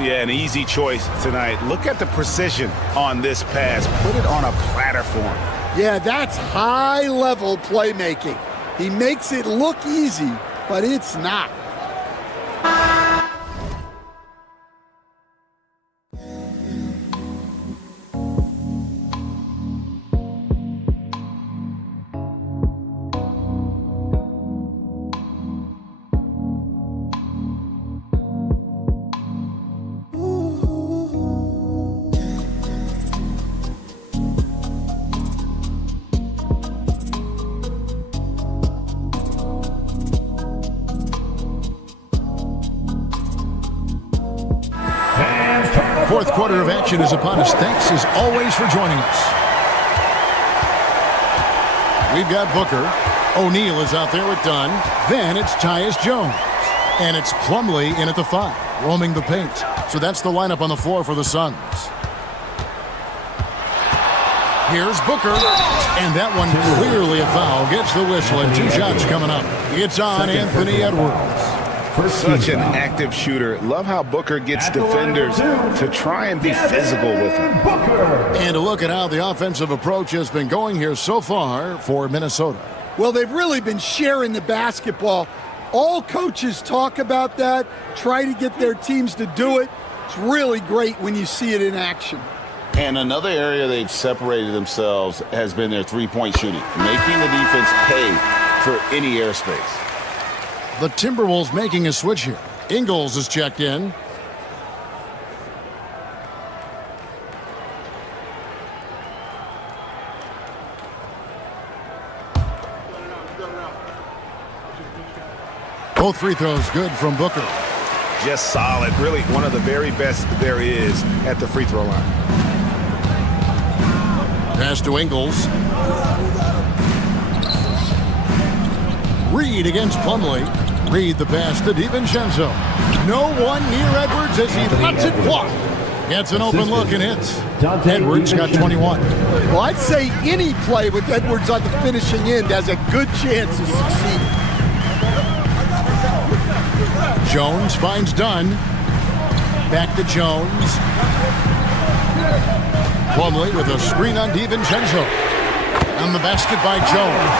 Yeah, an easy choice tonight. Look at the precision on this pass. Put it on a platter for him. Yeah, that's high-level playmaking. He makes it look easy, but it's not. Fourth quarter of action is upon us. Thanks as always for joining us. We've got Booker. O'Neal is out there with Dunn. Then it's Tyus Jones. And it's Plumlee in at the 5, roaming the paint. So that's the lineup on the floor for the Suns. Here's Booker. And that one clearly a foul. Gets the whistle and 2 shots coming up. It's on Anthony Edwards. Such an active shooter. Love how Booker gets defenders to try and be physical with him. And a look at how the offensive approach has been going here so far for Minnesota. Well, they've really been sharing the basketball. All coaches talk about that, try to get their teams to do it. It's really great when you see it in action. And another area they've separated themselves has been their three-point shooting, making the defense pay for any airspace. The Timberwolves making a switch here. Ingles is checked in. Both free throws good from Booker. Just solid. Really one of the very best there is at the free throw line. Pass to Ingles. Reed against Plumlee. Reed the pass to DiVincenzo. No one near Edwards as he lets it fly. Gets an open look and hits. Edwards got 21. Well, I'd say any play with Edwards on the finishing end has a good chance of succeeding. Jones finds Dunn. Back to Jones. Plumlee with a screen on DiVincenzo. And the basket by Jones.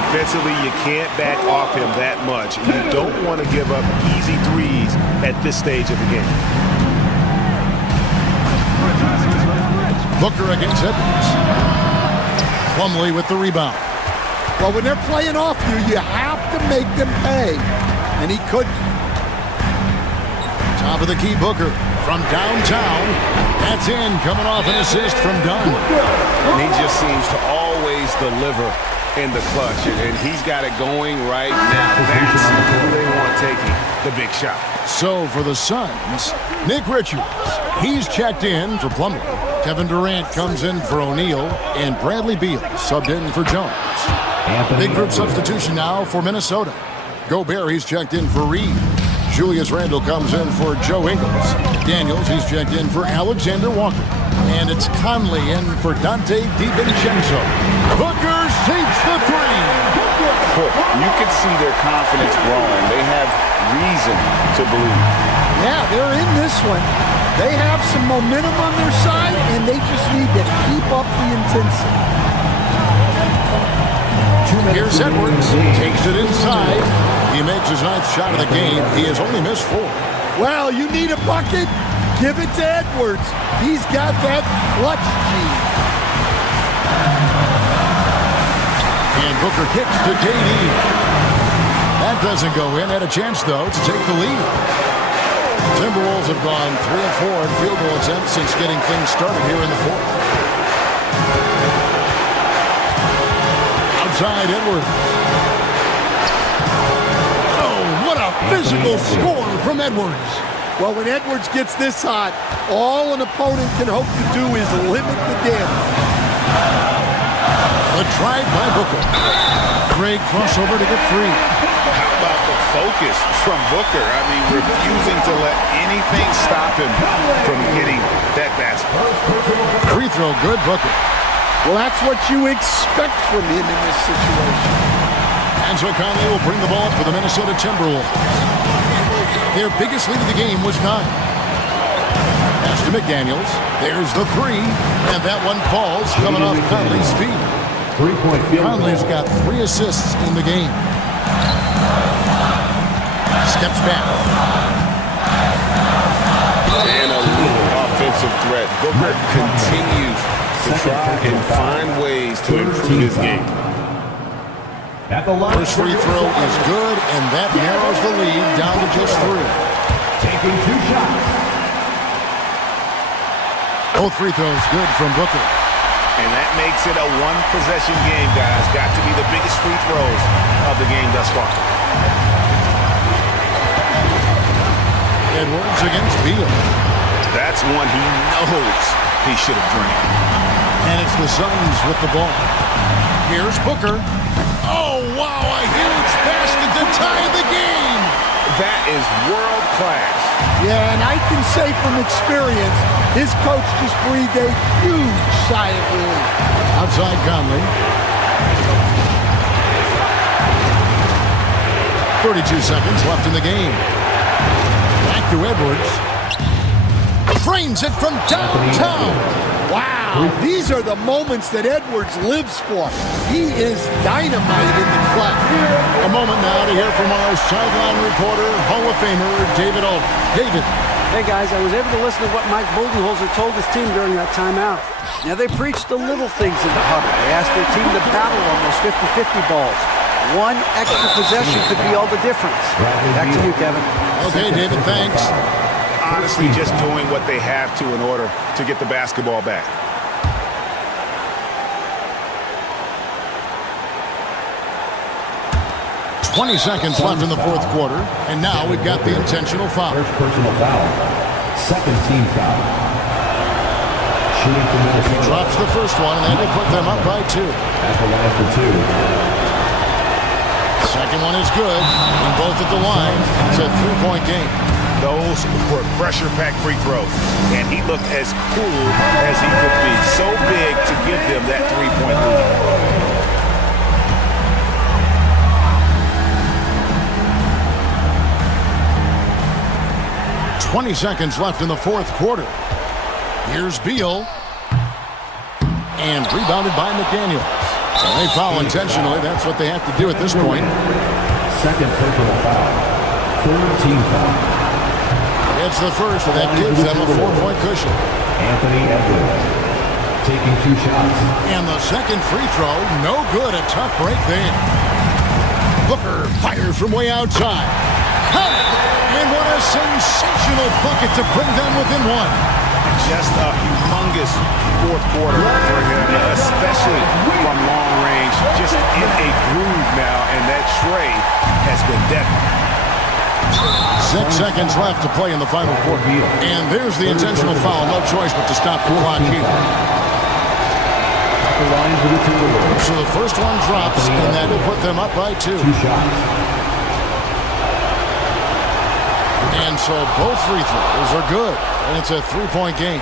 Defensively, you can't back off him that much. You don't want to give up easy threes at this stage of the game. Booker against Edwards. Plumlee with the rebound. Well, when they're playing off you, you have to make them pay. And he couldn't. Top of the key, Booker from downtown. That's in, coming off an assist from Dunn. And he just seems to always deliver in the clutch, and he's got it going right now. That's who they want taking the big shot. So for the Suns, Nick Richards. He's checked in for Plumlee. Kevin Durant comes in for O'Neal, and Bradley Beal subbed in for Jones. Big group substitution now for Minnesota. Gobert, he's checked in for Reed. Julius Randle comes in for Joe Ingles. Daniels, he's checked in for Alexander Walker. And it's Conley in for Dante DiVincenzo. Booker sinks the three. You can see their confidence growing. They have reason to believe. Yeah, they're in this one. They have some momentum on their side, and they just need to keep up the intensity. Here's Edwards. Takes it inside. He makes his 9th shot of the game. He has only missed 4. Well, you need a bucket? Give it to Edwards. He's got that clutch gene. And Booker kicks to KD. That doesn't go in. Had a chance, though, to take the lead. Timberwolves have gone 3 of 4 in field goal attempts since getting things started here in the 4th. Outside Edwards. Oh, what a physical score from Edwards. Well, when Edwards gets this hot, all an opponent can hope to do is limit the damage. The drive by Booker. Great crossover to get free. How about the focus from Booker? I mean, refusing to let anything stop him from getting that basket. Free throw, good Booker. Well, that's what you expect from him in this situation. And so Conley will bring the ball up for the Minnesota Timberwolves. Their biggest lead of the game was 9. Pass to McDaniels. There's the 3. And that one falls coming off Conley's feet. Three-point field goal. Conley's got 3 assists in the game. Steps back. And a little offensive threat. Booker continues to try and find ways to improve his game. At the line. First free throw is good, and that narrows the lead down to just 3. Taking 2 shots. Both free throws good from Booker. And that makes it a one-possession game, guys. Got to be the biggest free throws of the game thus far. Edwards against Beal. That's one he knows he should have drained. And it's the Suns with the ball. Here's Booker. Oh, wow, a huge basket to tie the game. That is world class. Yeah, and I can say from experience, his coach just breathed a huge sigh of relief. Outside Conley. 32 seconds left in the game. Back to Edwards. Frames it from downtown. Wow, these are the moments that Edwards lives for. He is dynamite in the clutch. A moment now to hear from our sideline reporter, Hall of Famer David Aldridge. David. Hey guys, I was able to listen to what Mike Budenholzer told his team during that timeout. Now they preached the little things in the huddle. They asked their team to battle on those 50-50 balls. One extra possession could be all the difference. Back to you, Kevin. Okay, David, thanks. Honestly, just doing what they have to in order to get the basketball back. "20 seconds left in the 4th quarter, and now we've got the intentional foul. First personal foul. Second team foul. Shooting for Minnesota. Drops the first one, and that will put them up by 2. At the line for 2. Second one is good, and both at the line. It's a 3-point game. Those were pressure-packed free throws, and he looked as cool as he could be. So big to give them that 3-point lead. 20 seconds left in the 4th quarter. Here's Beal. And rebounded by McDaniels. So they foul intentionally. That's what they have to do at this point. Second personal foul. Third team foul. It's the first, and that gives them a 4-point cushion. Anthony Edwards taking 2 shots. And the second free throw, no good. A tough break there. Booker fires from way outside. Count it! And what a sensational bucket to bring them within 1. Just a humongous fourth quarter for him, especially from long range. Just in a groove now, and that Trey has been deadly. 6 seconds left to play in the final quarter. And there's the intentional foul. No choice but to stop the clock here. So the first one drops, and that will put them up by 2. And so both free throws are good. And it's a 3-point game.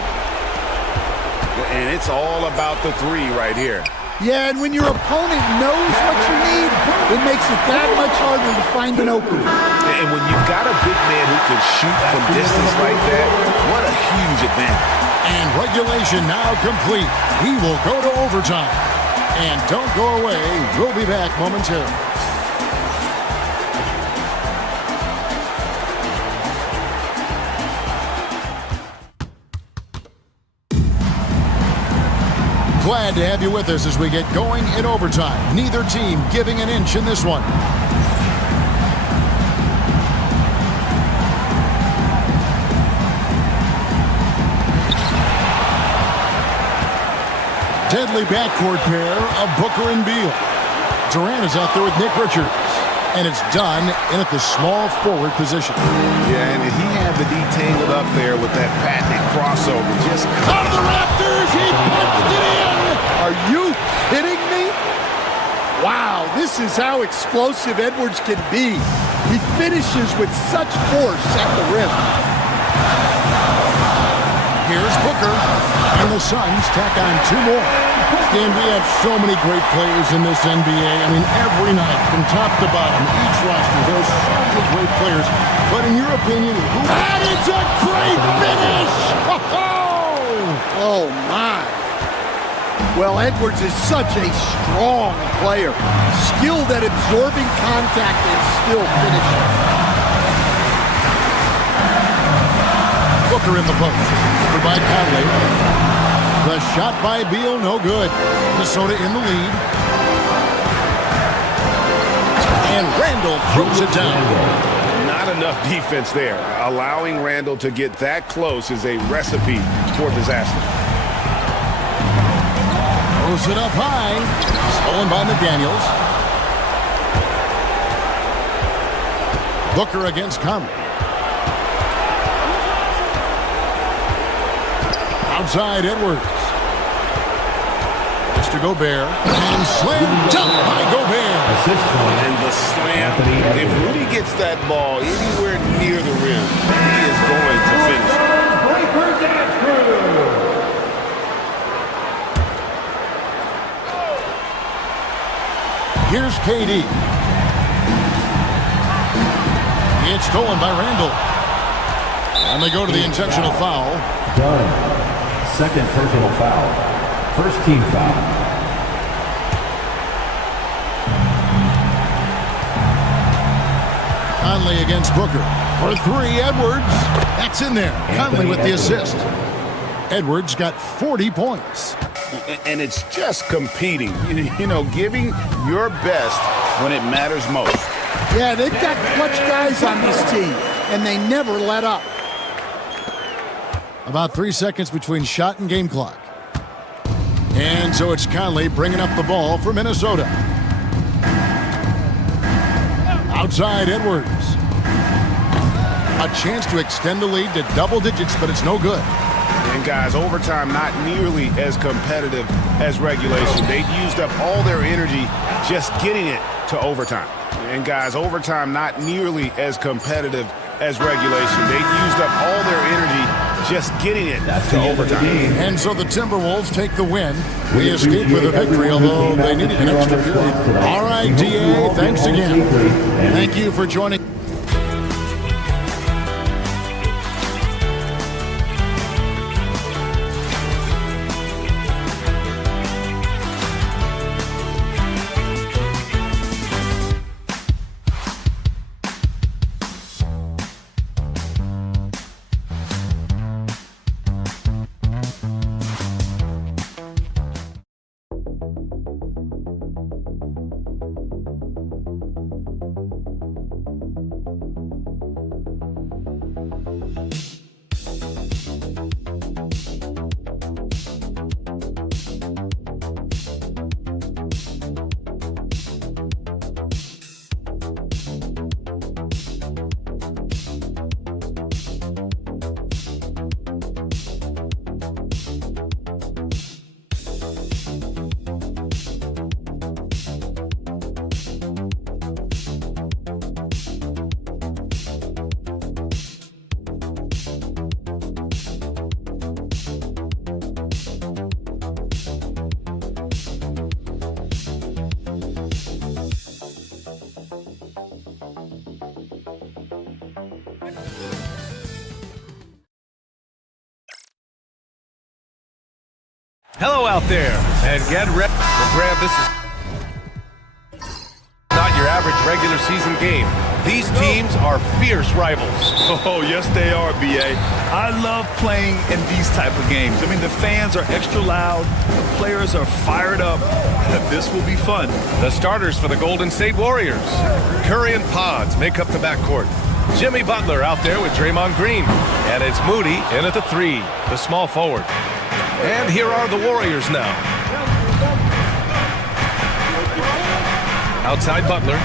And it's all about the 3 right here. Yeah, and when your opponent knows what you need, it makes it that much harder to find an opening. And when you've got a big man who can shoot from distance like that, what a huge advantage. And regulation now complete. We will go to overtime. And don't go away. We'll be back momentarily. Glad to have you with us as we get going in overtime. Neither team giving an inch in this one. Deadly backcourt pair of Booker and Beal. Durant is out there with Nick Richards. And it's done in at the small forward position. Yeah, and he had the D tangled up there with that patented crossover. Just out of the rafters, he punched it in! Are you kidding me? Wow, this is how explosive Edwards can be. He finishes with such force at the rim. Here's Booker, and the Suns tack on 2 more. And we have so many great players in this NBA. I mean, every night, from top to bottom, each roster, there's so many great players. But in your opinion, that is a great finish! Oh, my. Well, Edwards is such a strong player. Skilled at absorbing contact and still finishing. Booker in the post. Over by Conley. The shot by Beal, no good. Minnesota in the lead. And Randall throws it down. not enough defense there. Allowing Randall to get that close is a recipe for disaster. Throws it up high. Stolen by McDaniels. Booker against Conley. Outside Edwards. Mr. Gobert. And slam dunk by Gobert. And the slam. If Rudy gets that ball anywhere near the rim, he is going to finish. Here's KD. It's stolen by Randall. And they go to the intentional foul. Done. Second personal foul. First team foul. Conley against Booker. For three, Edwards. That's in there. Conley with the assist. Edwards got 40 points. And it's just competing. You know, giving your best when it matters most. Yeah, they've got clutch guys on this team, and they never let up. About 3 seconds between shot and game clock. And so it's Conley bringing up the ball for Minnesota. Outside Edwards. A chance to extend the lead to double digits, but it's no good. And guys, overtime not nearly as competitive as regulation. They've used up all their energy just getting it to overtime. And guys, overtime not nearly as competitive as regulation. They've used up all their energy just getting it to overtime. And so the Timberwolves take the win. We escaped with a victory, although they needed an extra period. All right, DA, thanks again. Thank you for joining. Hello out there, and get ready. Well, Graham, this is not your average regular season game. These teams are fierce rivals. Oh, yes, they are, B.A. I love playing in these type of games. I mean, the fans are extra loud. The players are fired up. This will be fun. The starters for the Golden State Warriors. Curry and Pods make up the backcourt. Jimmy Butler out there with Draymond Green. And it's Moody in at the 3, the small forward. And here are the Warriors now. Outside Butler.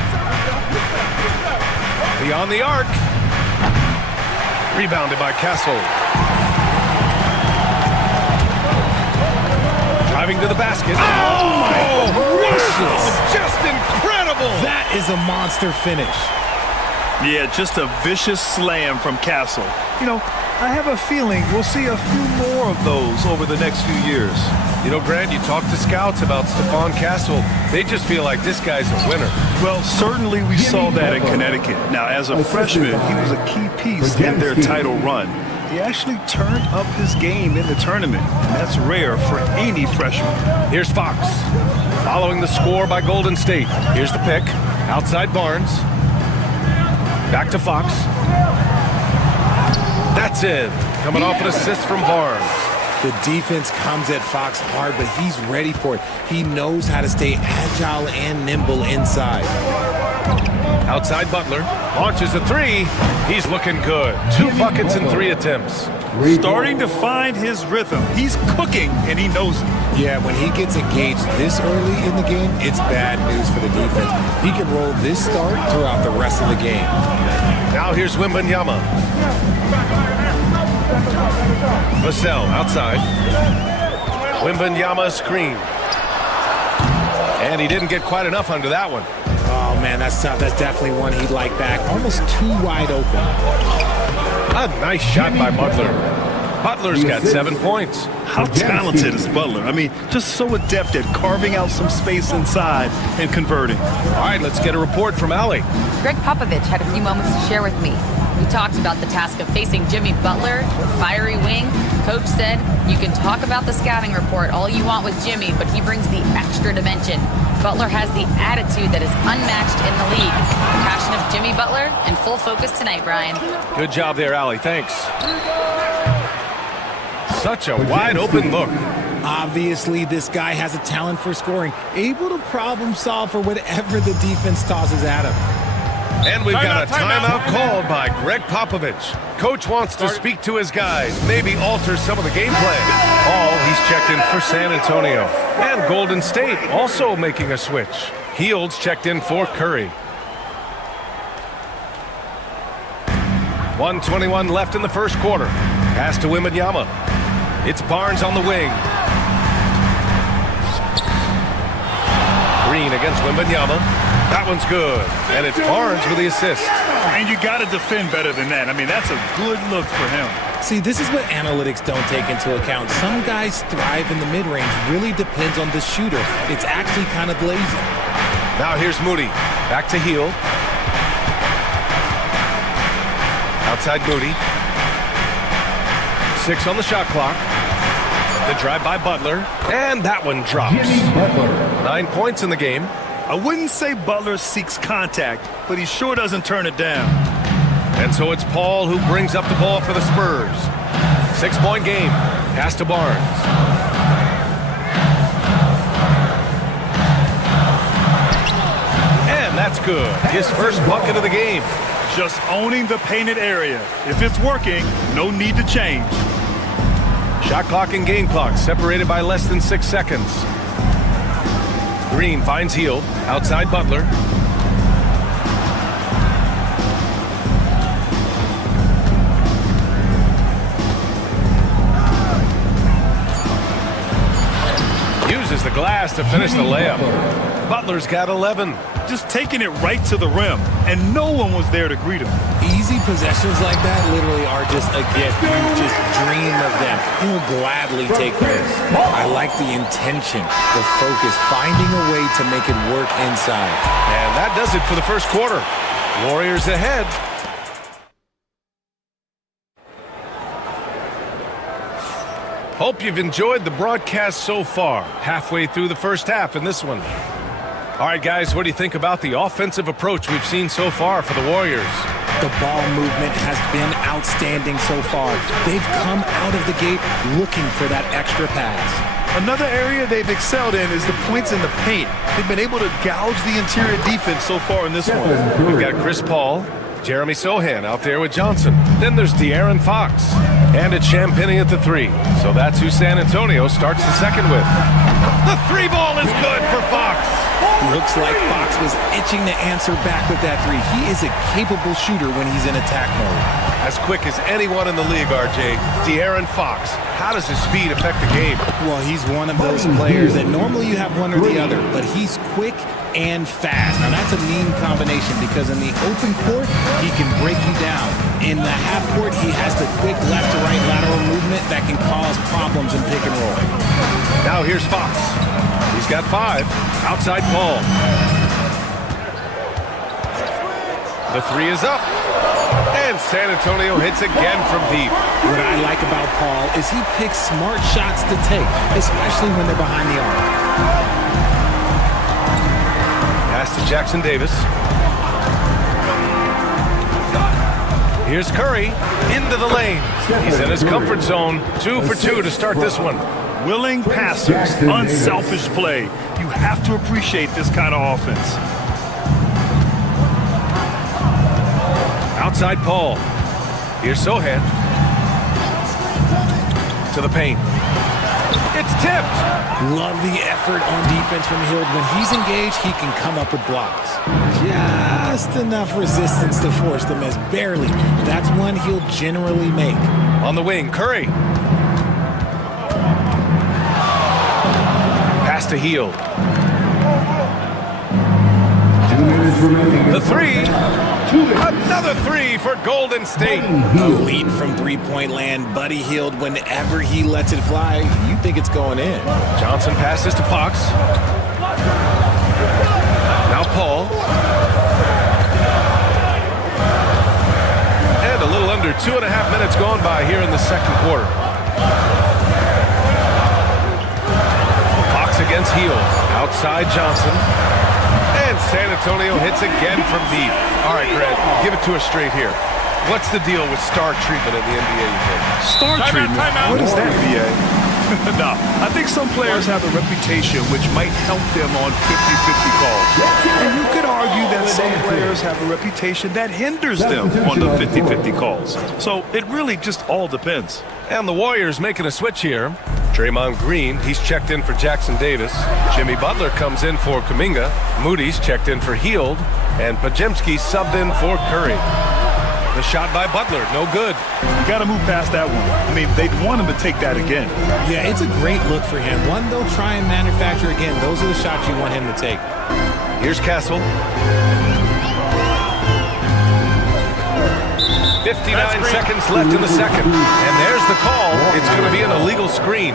Beyond the arc. Rebounded by Castle. Driving to the basket. Oh, wow! Just incredible! That is a monster finish. Yeah, just a vicious slam from Castle. You know, I have a feeling we'll see a few more of those over the next few years. You know, Grant, you talk to scouts about Stephon Castle. They just feel like this guy's a winner. Well, certainly we saw that in Connecticut. Now, as a freshman, he was a key piece in their title run. He actually turned up his game in the tournament, and that's rare for any freshman. Here's Fox, following the score by Golden State. Here's the pick, outside Barnes. Back to Fox. That's it. Coming off an assist from Barnes. The defense comes at Fox hard, but he's ready for it. He knows how to stay agile and nimble inside. Outside Butler. Launches a 3. He's looking good. 2 buckets in 3 attempts. Starting to find his rhythm. He's cooking, and he knows it. Yeah, when he gets engaged this early in the game, it's bad news for the defense. He can roll this start throughout the rest of the game. Now here's Wembanyama. Vassell outside. Wembanyama screen. And he didn't get quite enough under that one. Oh, man, that's tough. That's definitely one he'd like back. Almost too wide open. A nice shot by Butler. Butler's got 7 points. How talented is Butler? I mean, just so adept at carving out some space inside and converting. All right, let's get a report from Allie. Greg Popovich had a few moments to share with me. We talked about the task of facing Jimmy Butler, fiery wing. Coach said, you can talk about the scouting report all you want with Jimmy, but he brings the extra dimension. Butler has the attitude that is unmatched in the league. The passion of Jimmy Butler and full focus tonight, Brian. Good job there, Allie. Thanks. Such a wide open look. Obviously, this guy has a talent for scoring, able to problem solve for whatever the defense tosses at him. And we've got a timeout called by Greg Popovich. Coach wants to speak to his guys, maybe alter some of the game plan. He's checked in for San Antonio. And Golden State also making a switch. Hields checked in for Curry. 1:21 left in the first quarter. Pass to Wembanyama. It's Barnes on the wing. Green against Wembanyama. That one's good. And it's Barnes with the assist. And you got to defend better than that. I mean, that's a good look for him. See, this is what analytics don't take into account. Some guys thrive in the mid-range. Really depends on the shooter. It's actually kind of lazy. Now here's Moody. Back to Hield. Outside Moody. 6 on the shot clock. The drive by Butler. And that one drops. 9 points in the game. I wouldn't say Butler seeks contact, but he sure doesn't turn it down. And so it's Paul who brings up the ball for the Spurs. 6-point game. Pass to Barnes. And that's good. His first bucket of the game. Just owning the painted area. If it's working, no need to change. Shot clock and game clock separated by less than 6 seconds. Green finds Hield. Outside Butler. Uses the glass to finish the layup. Butler's got 11. Just taking it right to the rim, and no one was there to greet him. Easy possessions like that literally are just a gift. You just dream of them. He'll gladly take those. I like the intention, the focus, finding a way to make it work inside. And that does it for the first quarter. Warriors ahead. Hope you've enjoyed the broadcast so far. Halfway through the first half in this one. All right, guys, what do you think about the offensive approach we've seen so far for the Warriors? The ball movement has been outstanding so far. They've come out of the gate looking for that extra pass. Another area they've excelled in is the points in the paint. They've been able to gouge the interior defense so far in this one. We've got Chris Paul, Jeremy Sohan out there with Johnson. Then there's De'Aaron Fox. And it's Champagnie at the 3. So that's who San Antonio starts the second with. The 3 ball is good for Fox. Looks like Fox was itching to answer back with that 3. He is a capable shooter when he's in attack mode. As quick as anyone in the league, RJ. De'Aaron Fox. How does his speed affect the game? Well, he's one of those players that normally you have one or the other, but he's quick and fast. Now, that's a mean combination because in the open court, he can break you down. In the half court, he has the quick left to right lateral movement that can cause problems in pick and roll. Now here's Fox. He's got 5. Outside Paul. The 3 is up. And San Antonio hits again from deep. What I like about Paul is he picks smart shots to take, especially when they're behind the arc. Pass to Jackson Davis. Here's Curry into the lane. He's in his comfort zone. 2 for 2 to start this one. Willing passers, unselfish play. You have to appreciate this kind of offense. Outside Paul. Here's Sohan. To the paint. It's tipped. Love the effort on defense from Hield. When he's engaged, he can come up with blocks. Just enough resistance to force the miss. Barely. That's one he'll generally make. On the wing, Curry. Pass to Hield. The 3. Another 3 for Golden State. A lead from three-point land. Buddy Hield, whenever he lets it fly, you think it's going in. Johnson passes to Fox. Now Paul. And a little under 2.5 minutes gone by here in the second quarter. Fox against Hield. Outside Johnson. And San Antonio hits again from deep. All right, Grant, give it to us straight here. What's the deal with star treatment in the NBA, you think? Star treatment? What is that, BA? No, I think some players have a reputation which might help them on 50-50 calls. And you could argue that some players have a reputation that hinders them on the 50-50 calls. So it really just all depends. And the Warriors making a switch here. Draymond Green, he's checked in for Jackson Davis. Jimmy Butler comes in for Kuminga. Moody's checked in for Hield. And Podziemski subbed in for Curry. The shot by Butler, no good. You got to move past that one. I mean, they'd want him to take that again. Yeah, it's a great look for him. One they'll try and manufacture again. Those are the shots you want him to take. Here's Castle. 59 seconds left in the second. And there's the call. It's going to be an illegal screen.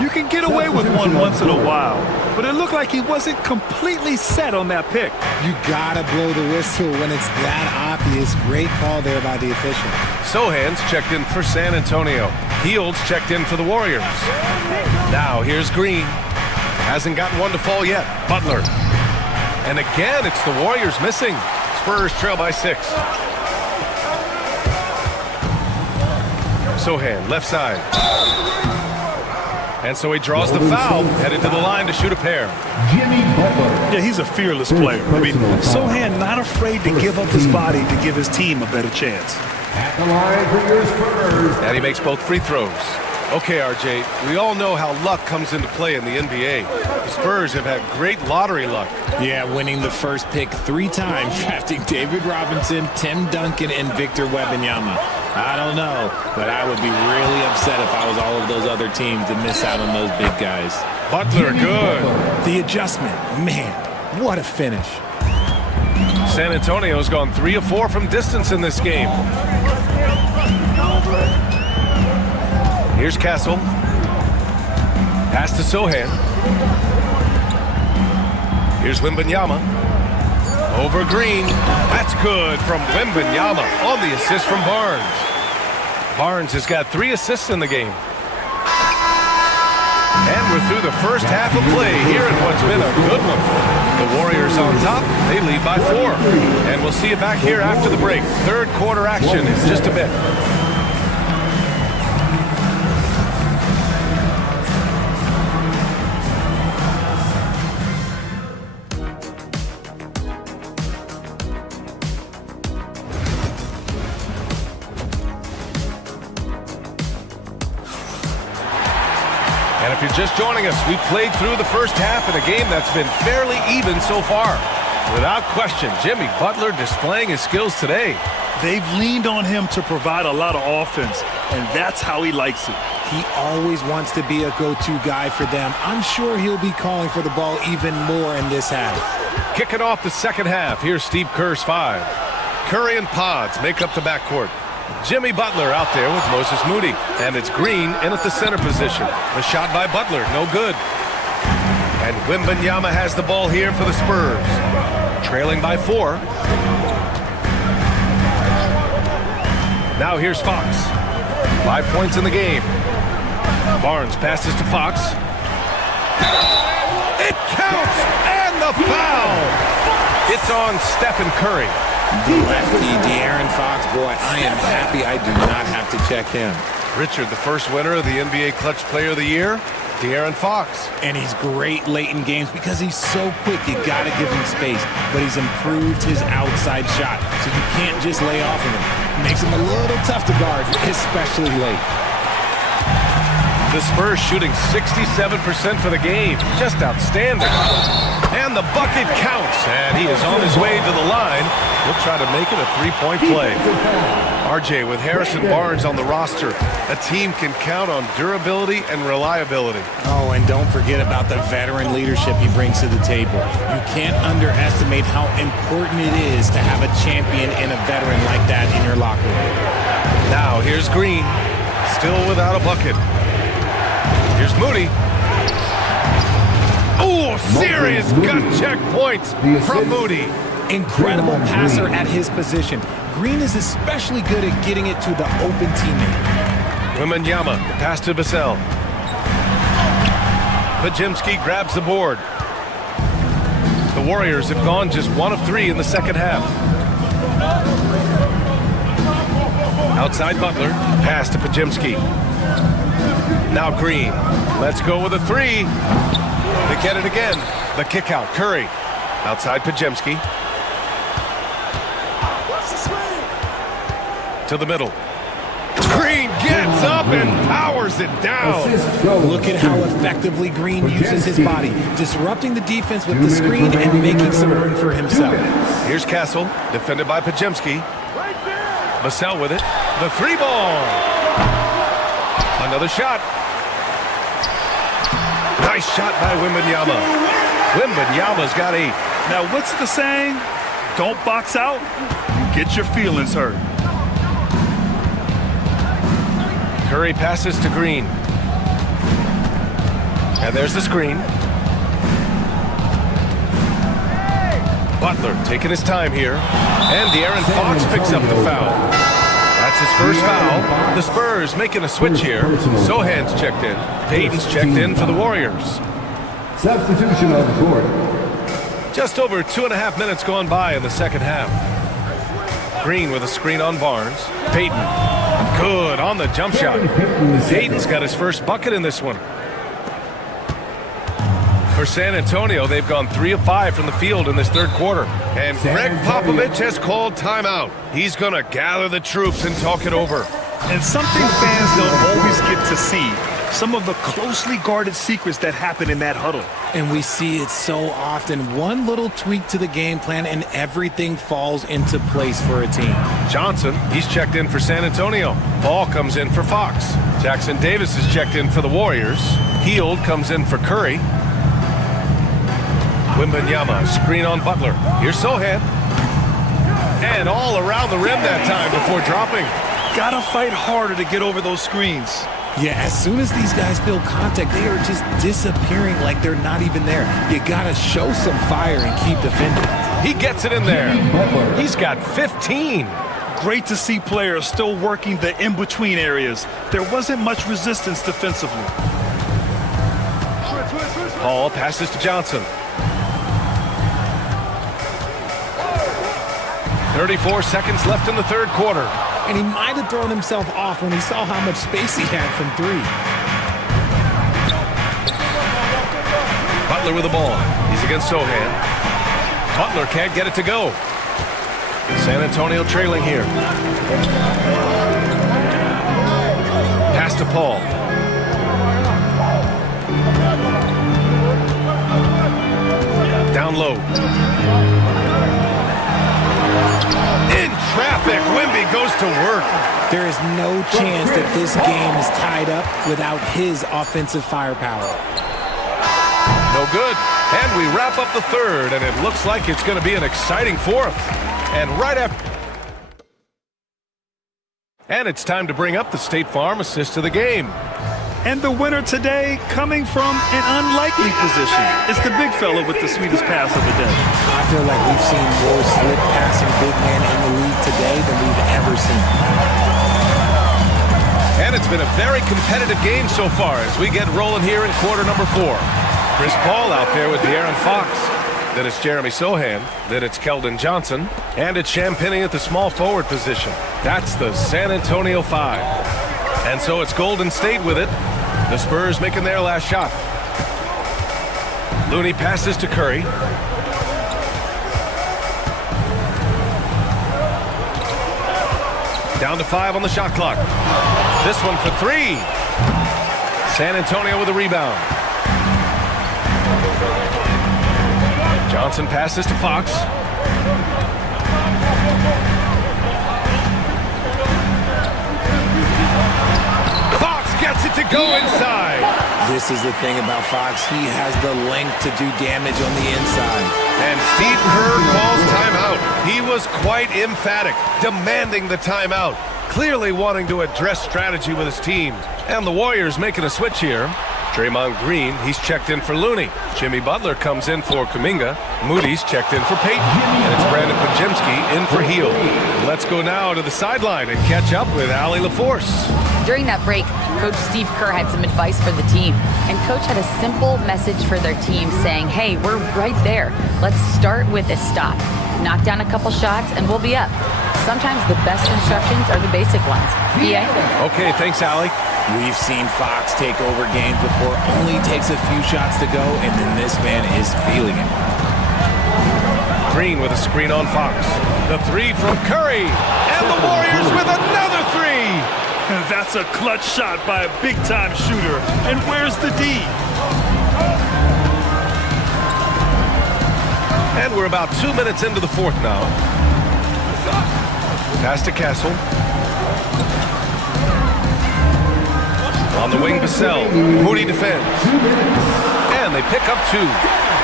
You can get away with one once in a while, but it looked like he wasn't completely set on that pick. You gotta blow the whistle when it's that obvious. Great call there by the official. Sohan's checked in for San Antonio. Hield's checked in for the Warriors. Now here's Green. Hasn't gotten one to fall yet. Butler. And again, it's the Warriors missing. Spurs trail by 6. Sohan, left side. And so he draws the foul, headed to the line to shoot a pair. Yeah, he's a fearless player. I mean, Sohan not afraid to give up his body to give his team a better chance. At the line for your Spurs. And he makes both free throws. Okay, RJ, we all know how luck comes into play in the NBA. The Spurs have had great lottery luck. Yeah, winning the first pick 3 times, drafting David Robinson, Tim Duncan, and Victor Wembanyama. I don't know, but I would be really upset if I was all of those other teams to miss out on those big guys. Butler, good. The adjustment, man, what a finish. San Antonio's gone 3 of 4 from distance in this game. Here's Castle. Pass to Sohan. Here's Wembanyama. Over Green. That's good from Wembanyama on the assist from Barnes. Barnes has got 3 assists in the game. And we're through the first half of play here in what's been a good one. The Warriors on top. They lead by 4. And we'll see you back here after the break. Third quarter action in just a bit. And if you're just joining us, we played through the first half in a game that's been fairly even so far. Without question, Jimmy Butler displaying his skills today. They've leaned on him to provide a lot of offense, and that's how he likes it. He always wants to be a go-to guy for them. I'm sure he'll be calling for the ball even more in this half. Kicking off the second half, here's Steve Kerr's 5. Curry and Pods make up the backcourt. Jimmy Butler out there with Moses Moody. And it's Green in at the center position. The shot by Butler, no good. And Wembanyama has the ball here for the Spurs. Trailing by 4. Now here's Fox. 5 points in the game. Barnes passes to Fox. It counts! And the foul! It's on Stephen Curry. The lefty, De'Aaron Fox, boy, I am happy I do not have to check him. Richard, the first winner of the NBA Clutch Player of the Year, De'Aaron Fox. And he's great late in games because he's so quick. You got to give him space. But he's improved his outside shot, so you can't just lay off of him. It makes him a little tough to guard, especially late. The Spurs shooting 67% for the game. Just outstanding. And the bucket counts. And he is on his way to the line. He'll try to make it a 3-point play. RJ with Harrison Barnes on the roster. A team can count on durability and reliability. Oh, and don't forget about the veteran leadership he brings to the table. You can't underestimate how important it is to have a champion and a veteran like that in your locker room. Now here's Green. Still without a bucket. Here's Moody. Oh, serious gut check points from Moody. Incredible passer at his position. Green is especially good at getting it to the open teammate. Wembanyama, the pass to Vassell. Pajimski grabs the board. The Warriors have gone just 1 of 3 in the second half. Outside Butler, pass to Pajimski. Now Green, let's go with a 3. They get it again. The kick out, Curry. Outside Pajimski. To the middle. Green gets up and powers it down. Look at how effectively Green uses his body, disrupting the defense with the screen and making some room for himself. Here's Castle, defended by Pajimski. Vassell with it. The 3-ball. Another shot. Nice shot by Wembanyama. Wembanyama's got 8. Now, what's the saying? Don't box out, get your feelings hurt. Curry passes to Green. And there's the screen. Butler taking his time here. And De'Aaron Fox picks up the foul. That's his first foul. The Spurs making a switch here. Sohan's checked in. Payton's checked in for the Warriors. Substitution on the court. Just over 2.5 minutes gone by in the second half. Green with a screen on Barnes. Payton. Good on the jump shot. Payton's got his first bucket in this one. For San Antonio, they've gone 3 of 5 from the field in this third quarter. And Greg Popovich has called timeout. He's going to gather the troops and talk it over. And something fans don't always get to see. Some of the closely guarded secrets that happen in that huddle. And we see it so often. One little tweak to the game plan and everything falls into place for a team. Johnson, he's checked in for San Antonio. Ball comes in for Fox. Jackson Davis is checked in for the Warriors. Hield comes in for Curry. Wembanyama, screen on Butler. Here's Sohan. And all around the rim that time before dropping. Gotta fight harder to get over those screens. Yeah, as soon as these guys feel contact, they are just disappearing like they're not even there. You gotta show some fire and keep defending. He gets it in there. He's got 15. Great to see players still working the in-between areas. There wasn't much resistance defensively. Paul passes to Johnson. 34 seconds left in the third quarter. And he might have thrown himself off when he saw how much space he had from three. Butler with the ball. He's against Sohan. Butler can't get it to go. San Antonio trailing here. Pass to Paul. Down low. In traffic, Wemby goes to work. There is no chance that this game is tied up without his offensive firepower. No good. And we wrap up the third, and it looks like it's going to be an exciting fourth. And right after... And it's time to bring up the State Farm assist of the game. And the winner today coming from an unlikely position. It's the big fella with the sweetest pass of the day. I feel like we've seen more slip passing big men in the league today than we've ever seen. And it's been a very competitive game so far as we get rolling here in quarter number 4. Chris Paul out there with De'Aaron Fox. Then it's Jeremy Sohan. Then it's Keldon Johnson. And it's Champagnie at the small forward position. That's the San Antonio 5. And so it's Golden State with it. The Spurs making their last shot. Looney passes to Curry. Down to 5 on the shot clock. This one for 3. San Antonio with a rebound. Johnson passes to Fox. Fox gets it to go inside. This is the thing about Fox. He has the length to do damage on the inside. And Steve Kerr calls timeout. He was quite emphatic, demanding the timeout, clearly wanting to address strategy with his team. And the Warriors making a switch here. Draymond Green, he's checked in for Looney. Jimmy Butler comes in for Kuminga. Moody's checked in for Payton. And it's Brandon Podziemski in for Heel. Let's go now to the sideline and catch up with Allie LaForce. During that break, Coach Steve Kerr had some advice for the team. And Coach had a simple message for their team saying, hey, we're right there. Let's start with a stop. Knock down a couple shots and we'll be up. Sometimes the best instructions are the basic ones. BA? Okay, thanks, Allie. We've seen Fox take over games before only takes a few shots to go, and then this man is feeling it. Green with a screen on Fox. The 3 from Curry. And the Warriors with another 3. That's a clutch shot by a big-time shooter. And where's the D? And we're about 2 minutes into the fourth now. Pass to Castle. On the wing, Vassell. Moody defends. And they pick up 2.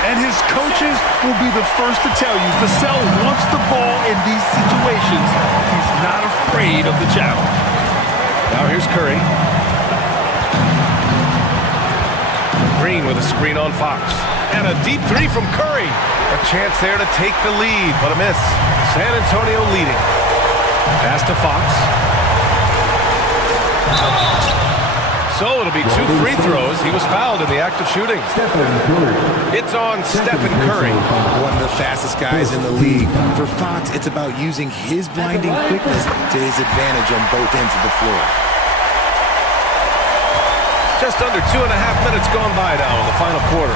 And his coaches will be the first to tell you Vassell wants the ball in these situations. He's not afraid of the challenge. Now here's Curry. Green with a screen on Fox. And a deep 3 from Curry. A chance there to take the lead, but a miss. San Antonio leading. Pass to Fox. So it'll be 2 free throws. He was fouled in the act of shooting. It's on Stephen Curry. One of the fastest guys in the league. For Fox, it's about using his blinding quickness to his advantage on both ends of the floor. Just under 2.5 minutes gone by now in the final quarter.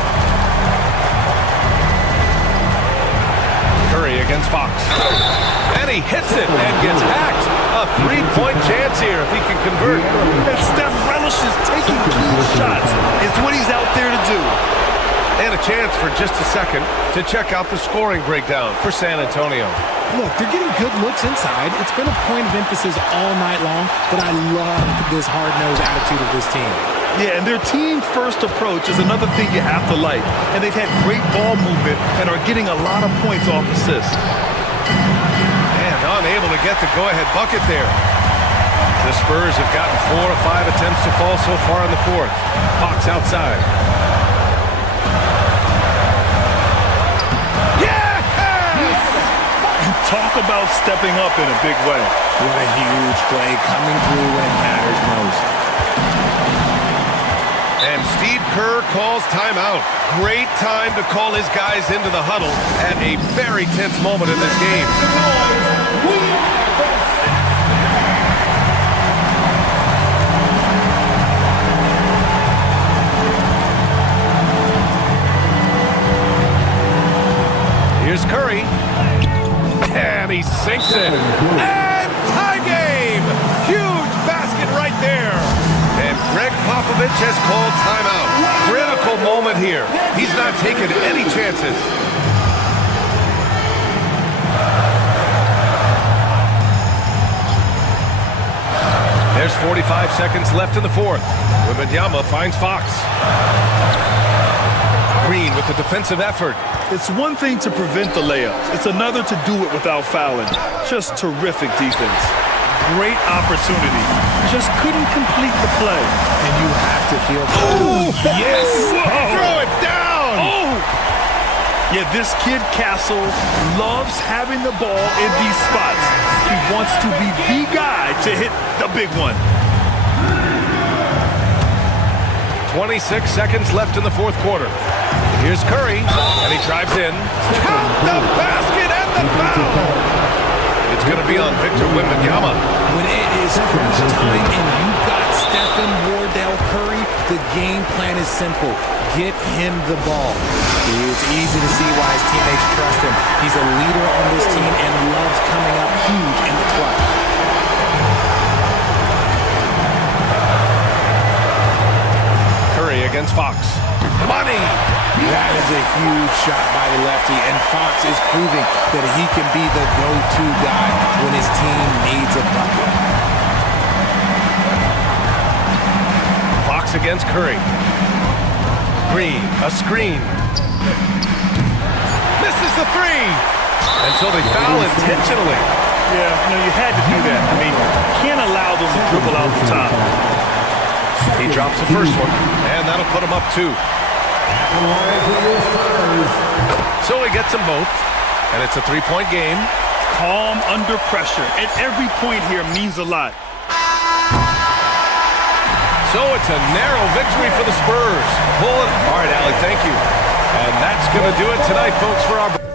Curry against Fox. And he hits it and gets hacked. A 3-point chance here if he can convert. And Steph relishes taking key shots. It's what he's out there to do. And a chance for just a second to check out the scoring breakdown for San Antonio. Look, they're getting good looks inside. It's been a point of emphasis all night long, but I love this hard-nosed attitude of this team. Yeah, and their team-first approach is another thing you have to like. And they've had great ball movement and are getting a lot of points off assists. And unable to get the go-ahead bucket there. The Spurs have gotten 4 of 5 attempts to fall so far in the fourth. Fox outside. Talk about stepping up in a big way. What a huge play coming through when it matters most. And Steve Kerr calls timeout. Great time to call his guys into the huddle at a very tense moment in this game. Here's Curry. And he sinks it. And tie game! Huge basket right there. And Greg Popovich has called timeout. Critical moment here. He's not taking any chances. There's 45 seconds left in the fourth. Wembanyama finds Fox. Green with the defensive effort. It's one thing to prevent the layups. It's another to do it without fouling. Just terrific defense. Great opportunity. Just couldn't complete the play. And you have to feel... Oh, yes! Throw it down! Oh! Yeah, this kid Castle loves having the ball in these spots. He wants to be the guy to hit the big one. 26 seconds left in the fourth quarter. Here's Curry, and he drives in. Count the basket and the foul! It's going to be on Victor Wembanyama. When it is crunch time and you've got Stephen Wardell Curry, the game plan is simple. Get him the ball. It's easy to see why his teammates trust him. He's a leader on this team and loves coming up huge in the clutch. Curry against Fox. Money! That is a huge shot by the lefty, and Fox is proving that he can be the go-to guy when his team needs a bucket. Fox against Curry. Green, a screen. Misses the three! And so they foul intentionally. Yeah, you had to do that. I mean, you can't allow them to dribble out the top. He drops the first one, and that'll put him up 2. So he gets them both, and it's a 3-point game. Calm under pressure, and every point here means a lot. So it's a narrow victory for the Spurs. Pull it. All right, Allie, thank you. And that's going to do it tonight, folks, for our...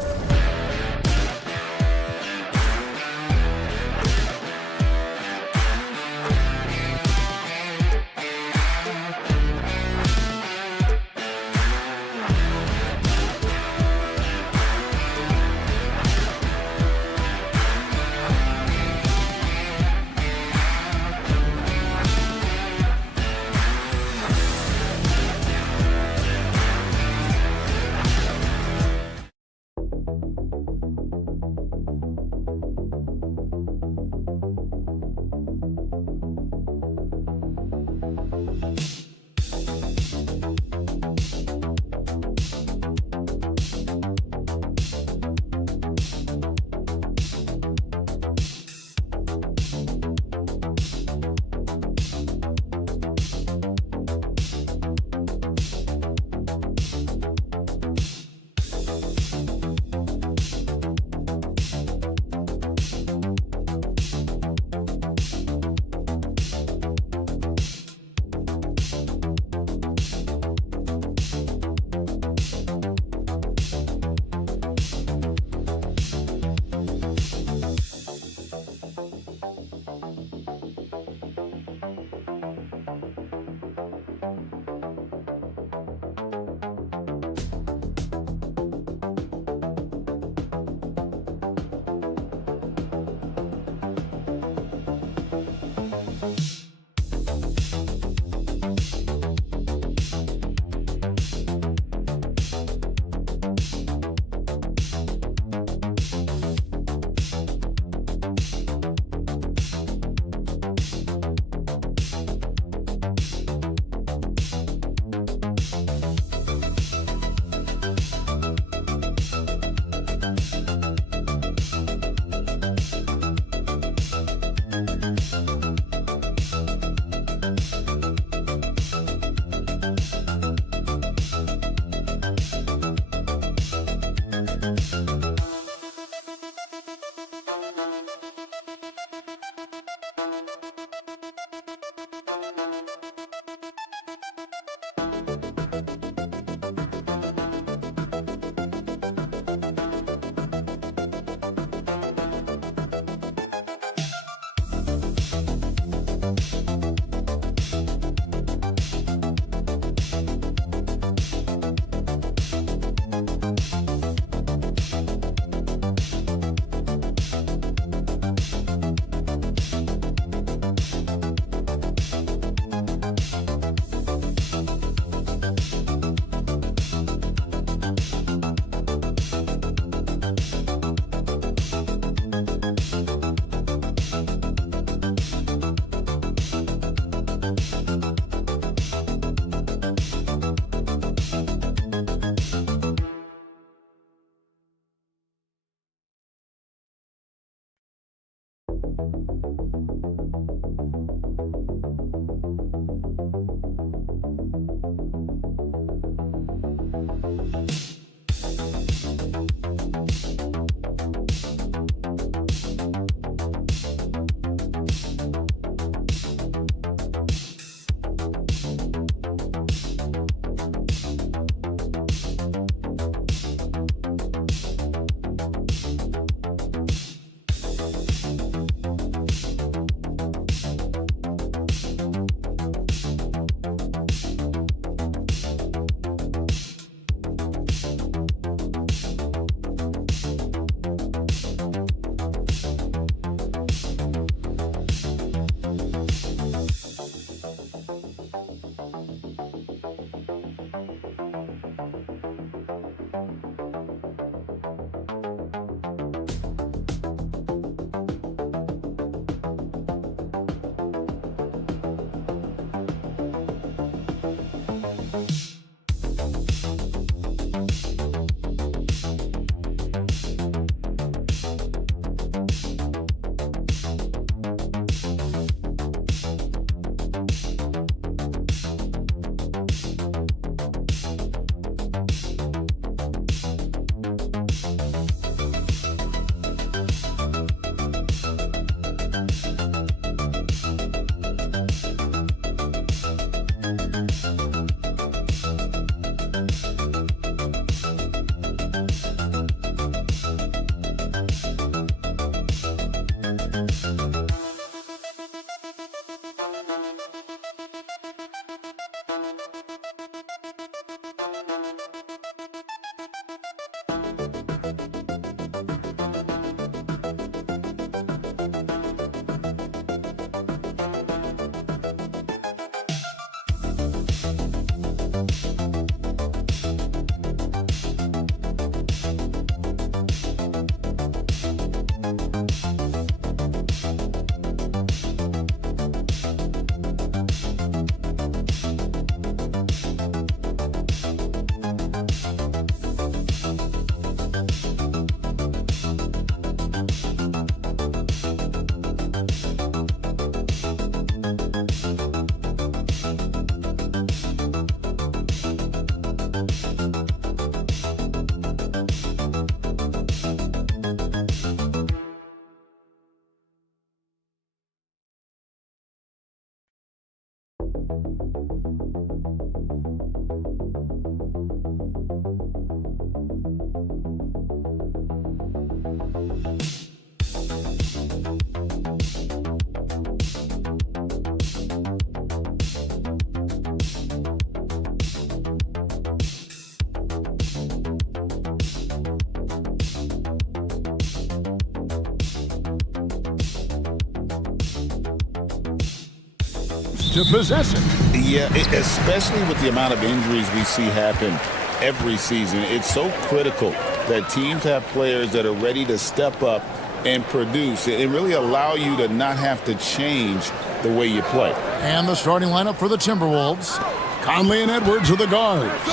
To possess it. Yeah, especially with the amount of injuries we see happen every season. It's so critical that teams have players that are ready to step up and produce and really allow you to not have to change the way you play. And the starting lineup for the Timberwolves. Conley and Edwards are the guards.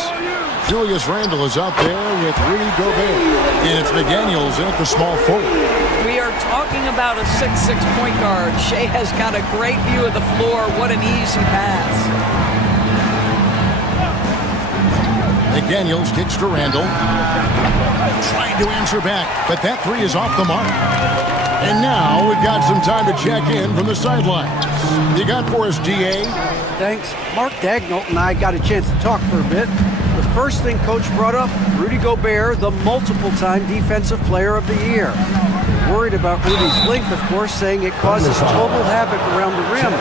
Julius Randle is out there with Rudy Gobert. And it's McDaniels in at the small forward. We are talking about a 6'6" point guard. Shea has got a great view of the floor. What an easy pass. McDaniels kicks to Randle. Trying to answer back, but that three is off the mark. And now we've got some time to check in from the sidelines. You got for us, DA? Thanks. Mark Dagnall and I got a chance to talk for a bit. The first thing Coach brought up, Rudy Gobert, the multiple-time Defensive Player of the Year. Worried about Rudy's length, of course, saying it causes total havoc around the rim.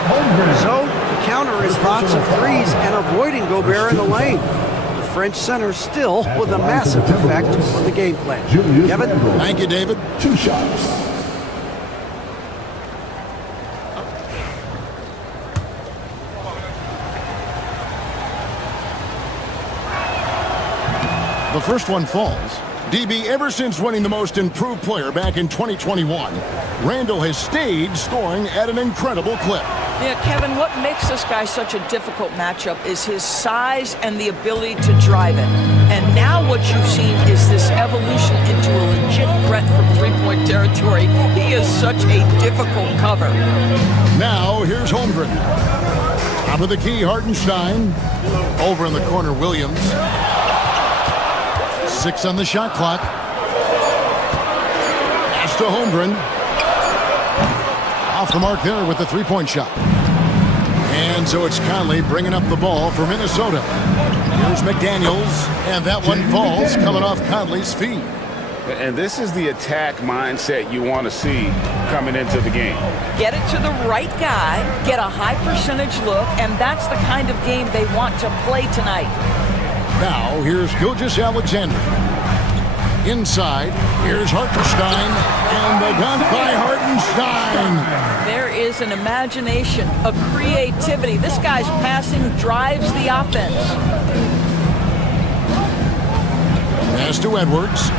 So the counter is lots of threes and avoiding Gobert in the lane. The French center still with a massive effect on the game plan. Kevin? Thank you, David. 2 shots. The first one falls. DB, ever since winning the Most Improved Player back in 2021, Randle has stayed scoring at an incredible clip. Yeah, Kevin, what makes this guy such a difficult matchup is his size and the ability to drive it. And now what you've seen is this evolution into a legit threat from three-point territory. He is such a difficult cover. Now, here's Holmgren. Top of the key, Hartenstein. Over in the corner, Williams. 6 on the shot clock. Pass to Holmgren. Off the mark there with the three-point shot. And so it's Conley bringing up the ball for Minnesota. Here's McDaniels, and that one falls coming off Conley's feet. And this is the attack mindset you want to see coming into the game. Get it to the right guy, get a high percentage look, and that's the kind of game they want to play tonight. Now, here's Gilgeous-Alexander. Inside, here's Hartenstein, and the dunk by Hartenstein. There is an imagination, a creativity. This guy's passing drives the offense. Pass to Edwards.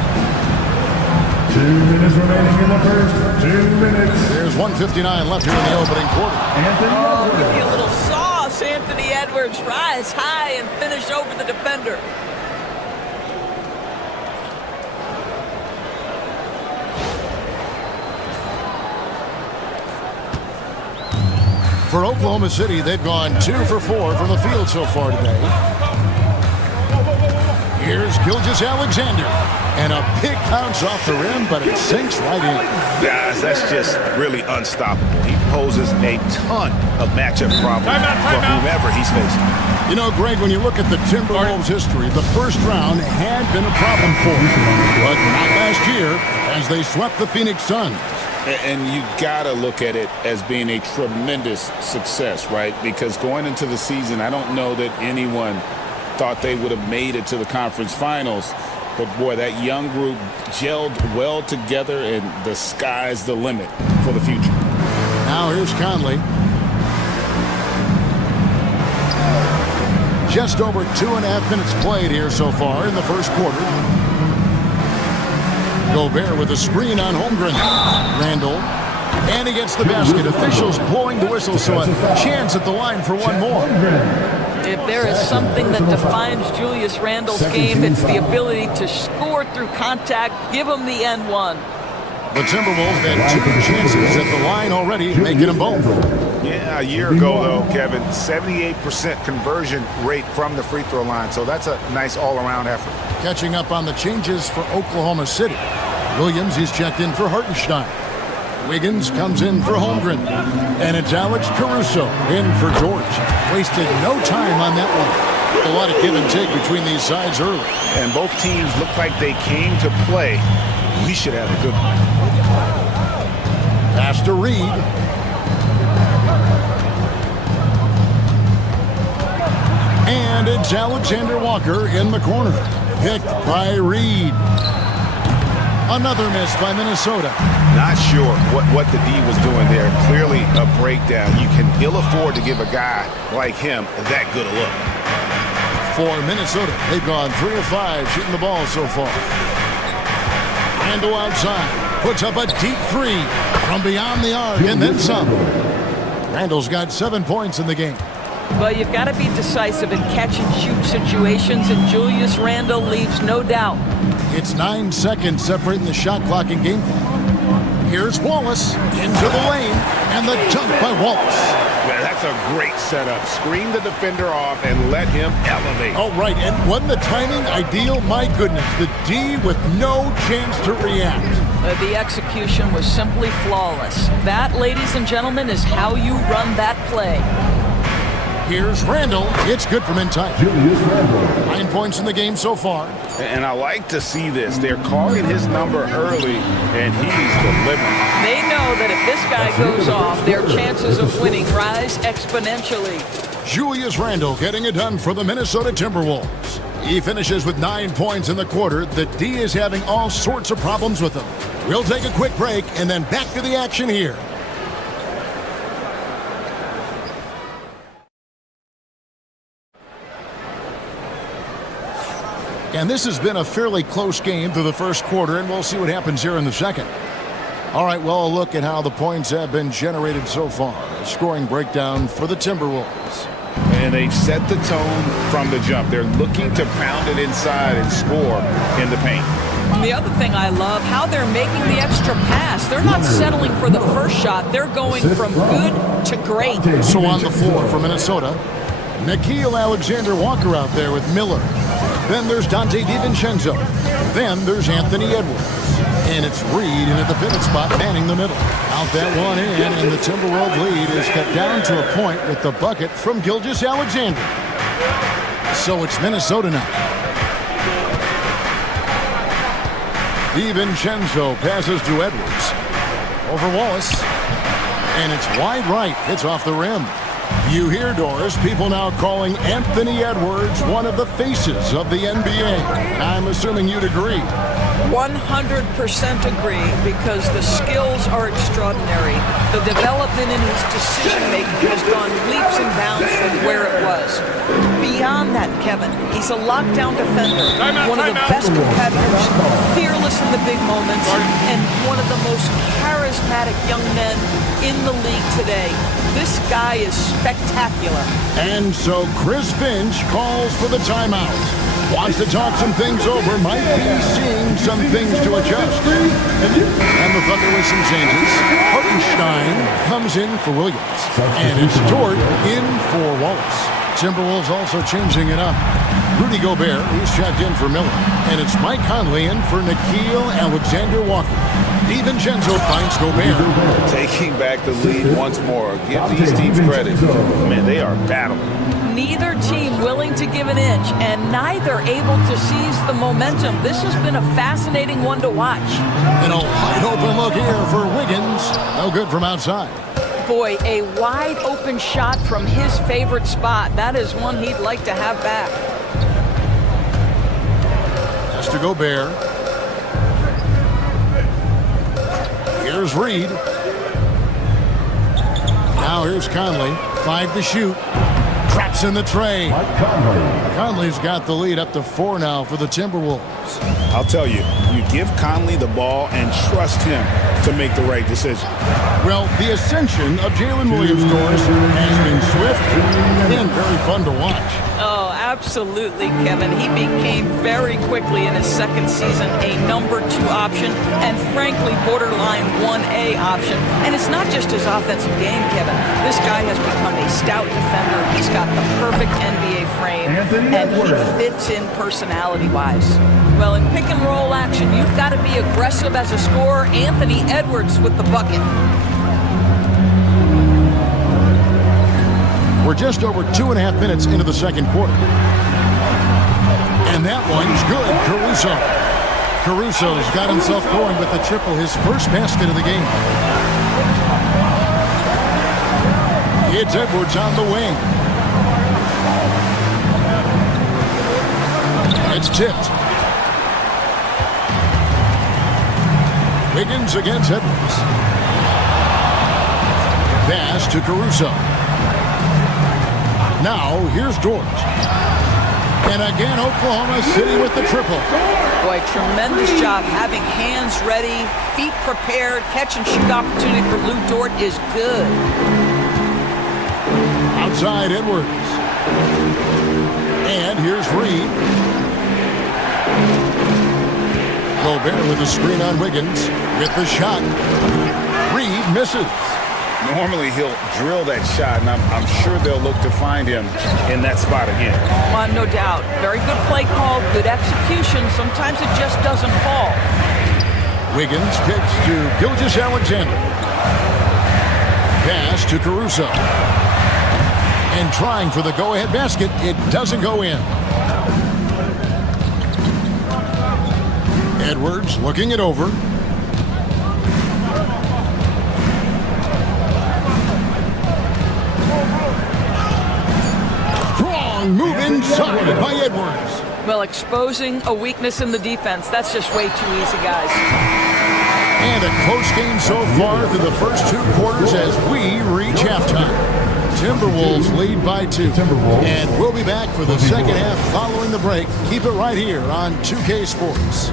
2 minutes remaining in the first. 2 minutes. There's 1:59 left here in the opening quarter. Oh, give you a little sauce, Anthony Edwards. Rise high and finish over the defender. For Oklahoma City, they've gone 2 for 4 from the field so far today. Here's Gilgeous-Alexander. And a big bounce off the rim, but it sinks right in. Guys, that's just really unstoppable. He poses a ton of matchup problems for whomever he's facing. You know, Greg, when you look at the Timberwolves' history, the first round had been a problem for them. But not last year, as they swept the Phoenix Suns. And you got to look at it as being a tremendous success, right? Because going into the season, I don't know that anyone thought they would have made it to the conference finals. But, boy, that young group gelled well together, and the sky's the limit for the future. Now here's Conley. Just over 2.5 minutes played here so far in the first quarter. Gobert with a screen on Holmgren. Randle. And he gets the basket. Officials blowing the whistle, so a chance at the line for one more. If there is something that defines Julius Randle's game, it's the ability to score through contact, give him the N1. The Timberwolves had 2 chances at the line already, making them both. Yeah, a year ago, though, Kevin, 78% conversion rate from the free throw line. So that's a nice all-around effort. Catching up on the changes for Oklahoma City. Williams, he's checked in for Hartenstein. Wiggins comes in for Holmgren. And it's Alex Caruso in for George. Wasted no time on that one. A lot of give and take between these sides early. And both teams look like they came to play. We should have a good one. Pass to Reed. And it's Alexander Walker in the corner. Picked by Reed. Another miss by Minnesota. Not sure what the D was doing there. Clearly a breakdown. You can ill afford to give a guy like him that good a look. For Minnesota, they've gone 3 of 5 shooting the ball so far. Randall outside. Puts up a deep three from beyond the arc and then some. Randall's got 7 points in the game. Well, you've got to be decisive in catch-and-shoot situations, and Julius Randle leaves no doubt. It's 9 seconds separating the shot clock and game clock. Here's Wallace into the lane, and the dunk by Wallace. Yeah, that's a great setup. Screen the defender off and let him elevate. Oh, right, and wasn't the timing ideal? My goodness, the D with no chance to react. The execution was simply flawless. That, ladies and gentlemen, is how you run that play. Here's Randall. It's good from inside. 9 points in the game so far. And I like to see this. They're calling his number early, and he's delivering. They know that if this guy goes off, their chances of winning rise exponentially. Julius Randle getting it done for the Minnesota Timberwolves. He finishes with 9 points in the quarter. The D is having all sorts of problems with him. We'll take a quick break and then back to the action here. And this has been a fairly close game through the first quarter, and we'll see what happens here in the second. All right, well, a look at how the points have been generated so far. A scoring breakdown for the Timberwolves. And they've set the tone from the jump. They're looking to pound it inside and score in the paint. The other thing I love, how they're making the extra pass. They're not settling for the first shot. They're going from good to great. So on the floor for Minnesota, Nickeil Alexander-Walker out there with Miller. Then there's Dante DiVincenzo. Then there's Anthony Edwards. And it's Reed in at the pivot spot, manning the middle. Out that one in, and the Timberwolves lead is cut down to a point with the bucket from Gilgeous Alexander. So it's Minnesota now. DiVincenzo passes to Edwards. Over Wallace. And it's wide right. It's off the rim. You hear, Doris, people now calling Anthony Edwards one of the faces of the NBA. I'm assuming you'd agree. 100% agree, because the skills are extraordinary. The development in his decision-making has gone leaps and bounds from where it was. Beyond that, Kevin, he's a lockdown defender, one of the best competitors, fearless in the big moments, and one of the most charismatic young men in the league today. This guy is spectacular. And so Chris Finch calls for the timeout. Wants to talk some things over, might be seeing some things to adjust. And the Thunder with some changes. Hartenstein comes in for Williams. And it's Dort in for Wallace. Timberwolves also changing it up. Rudy Gobert, he's checked in for Miller. And it's Mike Conley in for Nickeil Alexander-Walker. DiVincenzo finds Gobert. Taking back the lead once more. Give these teams credit. Man, they are battling. Neither team willing to give an inch, and neither able to seize the momentum. This has been a fascinating one to watch. And a wide open look here for Wiggins. No good from outside. Boy, a wide open shot from his favorite spot. That is one he'd like to have back. Has to Gobert. Here's Reed. Now here's Conley. 5 to shoot. Traps in the tray. Conley's got the lead up to 4 now for the Timberwolves. I'll tell you, you give Conley the ball and trust him to make the right decision. Well, the ascension of Jalen Williams, Doris, has been swift and very fun to watch. Oh, absolutely, Kevin. He became very quickly in his second season a number 2 option and, frankly, borderline 1A option. And it's not just his offensive game, Kevin. This guy has become a stout defender. He's got the perfect NBA frame. and he fits in personality-wise. Well, in pick and roll action, you've got to be aggressive as a scorer. Anthony Edwards with the bucket. We're just over 2.5 minutes into the second quarter. And that one's good. Caruso's got himself going with the triple, his first basket of the game. It's Edwards on the wing. It's tipped. Wiggins against Edwards. Pass to Caruso. Now, here's Dort. And again, Oklahoma City with the triple. Boy, tremendous job having hands ready, feet prepared, catch and shoot opportunity for Lou Dort is good. Outside Edwards. And here's Reed. Gobert with the screen on Wiggins with the shot. Reed misses. Normally he'll drill that shot, and I'm sure they'll look to find him in that spot again. No doubt. Very good play call, good execution. Sometimes it just doesn't fall. Wiggins kicks to Gilgeous-Alexander. Pass to Caruso. And trying for the go-ahead basket, it doesn't go in. Edwards looking it over. Strong move inside by Edwards. Well, exposing a weakness in the defense, that's just way too easy, guys. And a close game so far through the first 2 quarters as we reach halftime. Timberwolves lead by 2. And we'll be back for the second half following the break. Keep it right here on 2K Sports.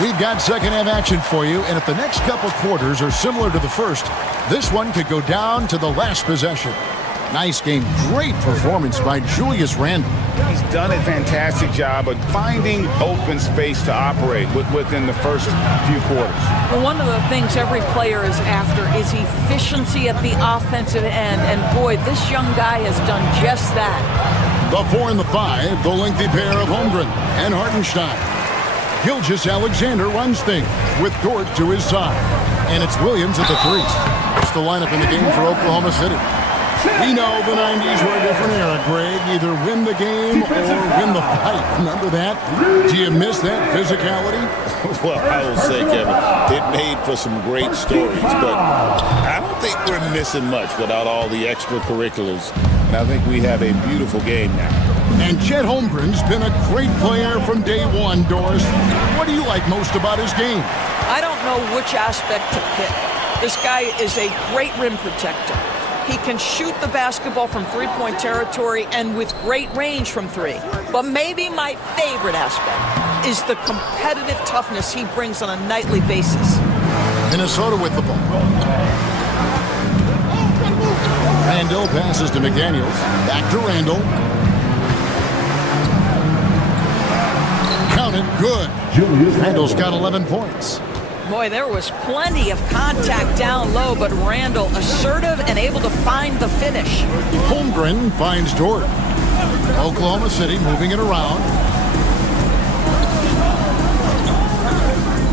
We've got second half action for you, and if the next couple quarters are similar to the first, this one could go down to the last possession. Nice game, great performance by Julius Randle. He's done a fantastic job of finding open space to operate within the first few quarters. Well, one of the things every player is after is efficiency at the offensive end, and boy, this young guy has done just that. The 4 and the 5, the lengthy pair of Holmgren and Hartenstein. Gilgeous-Alexander runs things with Dort to his side. And it's Williams at the 3. It's the lineup in the game for Oklahoma City. We know the 90s were a different era, Greg. Either win the game or win the fight. Remember that? Do you miss that physicality? Well, I will say, Kevin, it made for some great stories, but I don't think we're missing much without all the extracurriculars. And I think we have a beautiful game now. And Chet Holmgren's been a great player from day one, Doris. What do you like most about his game? I don't know which aspect to pick. This guy is a great rim protector. He can shoot the basketball from three-point territory and with great range from 3. But maybe my favorite aspect is the competitive toughness he brings on a nightly basis. Minnesota with the ball. Randle passes to McDaniels. Back to Randle. Count it, good. Randle's got 11 points. Boy, there was plenty of contact down low, but Randle assertive and able to find the finish. Holmgren finds Dort. Oklahoma City moving it around.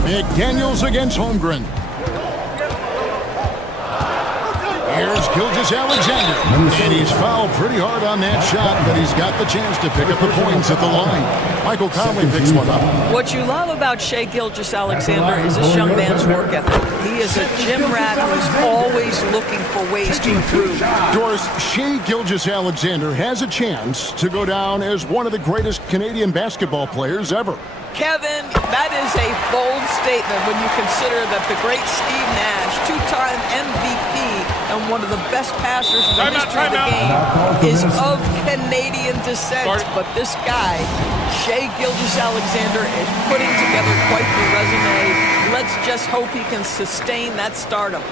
McDaniels against Holmgren. Here's Gilgeous-Alexander. And he's fouled pretty hard on that shot, but he's got the chance to pick up the points at the line. Michael Conley picks one up. What you love about Shai Gilgeous-Alexander is this young man's work ethic. He is a gym rat who's always looking for ways to improve. Doris, Shai Gilgeous-Alexander has a chance to go down as one of the greatest Canadian basketball players ever. Kevin, that is a bold statement when you consider that the great Steve Nash, 2-time MVP, and and one of the best passers in the history of the game, is of Canadian descent. But this guy, Shai Gilgeous-Alexander, is putting together quite the resume. Let's just hope he can sustain that stardom.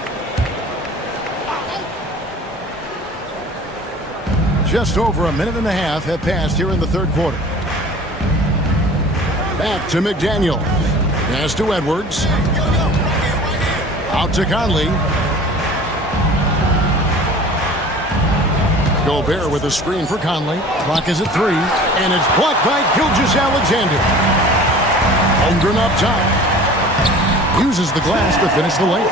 Just over a minute and a half have passed here in the third quarter. Back to McDaniel. Pass to Edwards. Out to Conley. Gobert with a screen for Conley. Clock is at 3, and it's blocked by Gilgeous-Alexander. Holmgren up top. Uses the glass to finish the layup.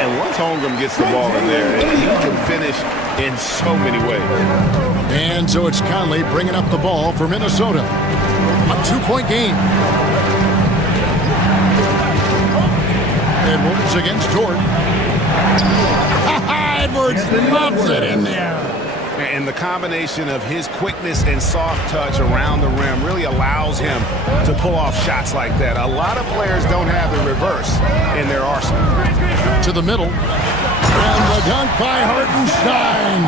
And once Holmgren gets the ball in there, he can finish in so many ways. And so it's Conley bringing up the ball for Minnesota. A 2-point game. Edwards against Dort. Edwards loves it in there. And the combination of his quickness and soft touch around the rim really allows him to pull off shots like that. A lot of players don't have the reverse in their arsenal. To the middle. And the dunk by Hartenstein.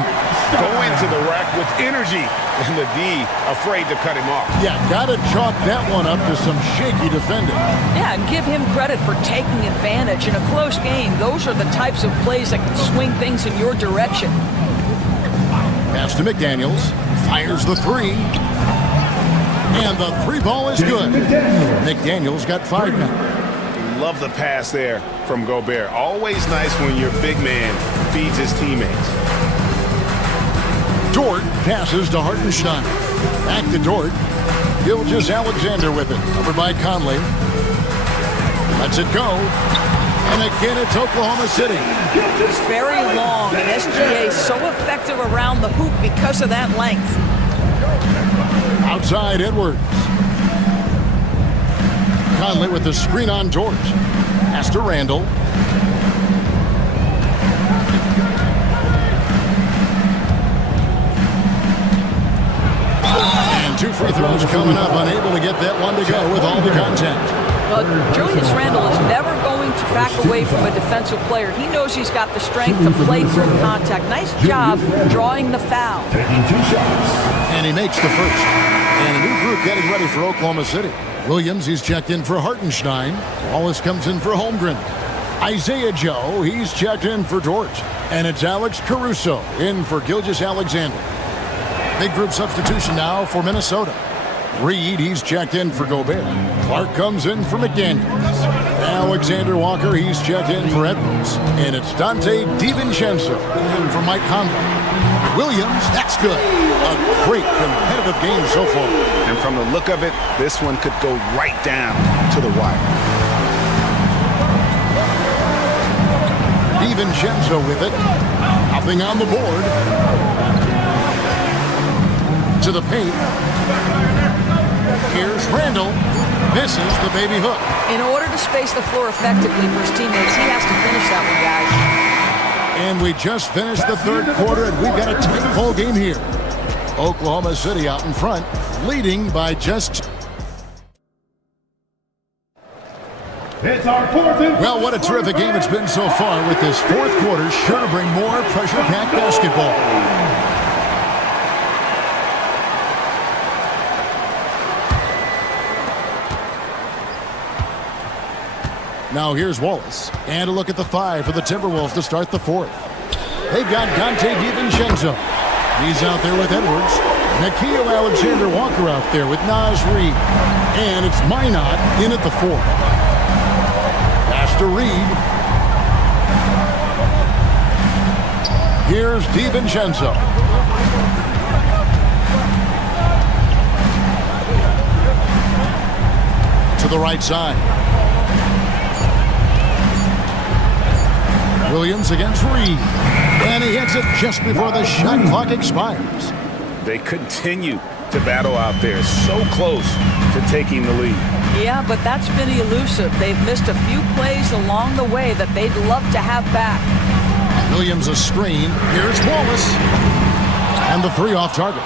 Going to the rack with energy. And the D afraid to cut him off. Yeah, got to chalk that one up to some shaky defending. Yeah, and give him credit for taking advantage in a close game. Those are the types of plays that can swing things in your direction. Pass to McDaniels. Fires the 3. And the 3 ball is good. McDaniels got 5 now. Love the pass there from Gobert. Always nice when your big man feeds his teammates. Dort passes to Hartenstein. Back to Dort. Gilgeous-Alexander with it. Covered by Conley. Lets it go. And again, it's Oklahoma City. It's very long, and SGA so effective around the hoop because of that length. Outside Edwards. Conley with the screen on George. Pass to Randall. And 2 free throws coming up. Unable to get that one to go with all the contact. But Julius Randle is never going to back away from a defensive player. He knows he's got the strength to play through contact. Nice job drawing the foul. Taking 2 shots. And he makes the first. And a new group getting ready for Oklahoma City. Williams, he's checked in for Hartenstein. Wallace comes in for Holmgren. Isaiah Joe, he's checked in for Dort. And it's Alex Caruso in for Gilgeous-Alexander. Big group substitution now for Minnesota. Reed, he's checked in for Gobert. Clark comes in for McDaniels. Alexander Walker, he's checked in for Edwards. And it's Dante DiVincenzo in for Mike Conley. Williams, that's good. A great competitive game so far. And from the look of it, this one could go right down to the wire. DiVincenzo with it. Nothing on the board. To the paint. Here's Randall. Misses the baby hook. In order to space the floor effectively for his teammates, he has to finish that one, guys. And we just finished the third quarter, and we've got a tight ball game here. Oklahoma City out in front, leading by just... It's our 4th and... Well, what a terrific game it's been so far, with this fourth quarter sure to bring more pressure-packed basketball. Now here's Wallace. And a look at the 5 for the Timberwolves to start the 4th. They've got Dante DiVincenzo. He's out there with Edwards. Nickeil Alexander-Walker out there with Naz Reid. And it's Minot in at the 4. Pass to Reid. Here's DiVincenzo. To the right side. Williams against Reed. And he hits it just before the shot clock expires. They continue to battle out there, so close to taking the lead. Yeah, but that's been elusive. They've missed a few plays along the way that they'd love to have back. Williams a screen. Here's Wallace. And the 3 off target.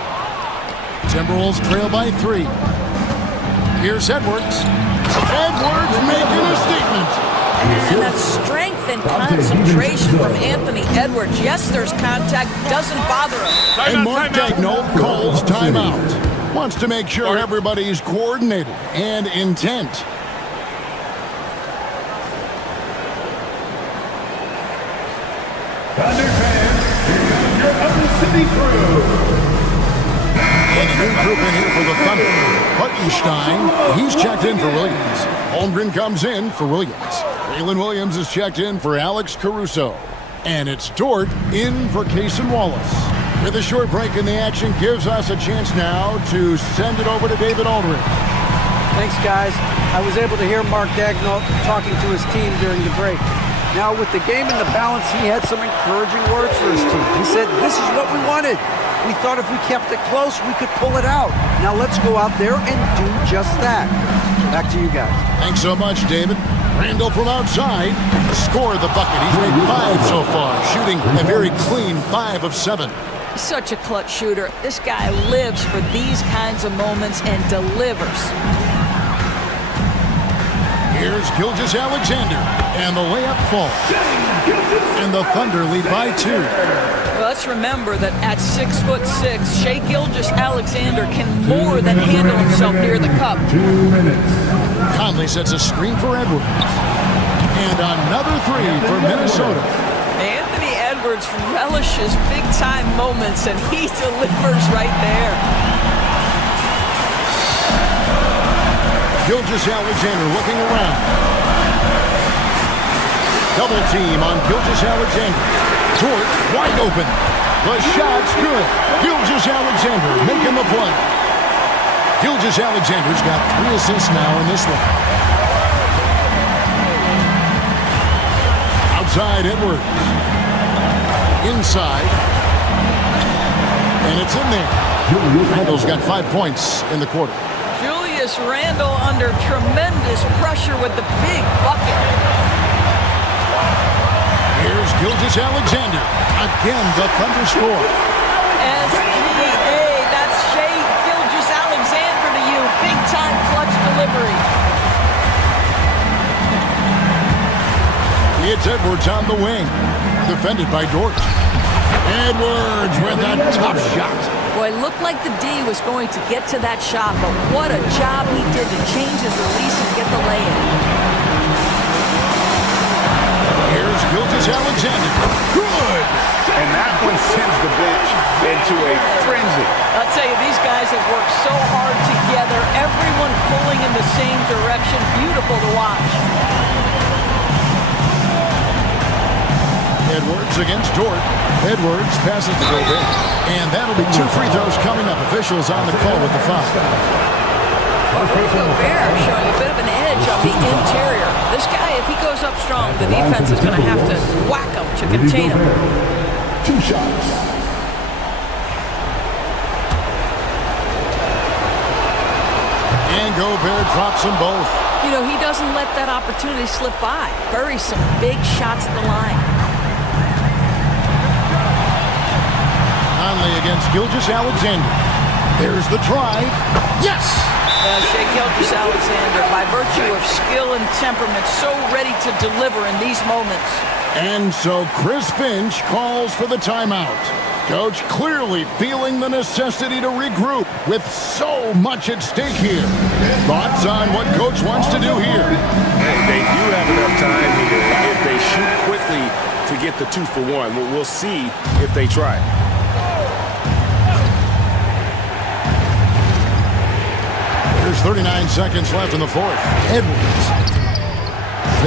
Timberwolves trail by 3. Here's Edwards. Edwards making a statement. And that strength and concentration from Anthony Edwards. Yes, there's contact. Doesn't bother him. And Mark Daigneault calls timeout. Wants to make sure everybody's coordinated and intent. Thunder fans, your other city crew. And a new group in here for the Thunder. Hartenstein, he's checked in for Williams. Holmgren comes in for Williams. Waylon Williams is checked in for Alex Caruso. And it's Dort in for Cason Wallace. With a short break in the action, gives us a chance now to send it over to David Aldridge. Thanks, guys. I was able to hear Mark Daigneault talking to his team during the break. Now, with the game in the balance, he had some encouraging words for his team. He said, "This is what we wanted. We thought if we kept it close, we could pull it out. Now let's go out there and do just that." Back to you guys. Thanks so much, David. Randall from outside scored the bucket. He's made 5 so far, shooting a very clean 5 of 7. Such a clutch shooter. This guy lives for these kinds of moments and delivers. Here's Gilgeous-Alexander, and the layup falls. And the Thunder lead by 2. Well, let's remember that at 6'6", Shai Gilgeous-Alexander can more than handle himself near the cup. 2 minutes. Conley sets a screen for Edwards. And another 3 for Minnesota. Anthony Edwards relishes big-time moments, and he delivers right there. Gilgeous-Alexander looking around. Double team on Gilgeous-Alexander. Dort wide open. The shot's good. Gilgeous-Alexander making the play. Gilgeous-Alexander's got 3 assists now in this one. Outside Edwards. Inside. And it's in there. Randall's got 5 points in the quarter. Julius Randle under tremendous pressure with the big bucket. Here's Gilgeous-Alexander. Again, the Thunder score. SGA, that's Shai Gilgeous-Alexander to you. Big-time clutch delivery. It's Edwards on the wing. Defended by Dort. Edwards with a tough shot. Boy, it looked like the D was going to get to that shot, but what a job he did to change his release and get the lay-in. Here's Gilgeous-Alexander. Good! And that one sends the bench into a frenzy. I'll tell you, these guys have worked so hard together, everyone pulling in the same direction. Beautiful to watch. Edwards against Dort. Edwards passes to Gobert. And that'll be 2 free throws coming up. Officials on the call with the foul. Gobert showing a bit of an edge on the interior. This guy, if he goes up strong, the defense is going to have to whack him to contain him. 2 shots. And Gobert drops them both. You know, he doesn't let that opportunity slip by. Buries some big shots at the line. Conley against Gilgeous-Alexander. There's the drive. Yes! Shai Gilgeous-Alexander, by virtue of skill and temperament, so ready to deliver in these moments. And so Chris Finch calls for the timeout. Coach clearly feeling the necessity to regroup with so much at stake here. Thoughts on what Coach wants to do here? Hey, they do have enough time here. If they shoot quickly to get the 2 for 1, we'll see if they try. There's 39 seconds left in the 4th. Edwards.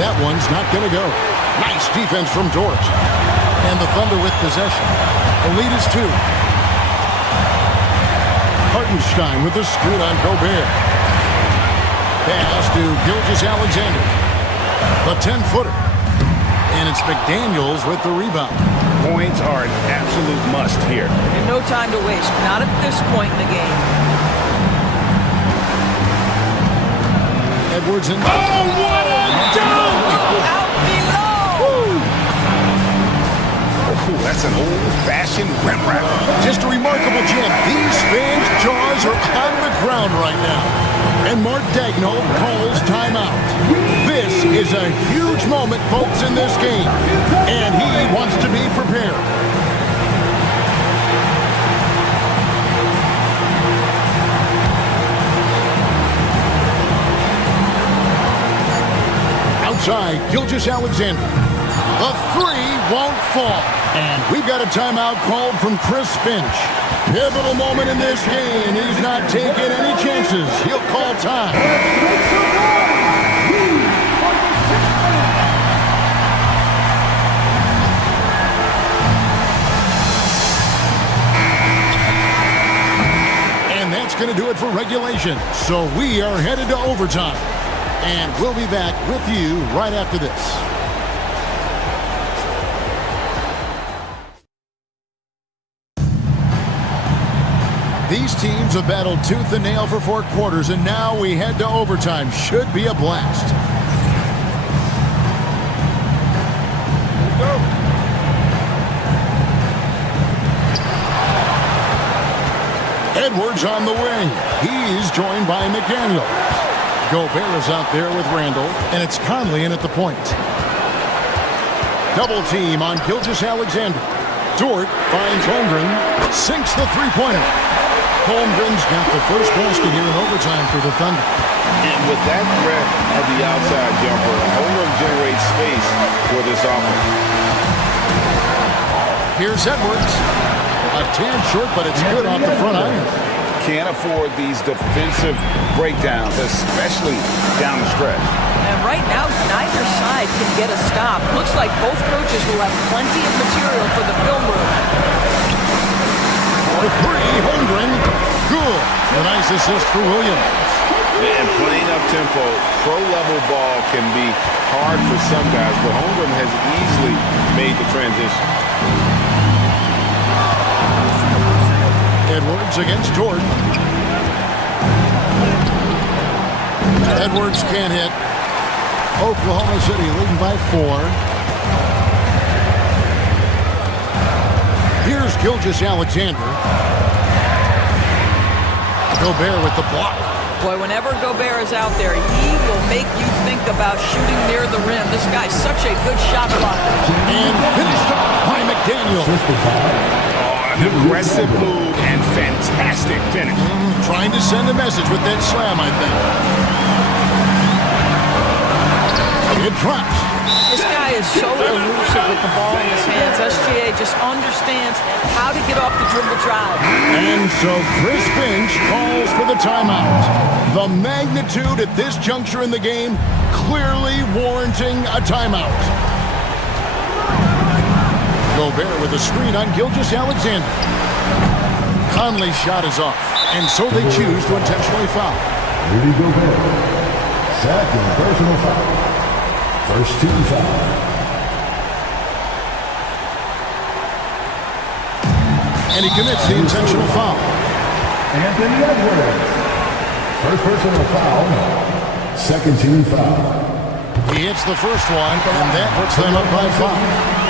That one's not going to go. Nice defense from Dort. And the Thunder with possession. The lead is 2. Hartenstein with the scoot on Gobert. Pass to Gilgeous-Alexander. The 10-footer. And it's McDaniels with the rebound. Points are an absolute must here. And no time to waste. Not at this point in the game. Edwards in. Oh, what a dunk! Out below! Ooh, that's an old-fashioned rim wrap. Just a remarkable jam. These fans' jaws are on the ground right now. And Mark Daigneault calls timeout. This is is a huge moment, folks, in this game, and he wants to be prepared. Outside, Gilgeous-Alexander. The three won't fall. And we've got a timeout called from Chris Finch. Pivotal moment in this game. He's not taking any chances. He'll call time. And that's going to do it for regulation. So we are headed to overtime. And we'll be back with you right after this. These teams have battled tooth and nail for 4 quarters, and now we head to overtime. Should be a blast. Edwards on the wing. He's joined by McDaniel. Gobert is out there with Randall, and it's Conley in at the point. Double team on Gilgeous-Alexander. Dort finds Holmgren, sinks the three-pointer. Holmgren's got the first basket here in overtime for the Thunder. And with that threat of the outside jumper, Holmgren generates space for this offense. Here's Edwards. A tad short, but it's good off the front iron. Can't afford these defensive breakdowns, especially down the stretch. And right now, neither side can get a stop. Looks like both coaches will have plenty of material for the film room. For three, Holmgren. Good. A nice assist for Williams. And playing up-tempo, pro-level ball can be hard for some guys, but Holmgren has easily made the transition. Edwards against Dort. Edwards can't hit. Oklahoma City leading by 4. Here's Gilgeous-Alexander. Gobert with the block. Boy, whenever Gobert is out there, he will make you think about shooting near the rim. This guy's such a good shot blocker. And finished off by McDaniel. An aggressive move and fantastic finish. Trying to send a message with that slam, I think. It drops. This guy is so elusive with the ball in his hands. SGA just understands how to get off the dribble drive. And so Chris Finch calls for the timeout. The magnitude at this juncture in the game clearly warranting a timeout. Gobert with a screen on Gilgeous-Alexander. Conley's shot is off, and so they choose to intentionally foul. Rudy Gobert. Second personal foul. First team foul. And he commits the intentional foul. Anthony Edwards. First personal foul. Second team foul. He hits the first one, and that puts them up by 5.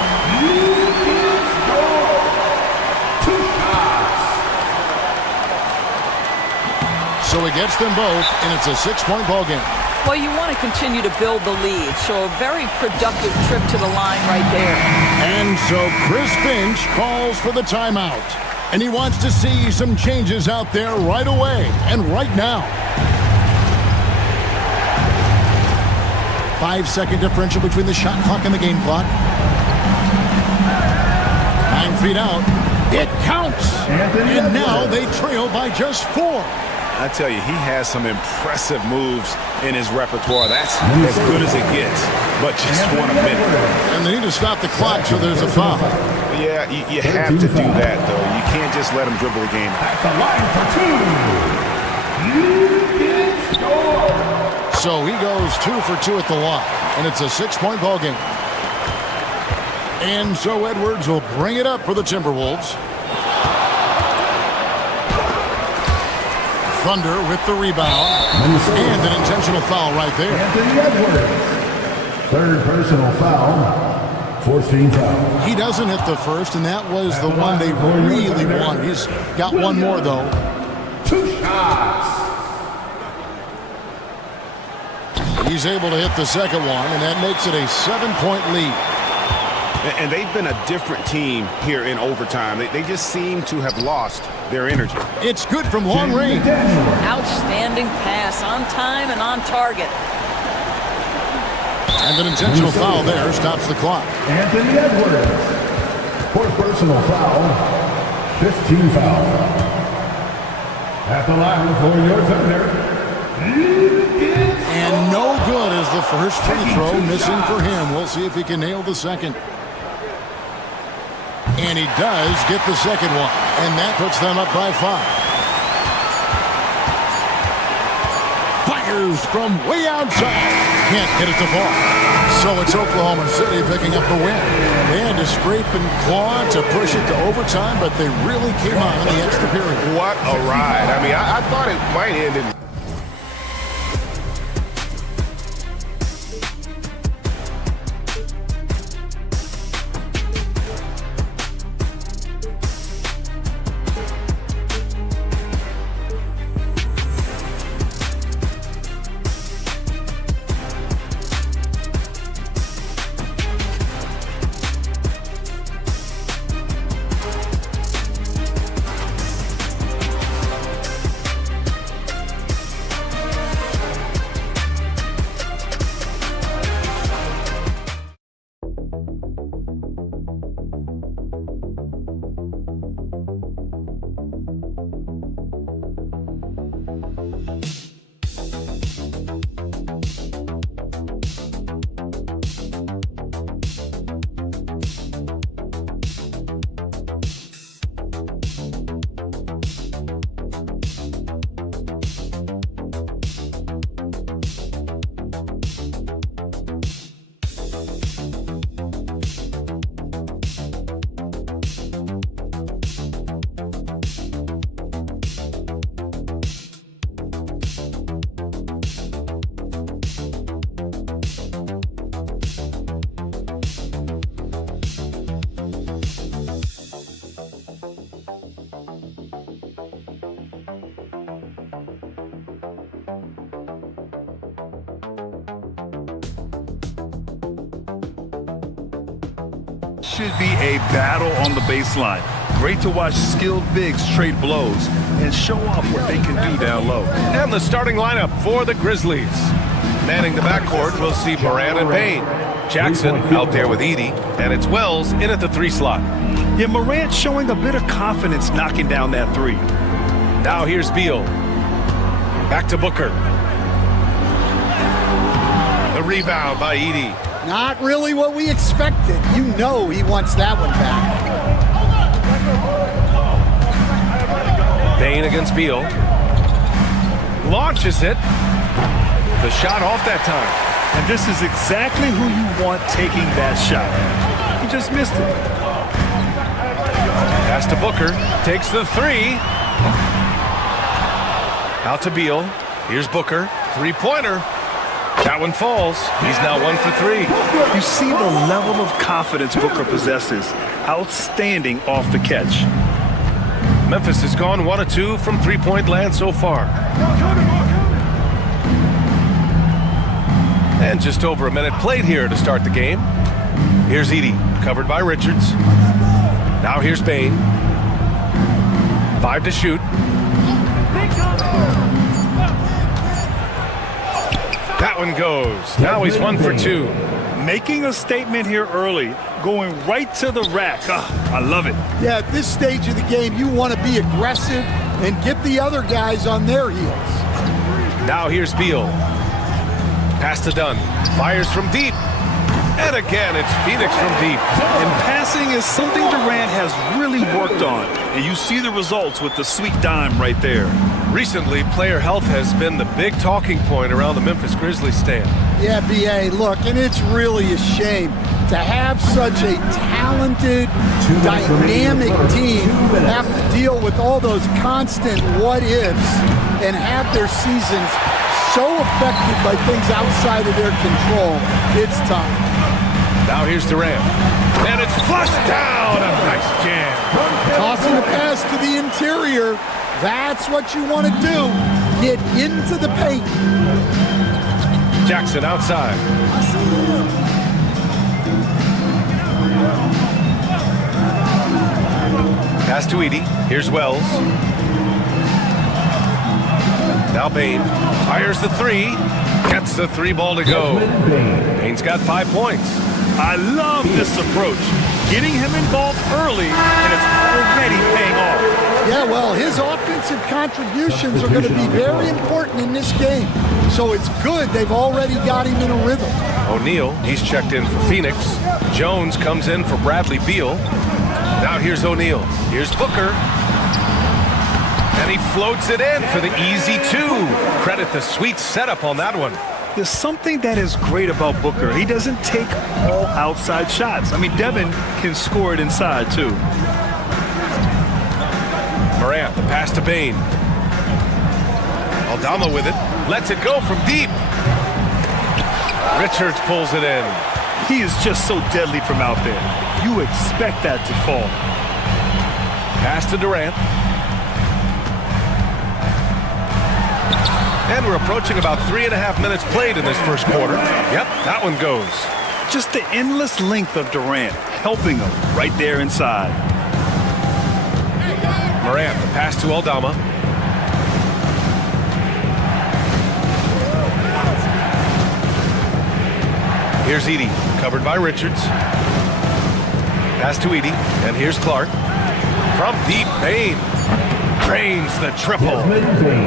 So he gets them both, and it's a 6-point ball game. Well, you want to continue to build the lead, so a very productive trip to the line right there. And so Chris Finch calls for the timeout, and he wants to see some changes out there right away and right now. 5-second differential between the shot clock and the game clock. 9 feet out. It counts. And now they trail by just 4. I tell you, he has some impressive moves in his repertoire. That's as good as it gets, but just 1 a minute. And they need to stop the clock, so there's a foul. Yeah, you have to do that, though. You can't just let him dribble the game. At the line for 2. So he goes 2 for 2 at the line, and it's a 6-point ball game. And so Edwards will bring it up for the Timberwolves. Thunder with the rebound. And an intentional foul right there. Anthony Edwards. Third personal foul. Fourth team foul. He doesn't hit the first, and that was the one they really wanted. He's got one more, though. 2 shots. He's able to hit the second one, and that makes it a 7-point lead. And they've been a different team here in overtime. They just seem to have lost their energy. It's good from long range. Outstanding pass, on time and on target. And an intentional foul there stops the clock. Anthony Edwards. Fourth personal foul. 15 foul. At the line for your thunder. And no good as the first free throw missing for him. We'll see if he can nail the second. And he does get the second one. And that puts them up by 5. Fires from way outside. Can't get it to fall. So it's Oklahoma City picking up the win. They had to scrape and claw to push it to overtime, but they really came on in the extra period. What a ride. I mean, I thought it might end in... Should be a battle on the baseline. Great to watch skilled bigs trade blows and show off what they can do down low. And the starting lineup for the Grizzlies. Manning the backcourt, we'll see Moran and Payne. Jackson out there with Edey, and it's Wells in at the 3 slot. Yeah, Morant showing a bit of confidence knocking down that 3. Now here's Beal. Back to Booker. The rebound by Edey. Not really what we expected. You know he wants that one back. Payne against Beal. Launches it. The shot off that time. And this is exactly who you want taking that shot. He just missed it. Pass to Booker. Takes the 3. Out to Beal. Here's Booker. 3-pointer. That one falls. He's now 1 for 3. You see the level of confidence Booker possesses. Outstanding off the catch. Memphis has gone 1 of 2 from 3-point land so far. And just over a minute played here to start the game. Here's Edey, covered by Richards. Now here's Payne. 5 to shoot. That one goes. Now he's 1 for 2. Making a statement here early. Going right to the rack. I love it. Yeah, at this stage of the game, you want to be aggressive and get the other guys on their heels. Now here's Beal. Pass to Dunn. Fires from deep. And again, it's Phoenix from deep. And passing is something Durant has really worked on. And you see the results with the sweet dime right there. Recently, player health has been the big talking point around the Memphis Grizzlies stand. Yeah, B.A., look, and it's really a shame to have such a talented, dynamic team have to deal with all those constant what-ifs and have their seasons so affected by things outside of their control. It's tough. Now here's Durant. And it's flushed down. A nice jam. Tossing a pass to the interior. That's what you want to do. Get into the paint. Jackson outside. Pass to Edie. Here's Wells. Now Bain fires the three. Gets the three ball to go. Bain's got 5 points. I love this approach. Getting him involved early, and it's already paying off. Yeah, well, his offensive contributions are going to be very important in this game. So it's good they've already got him in a rhythm. O'Neal, he's checked in for Phoenix. Jones comes in for Bradley Beal. Now here's O'Neal. Here's Booker. And he floats it in for the easy two. Credit the sweet setup on that one. There's something that is great about Booker. He doesn't take all outside shots. I mean, Devin can score it inside, too. Morant, the pass to Bain. Aldama with it. Lets it go from deep. Richards pulls it in. He is just so deadly from out there. You expect that to fall. Pass to Durant. And we're approaching about 3.5 minutes played in this first quarter. Yep, that one goes. Just the endless length of Durant helping him right there inside. Morant, the pass to Aldama. Here's Edie, covered by Richards. Pass to Edie, and here's Clark. From deep, Bain cranes the triple.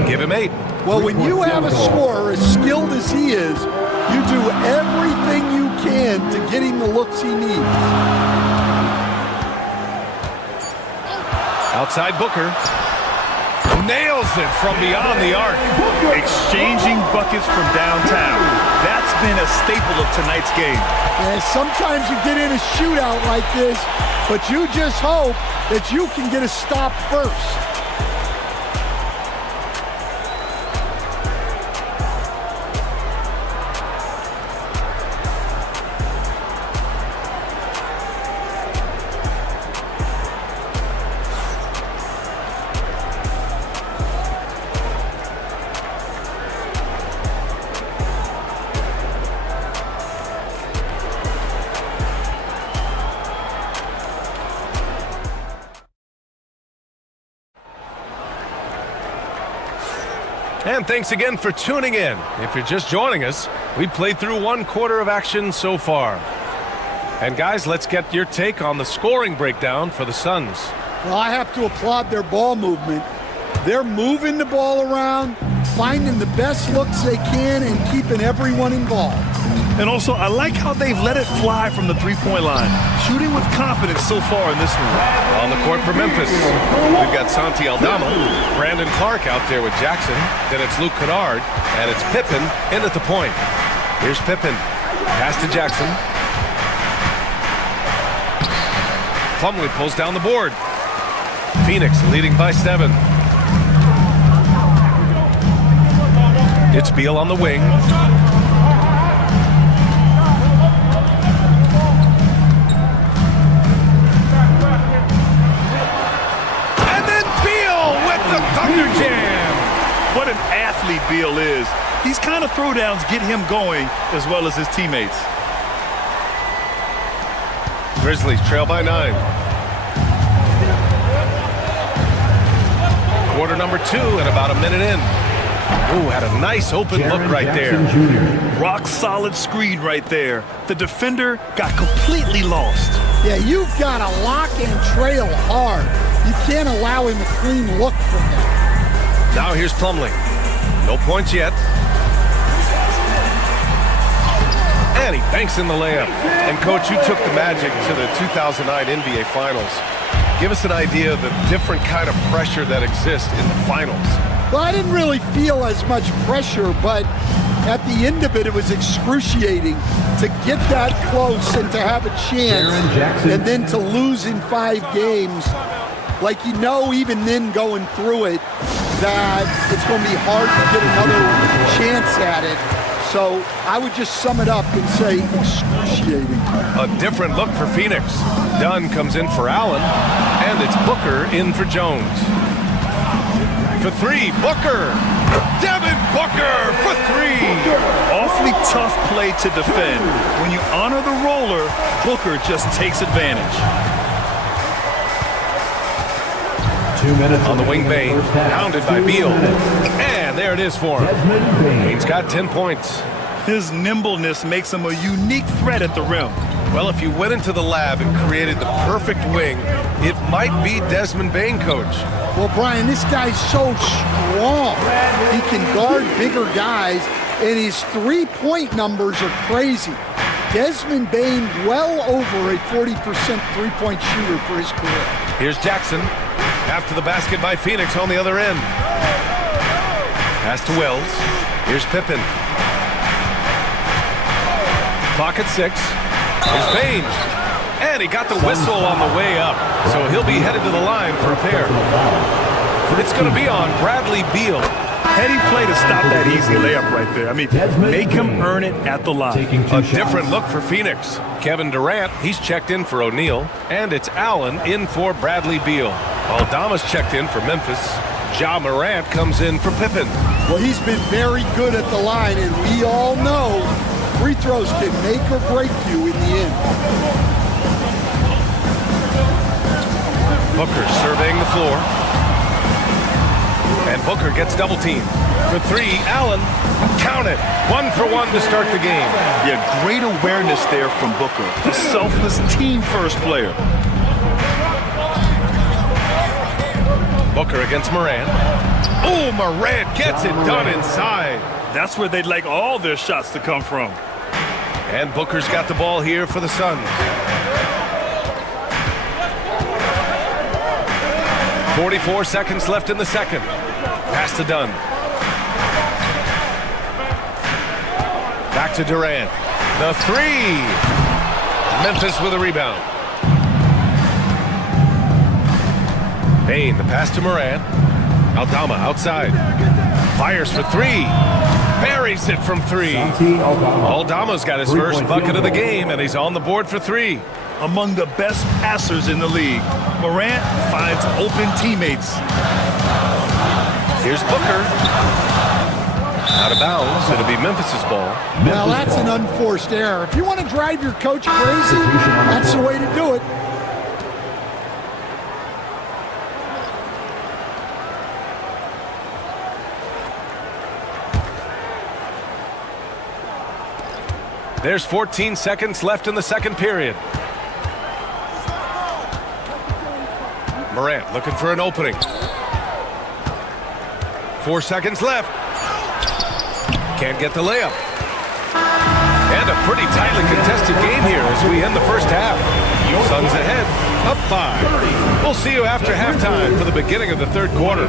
Give him 8. Well, when you have a scorer as skilled as he is, you do everything you can to get him the looks he needs. Outside Booker. Nails it from beyond the arc. Exchanging buckets from downtown. That's been a staple of tonight's game. And sometimes you get in a shootout like this, but you just hope that you can get a stop first. And thanks again for tuning in. If you're just joining us, we played through 1 quarter of action so far. And guys, let's get your take on the scoring breakdown for the Suns. Well, I have to applaud their ball movement. They're moving the ball around, finding the best looks they can, and keeping everyone involved. And also, I like how they've let it fly from the three-point line. Shooting with confidence so far in this one. On the court for Memphis, we've got Santi Aldama, Brandon Clark out there with Jackson, then it's Luke Kennard, and it's Pippen in at the point. Here's Pippen, pass to Jackson. Plumlee pulls down the board. Phoenix leading by 7. It's Beal on the wing. Thunder jam. What an athlete Beal is. These kind of throwdowns get him going as well as his teammates. Grizzlies trail by 9. Quarter number 2 and about a minute in. Ooh, had a nice open look right there. Rock solid screen right there. The defender got completely lost. Yeah, you've got to lock and trail hard. You can't allow him a clean look from that. Now here's Plumlee. No points yet. And he banks in the layup. And Coach, you took the Magic to the 2009 NBA Finals. Give us an idea of the different kind of pressure that exists in the finals. Well, I didn't really feel as much pressure, but at the end of it, it was excruciating to get that close and to have a chance and then to lose in 5 games. Like, you know, even then going through it, that it's going to be hard to get another chance at it. So I would just sum it up and say excruciating. A different look for Phoenix. Dunn comes in for Allen, and it's Booker in for Jones. for three. Booker. Devin Booker for three. Awfully tough play to defend. When you honor the roller, Booker just takes advantage. 2 minutes On the wing, Bane, pounded by Beal. And there it is for him. Bane's got 10 points. His nimbleness makes him a unique threat at the rim. Well, if you went into the lab and created the perfect wing, it might be Desmond Bane, Coach. Well, Brian, this guy's so strong. He can guard bigger guys, and his three-point numbers are crazy. Desmond Bane, well over a 40% three-point shooter for his career. Here's Jackson. After the basket by Phoenix on the other end. Pass to Wells. Here's Pippen. Clock at 6. Here's Bane. And he got the whistle on the way up. So he'll be headed to the line for a pair. It's going to be on Bradley Beal. Heady play to stop that easy layup right there. I mean, make him earn it at the line. A different look for Phoenix. Kevin Durant, he's checked in for O'Neal. And it's Allen in for Bradley Beal. Aldama's checked in for Memphis. Ja Morant comes in for Pippen. Well, he's been very good at the line, and we all know free throws can make or break you in the end. Booker surveying the floor. And Booker gets double teamed. For three, Allen. Count it. 1 for 1 to start the game. Yeah, great awareness there from Booker. A selfless team-first player. Booker against Morant. Oh, Morant gets it done inside. That's where they'd like all their shots to come from. And Booker's got the ball here for the Suns. 44 seconds left in the second. Pass to Dunn. Back to Durant. The three. Memphis with a rebound. Bane, the pass to Morant. Aldama outside. Fires for three. Buries it from three. Aldama's got his first bucket of the game, and he's on the board for three. Among the best passers in the league, Morant finds open teammates. Here's Booker. Out of bounds. It'll be Memphis's ball. Well, that's an unforced error. If you want to drive your coach crazy, that's the way to do it. There's 14 seconds left in the second period. Morant looking for an opening. 4 seconds left. Can't get the layup. And a pretty tightly contested game here as we end the first half. Suns ahead, up 5. We'll see you after halftime for the beginning of the third quarter.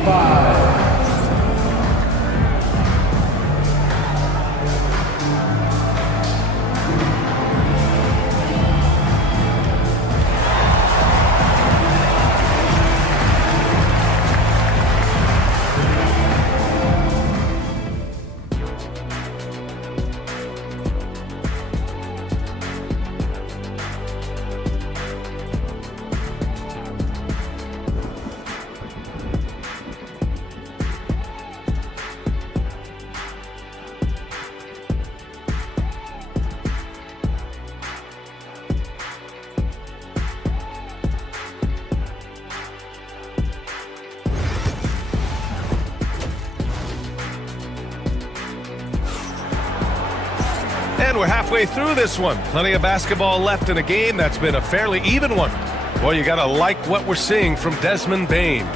And we're halfway through this one. Plenty of basketball left in a game that's been a fairly even one. Boy, you gotta like what we're seeing from Desmond Bane.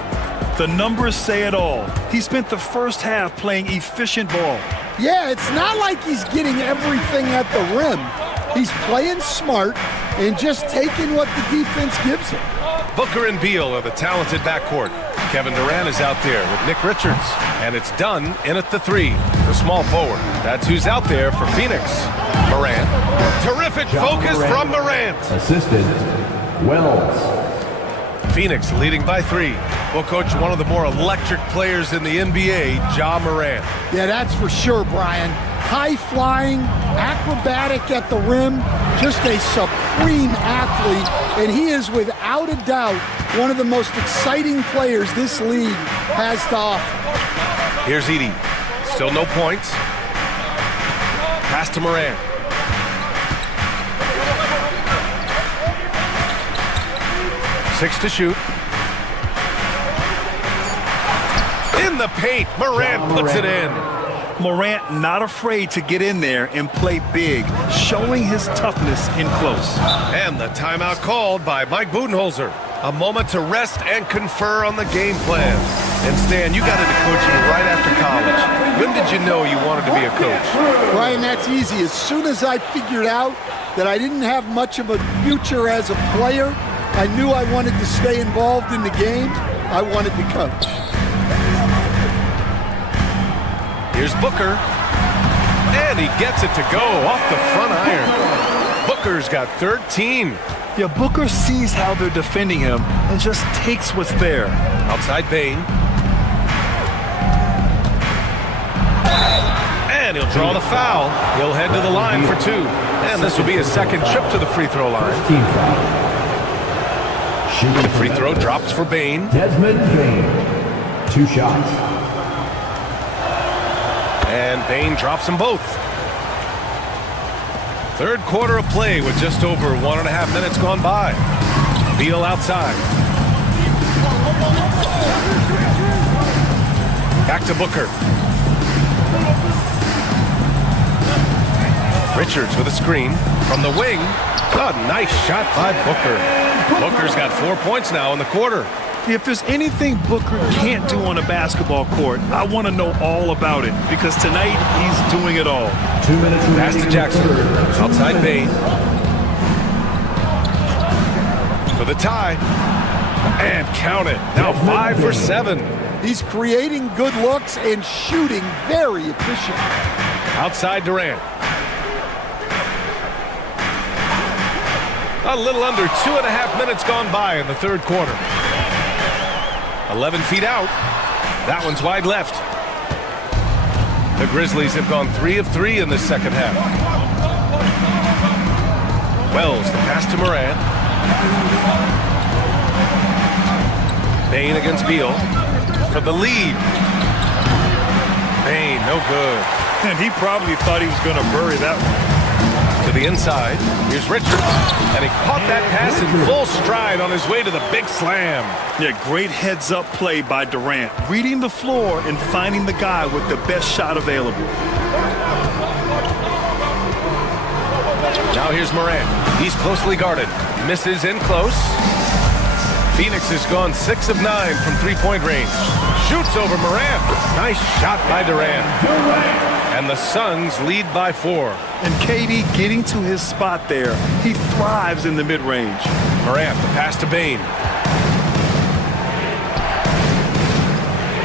The numbers say it all. He spent the first half playing efficient ball. Yeah, it's not like he's getting everything at the rim. He's playing smart and just taking what the defense gives him. Booker and Beal are the talented backcourt. Kevin Durant is out there with Nick Richards. And it's Dunn in at the 3, the small forward. That's who's out there for Phoenix. Morant. Terrific focus from Morant. Assisted, Wells. Phoenix leading by 3. Well, Coach, one of the more electric players in the NBA, Ja Morant. Yeah, that's for sure, Brian. High-flying, acrobatic at the rim, just a supreme athlete, and he is without a doubt one of the most exciting players this league has to offer. Here's Edey. Still no points. Pass to Morant. Six to shoot. In the paint, Morant puts it in. Morant not afraid to get in there and play big, showing his toughness in close. And the timeout called by Mike Budenholzer. A moment to rest and confer on the game plan. And Stan, you got into coaching right after college. When did you know you wanted to be a coach? Ryan, that's easy. As soon as I figured out that I didn't have much of a future as a player, I knew I wanted to stay involved in the game. I wanted to coach. Here's Booker. And he gets it to go off the front iron. Booker's got 13. Yeah, Booker sees how they're defending him and just takes what's there. Outside Bane. And he'll draw the foul. He'll head to the line for two. And this will be his second trip to the free throw line. The free throw drops for Bane. Desmond Bane. 2 shots. And Bane drops them both. Third quarter of play with just over 1.5 minutes gone by. Beal outside. Back to Booker. Richards with a screen from the wing. A nice shot by Booker. Booker's got 4 points now in the quarter. If there's anything Booker can't do on a basketball court, I want to know all about it, because tonight he's doing it all. 2 minutes. Pass to Jackson. Outside Bane. For the tie. And count it. Now 5 for 7. He's creating good looks and shooting very efficient. Outside Durant. A little under 2.5 minutes gone by in the third quarter. 11 feet out. That one's wide left. The Grizzlies have gone 3 of 3 in the second half. Wells, the pass to Morant. Bane against Beal for the lead. Bane, no good. And he probably thought he was going to bury that one. To the inside. Here's Richards. And he caught that pass in full stride on his way to the big slam. Yeah, great heads-up play by Durant. Reading the floor and finding the guy with the best shot available. Now here's Morant. He's closely guarded. Misses in close. Phoenix has gone 6 of 9 from three-point range. Shoots over Morant. Nice shot by Durant. And the Suns lead by 4. And KD getting to his spot there. He thrives in the mid-range. Morant, the pass to Bane.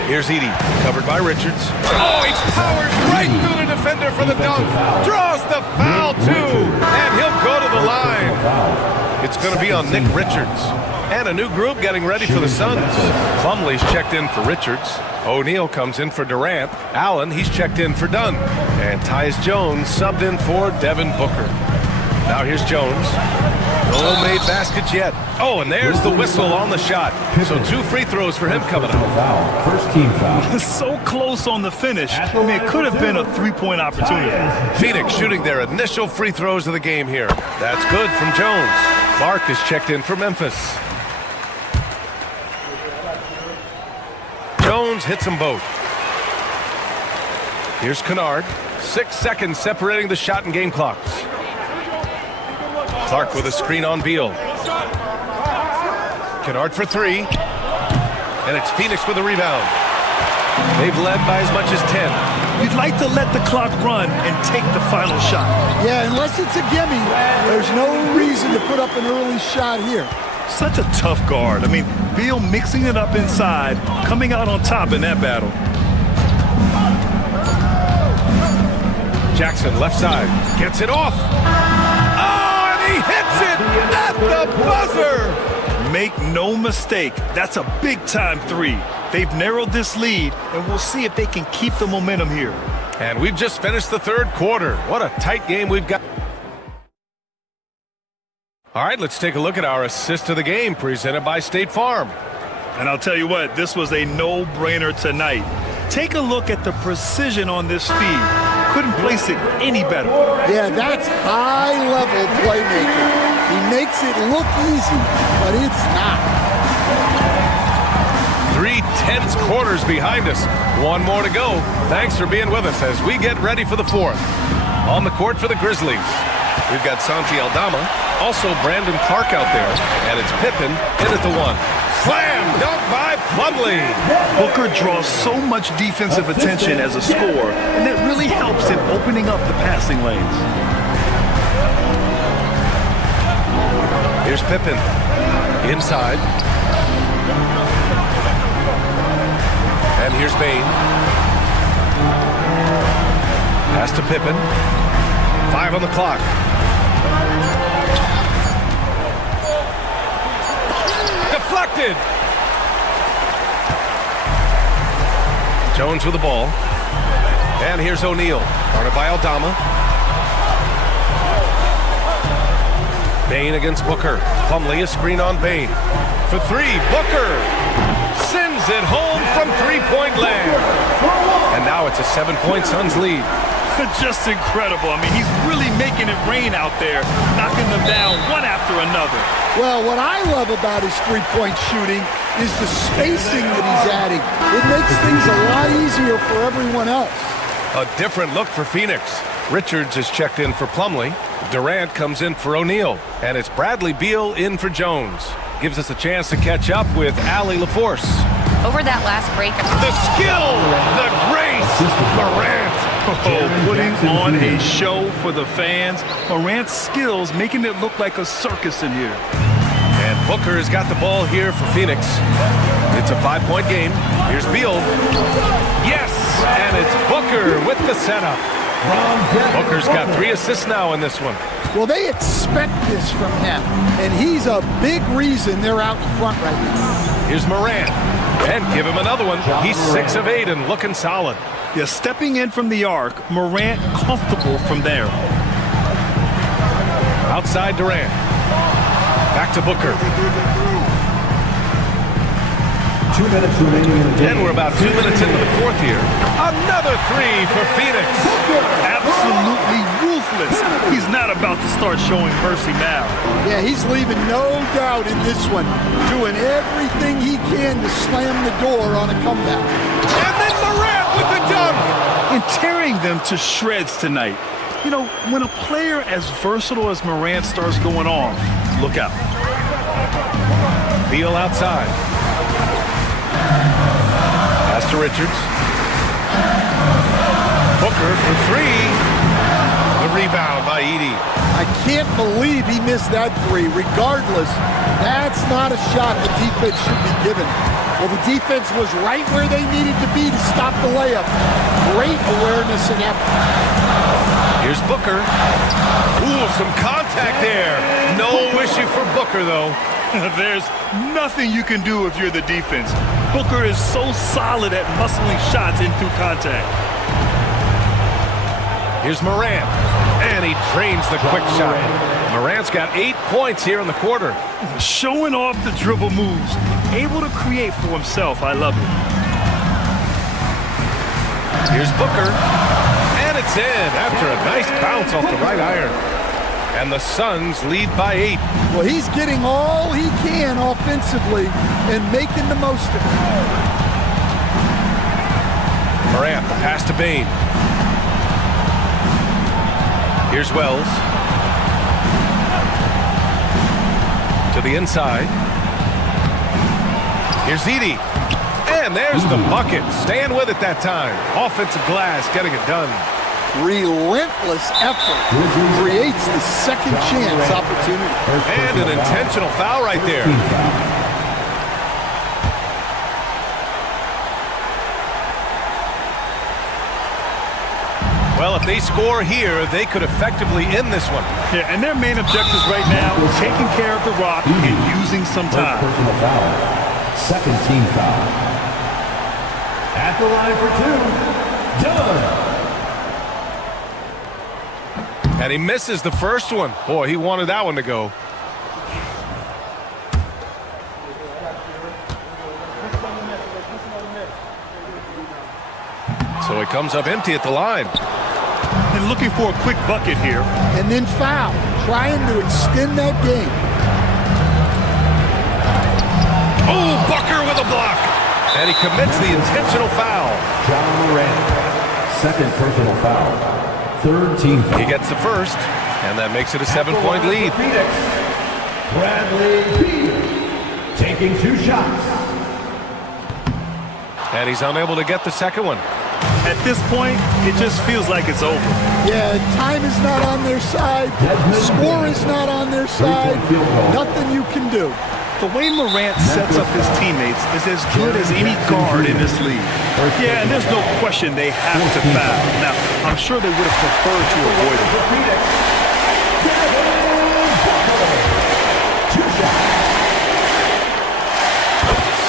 Here's Edey, covered by Richards. Oh, he powers right through the defender for the dunk. Draws the foul, too. And he'll go to the line. It's going to be on Nick Richards. And a new group getting ready for the Suns. Plumlee's checked in for Richards. O'Neal comes in for Durant. Allen, he's checked in for Dunn. And Tyus Jones subbed in for Devin Booker. Now here's Jones. No made baskets yet. Oh, and there's the whistle on the shot. So 2 free throws for him coming up. First team foul. So close on the finish. I mean, it could have been a 3-point opportunity. Phoenix shooting their initial free throws of the game here. That's good from Jones. Clark is checked in for Memphis. Jones hits them both. Here's Kennard. 6 seconds separating the shot and game clocks. Clark with a screen on Beal. Kennard for 3. And it's Phoenix with a rebound. They've led by as much as 10. You'd like to let the clock run and take the final shot. Yeah, unless it's a gimme, there's no reason to put up an early shot here. Such a tough guard. I mean, Beal mixing it up inside, coming out on top in that battle. Jackson, left side, gets it off. Oh, and he hits it at the buzzer. Make no mistake, that's a big-time 3. They've narrowed this lead, and we'll see if they can keep the momentum here. And we've just finished the third quarter. What a tight game we've got. All right, let's take a look at our assist of the game presented by State Farm. And I'll tell you what, this was a no-brainer tonight. Take a look at the precision on this feed. Couldn't place it any better. Yeah, that's high-level playmaking. He makes it look easy, but it's not. 3 tense quarters behind us. One more to go. Thanks for being with us as we get ready for the fourth. On the court for the Grizzlies, we've got Santi Aldama, also Brandon Clark out there, and it's Pippen in at the 1. Slam dunk by Plumlee. Booker draws so much defensive attention as a scorer, and that really helps in opening up the passing lanes. Here's Pippen inside. And here's Bane. Pass to Pippen. 5 on the clock. Deflected. Jones with the ball. And here's O'Neal. Guarded by Aldama. Bane against Booker. Plumlee, a screen on Bane. For 3, Booker sends it home from three-point land. And now it's a 7-point Suns lead. Just incredible. I mean, he's really making it rain out there, knocking them down one after another. Well, what I love about his three-point shooting is the spacing that he's adding. It makes things a lot easier for everyone else. A different look for Phoenix. Richards is checked in for Plumlee. Durant comes in for O'Neal. And it's Bradley Beal in for Jones. Gives us a chance to catch up with Allie LaForce. Over that last break, The skill, the grace, Morant. Putting on a show for the fans. Morant's skills making it look like a circus in here. And Booker has got the ball here for Phoenix. It's a 5-point game. Here's Beal. Yes, and it's Booker with the setup. Booker's got 3 assists now in this one. Well, they expect this from him, and he's a big reason they're out in front right now. Here's Morant. And give him another one. He's 6 of 8 and looking solid. Yeah, stepping in from the arc, Morant comfortable from there. Outside Durant. Back to Booker. 2 minutes remaining in the game. And we're about 2 minutes into the fourth here. Another 3 for Phoenix. Absolutely ruthless. He's not about to start showing mercy now. Yeah, he's leaving no doubt in this one, doing everything he can to slam the door on a comeback. And then Morant with the dunk. And tearing them to shreds tonight. You know, when a player as versatile as Morant starts going off, look out. Beal outside. Pass to Richards. Booker for 3. The rebound by Edey. I can't believe he missed that 3. Regardless, that's not a shot the defense should be given. Well, the defense was right where they needed to be to stop the layup. Great awareness and effort. Here's Booker. Ooh, some contact there. No issue for Booker, though. There's nothing you can do if you're the defense. Booker is so solid at muscling shots in through contact. Here's Morant. And he drains the quick shot. Morant's got 8 points here in the quarter. Showing off the dribble moves. Able to create for himself. I love it. Here's Booker. And it's in after a nice bounce off the right iron. And the Suns lead by 8. Well, he's getting all he can offensively and making the most of it. Morant, the pass to Bane. Here's Wells. To the inside. Here's Edey. And there's the bucket. Staying with it that time. Offensive glass, getting it done. Relentless effort creates the second chance opportunity. And an intentional foul right there. Well, if they score here, they could effectively end this one. Yeah, and their main objectives right now is taking care of the rock and using some time. Personal foul. Second team foul. At the line for 2, Dillon. And he misses the first one. Boy, he wanted that one to go. So he comes up empty at the line. And looking for a quick bucket here. And then foul, trying to extend that game. Oh, Bucker with a block. And he commits the intentional foul. John Morant, second personal foul. Third team foul. He gets the first, and that makes it a 7-point lead. Phoenix, Bradley Beal, taking 2 shots. And he's unable to get the second one. At this point, it just feels like it's over. Yeah, time is not on their side. Score is not on their side. Nothing you can do. The way Morant sets up his teammates is as good as any guard in this league. Yeah, and there's no question they have to foul. Now, I'm sure they would have preferred to avoid it.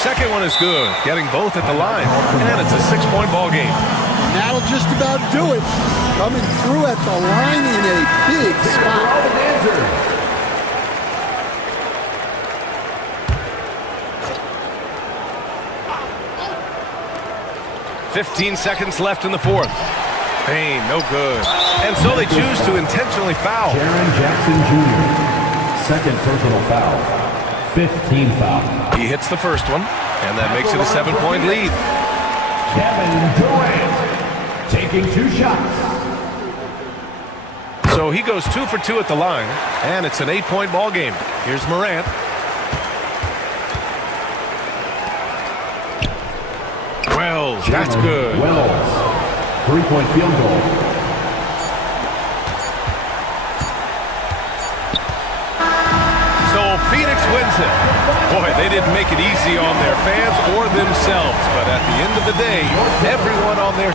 Second one is good, getting both at the line. And it's a 6-point ball game. And that'll just about do it. Coming through at the line in a big spot. 15 seconds left in the fourth. Payne, no good. And so they choose to intentionally foul. Jaren Jackson Jr., second personal foul. 15 foul. He hits the first one, and that makes it a 7-point lead. Kevin Durant, taking 2 shots. So he goes 2 for 2 at the line, and it's an 8-point ball game. Here's Morant. Wells, that's good. Wells, 3-point field goal. So Phoenix wins it. Boy, they didn't make it easy on their fans or themselves, but at the end of the day, everyone on their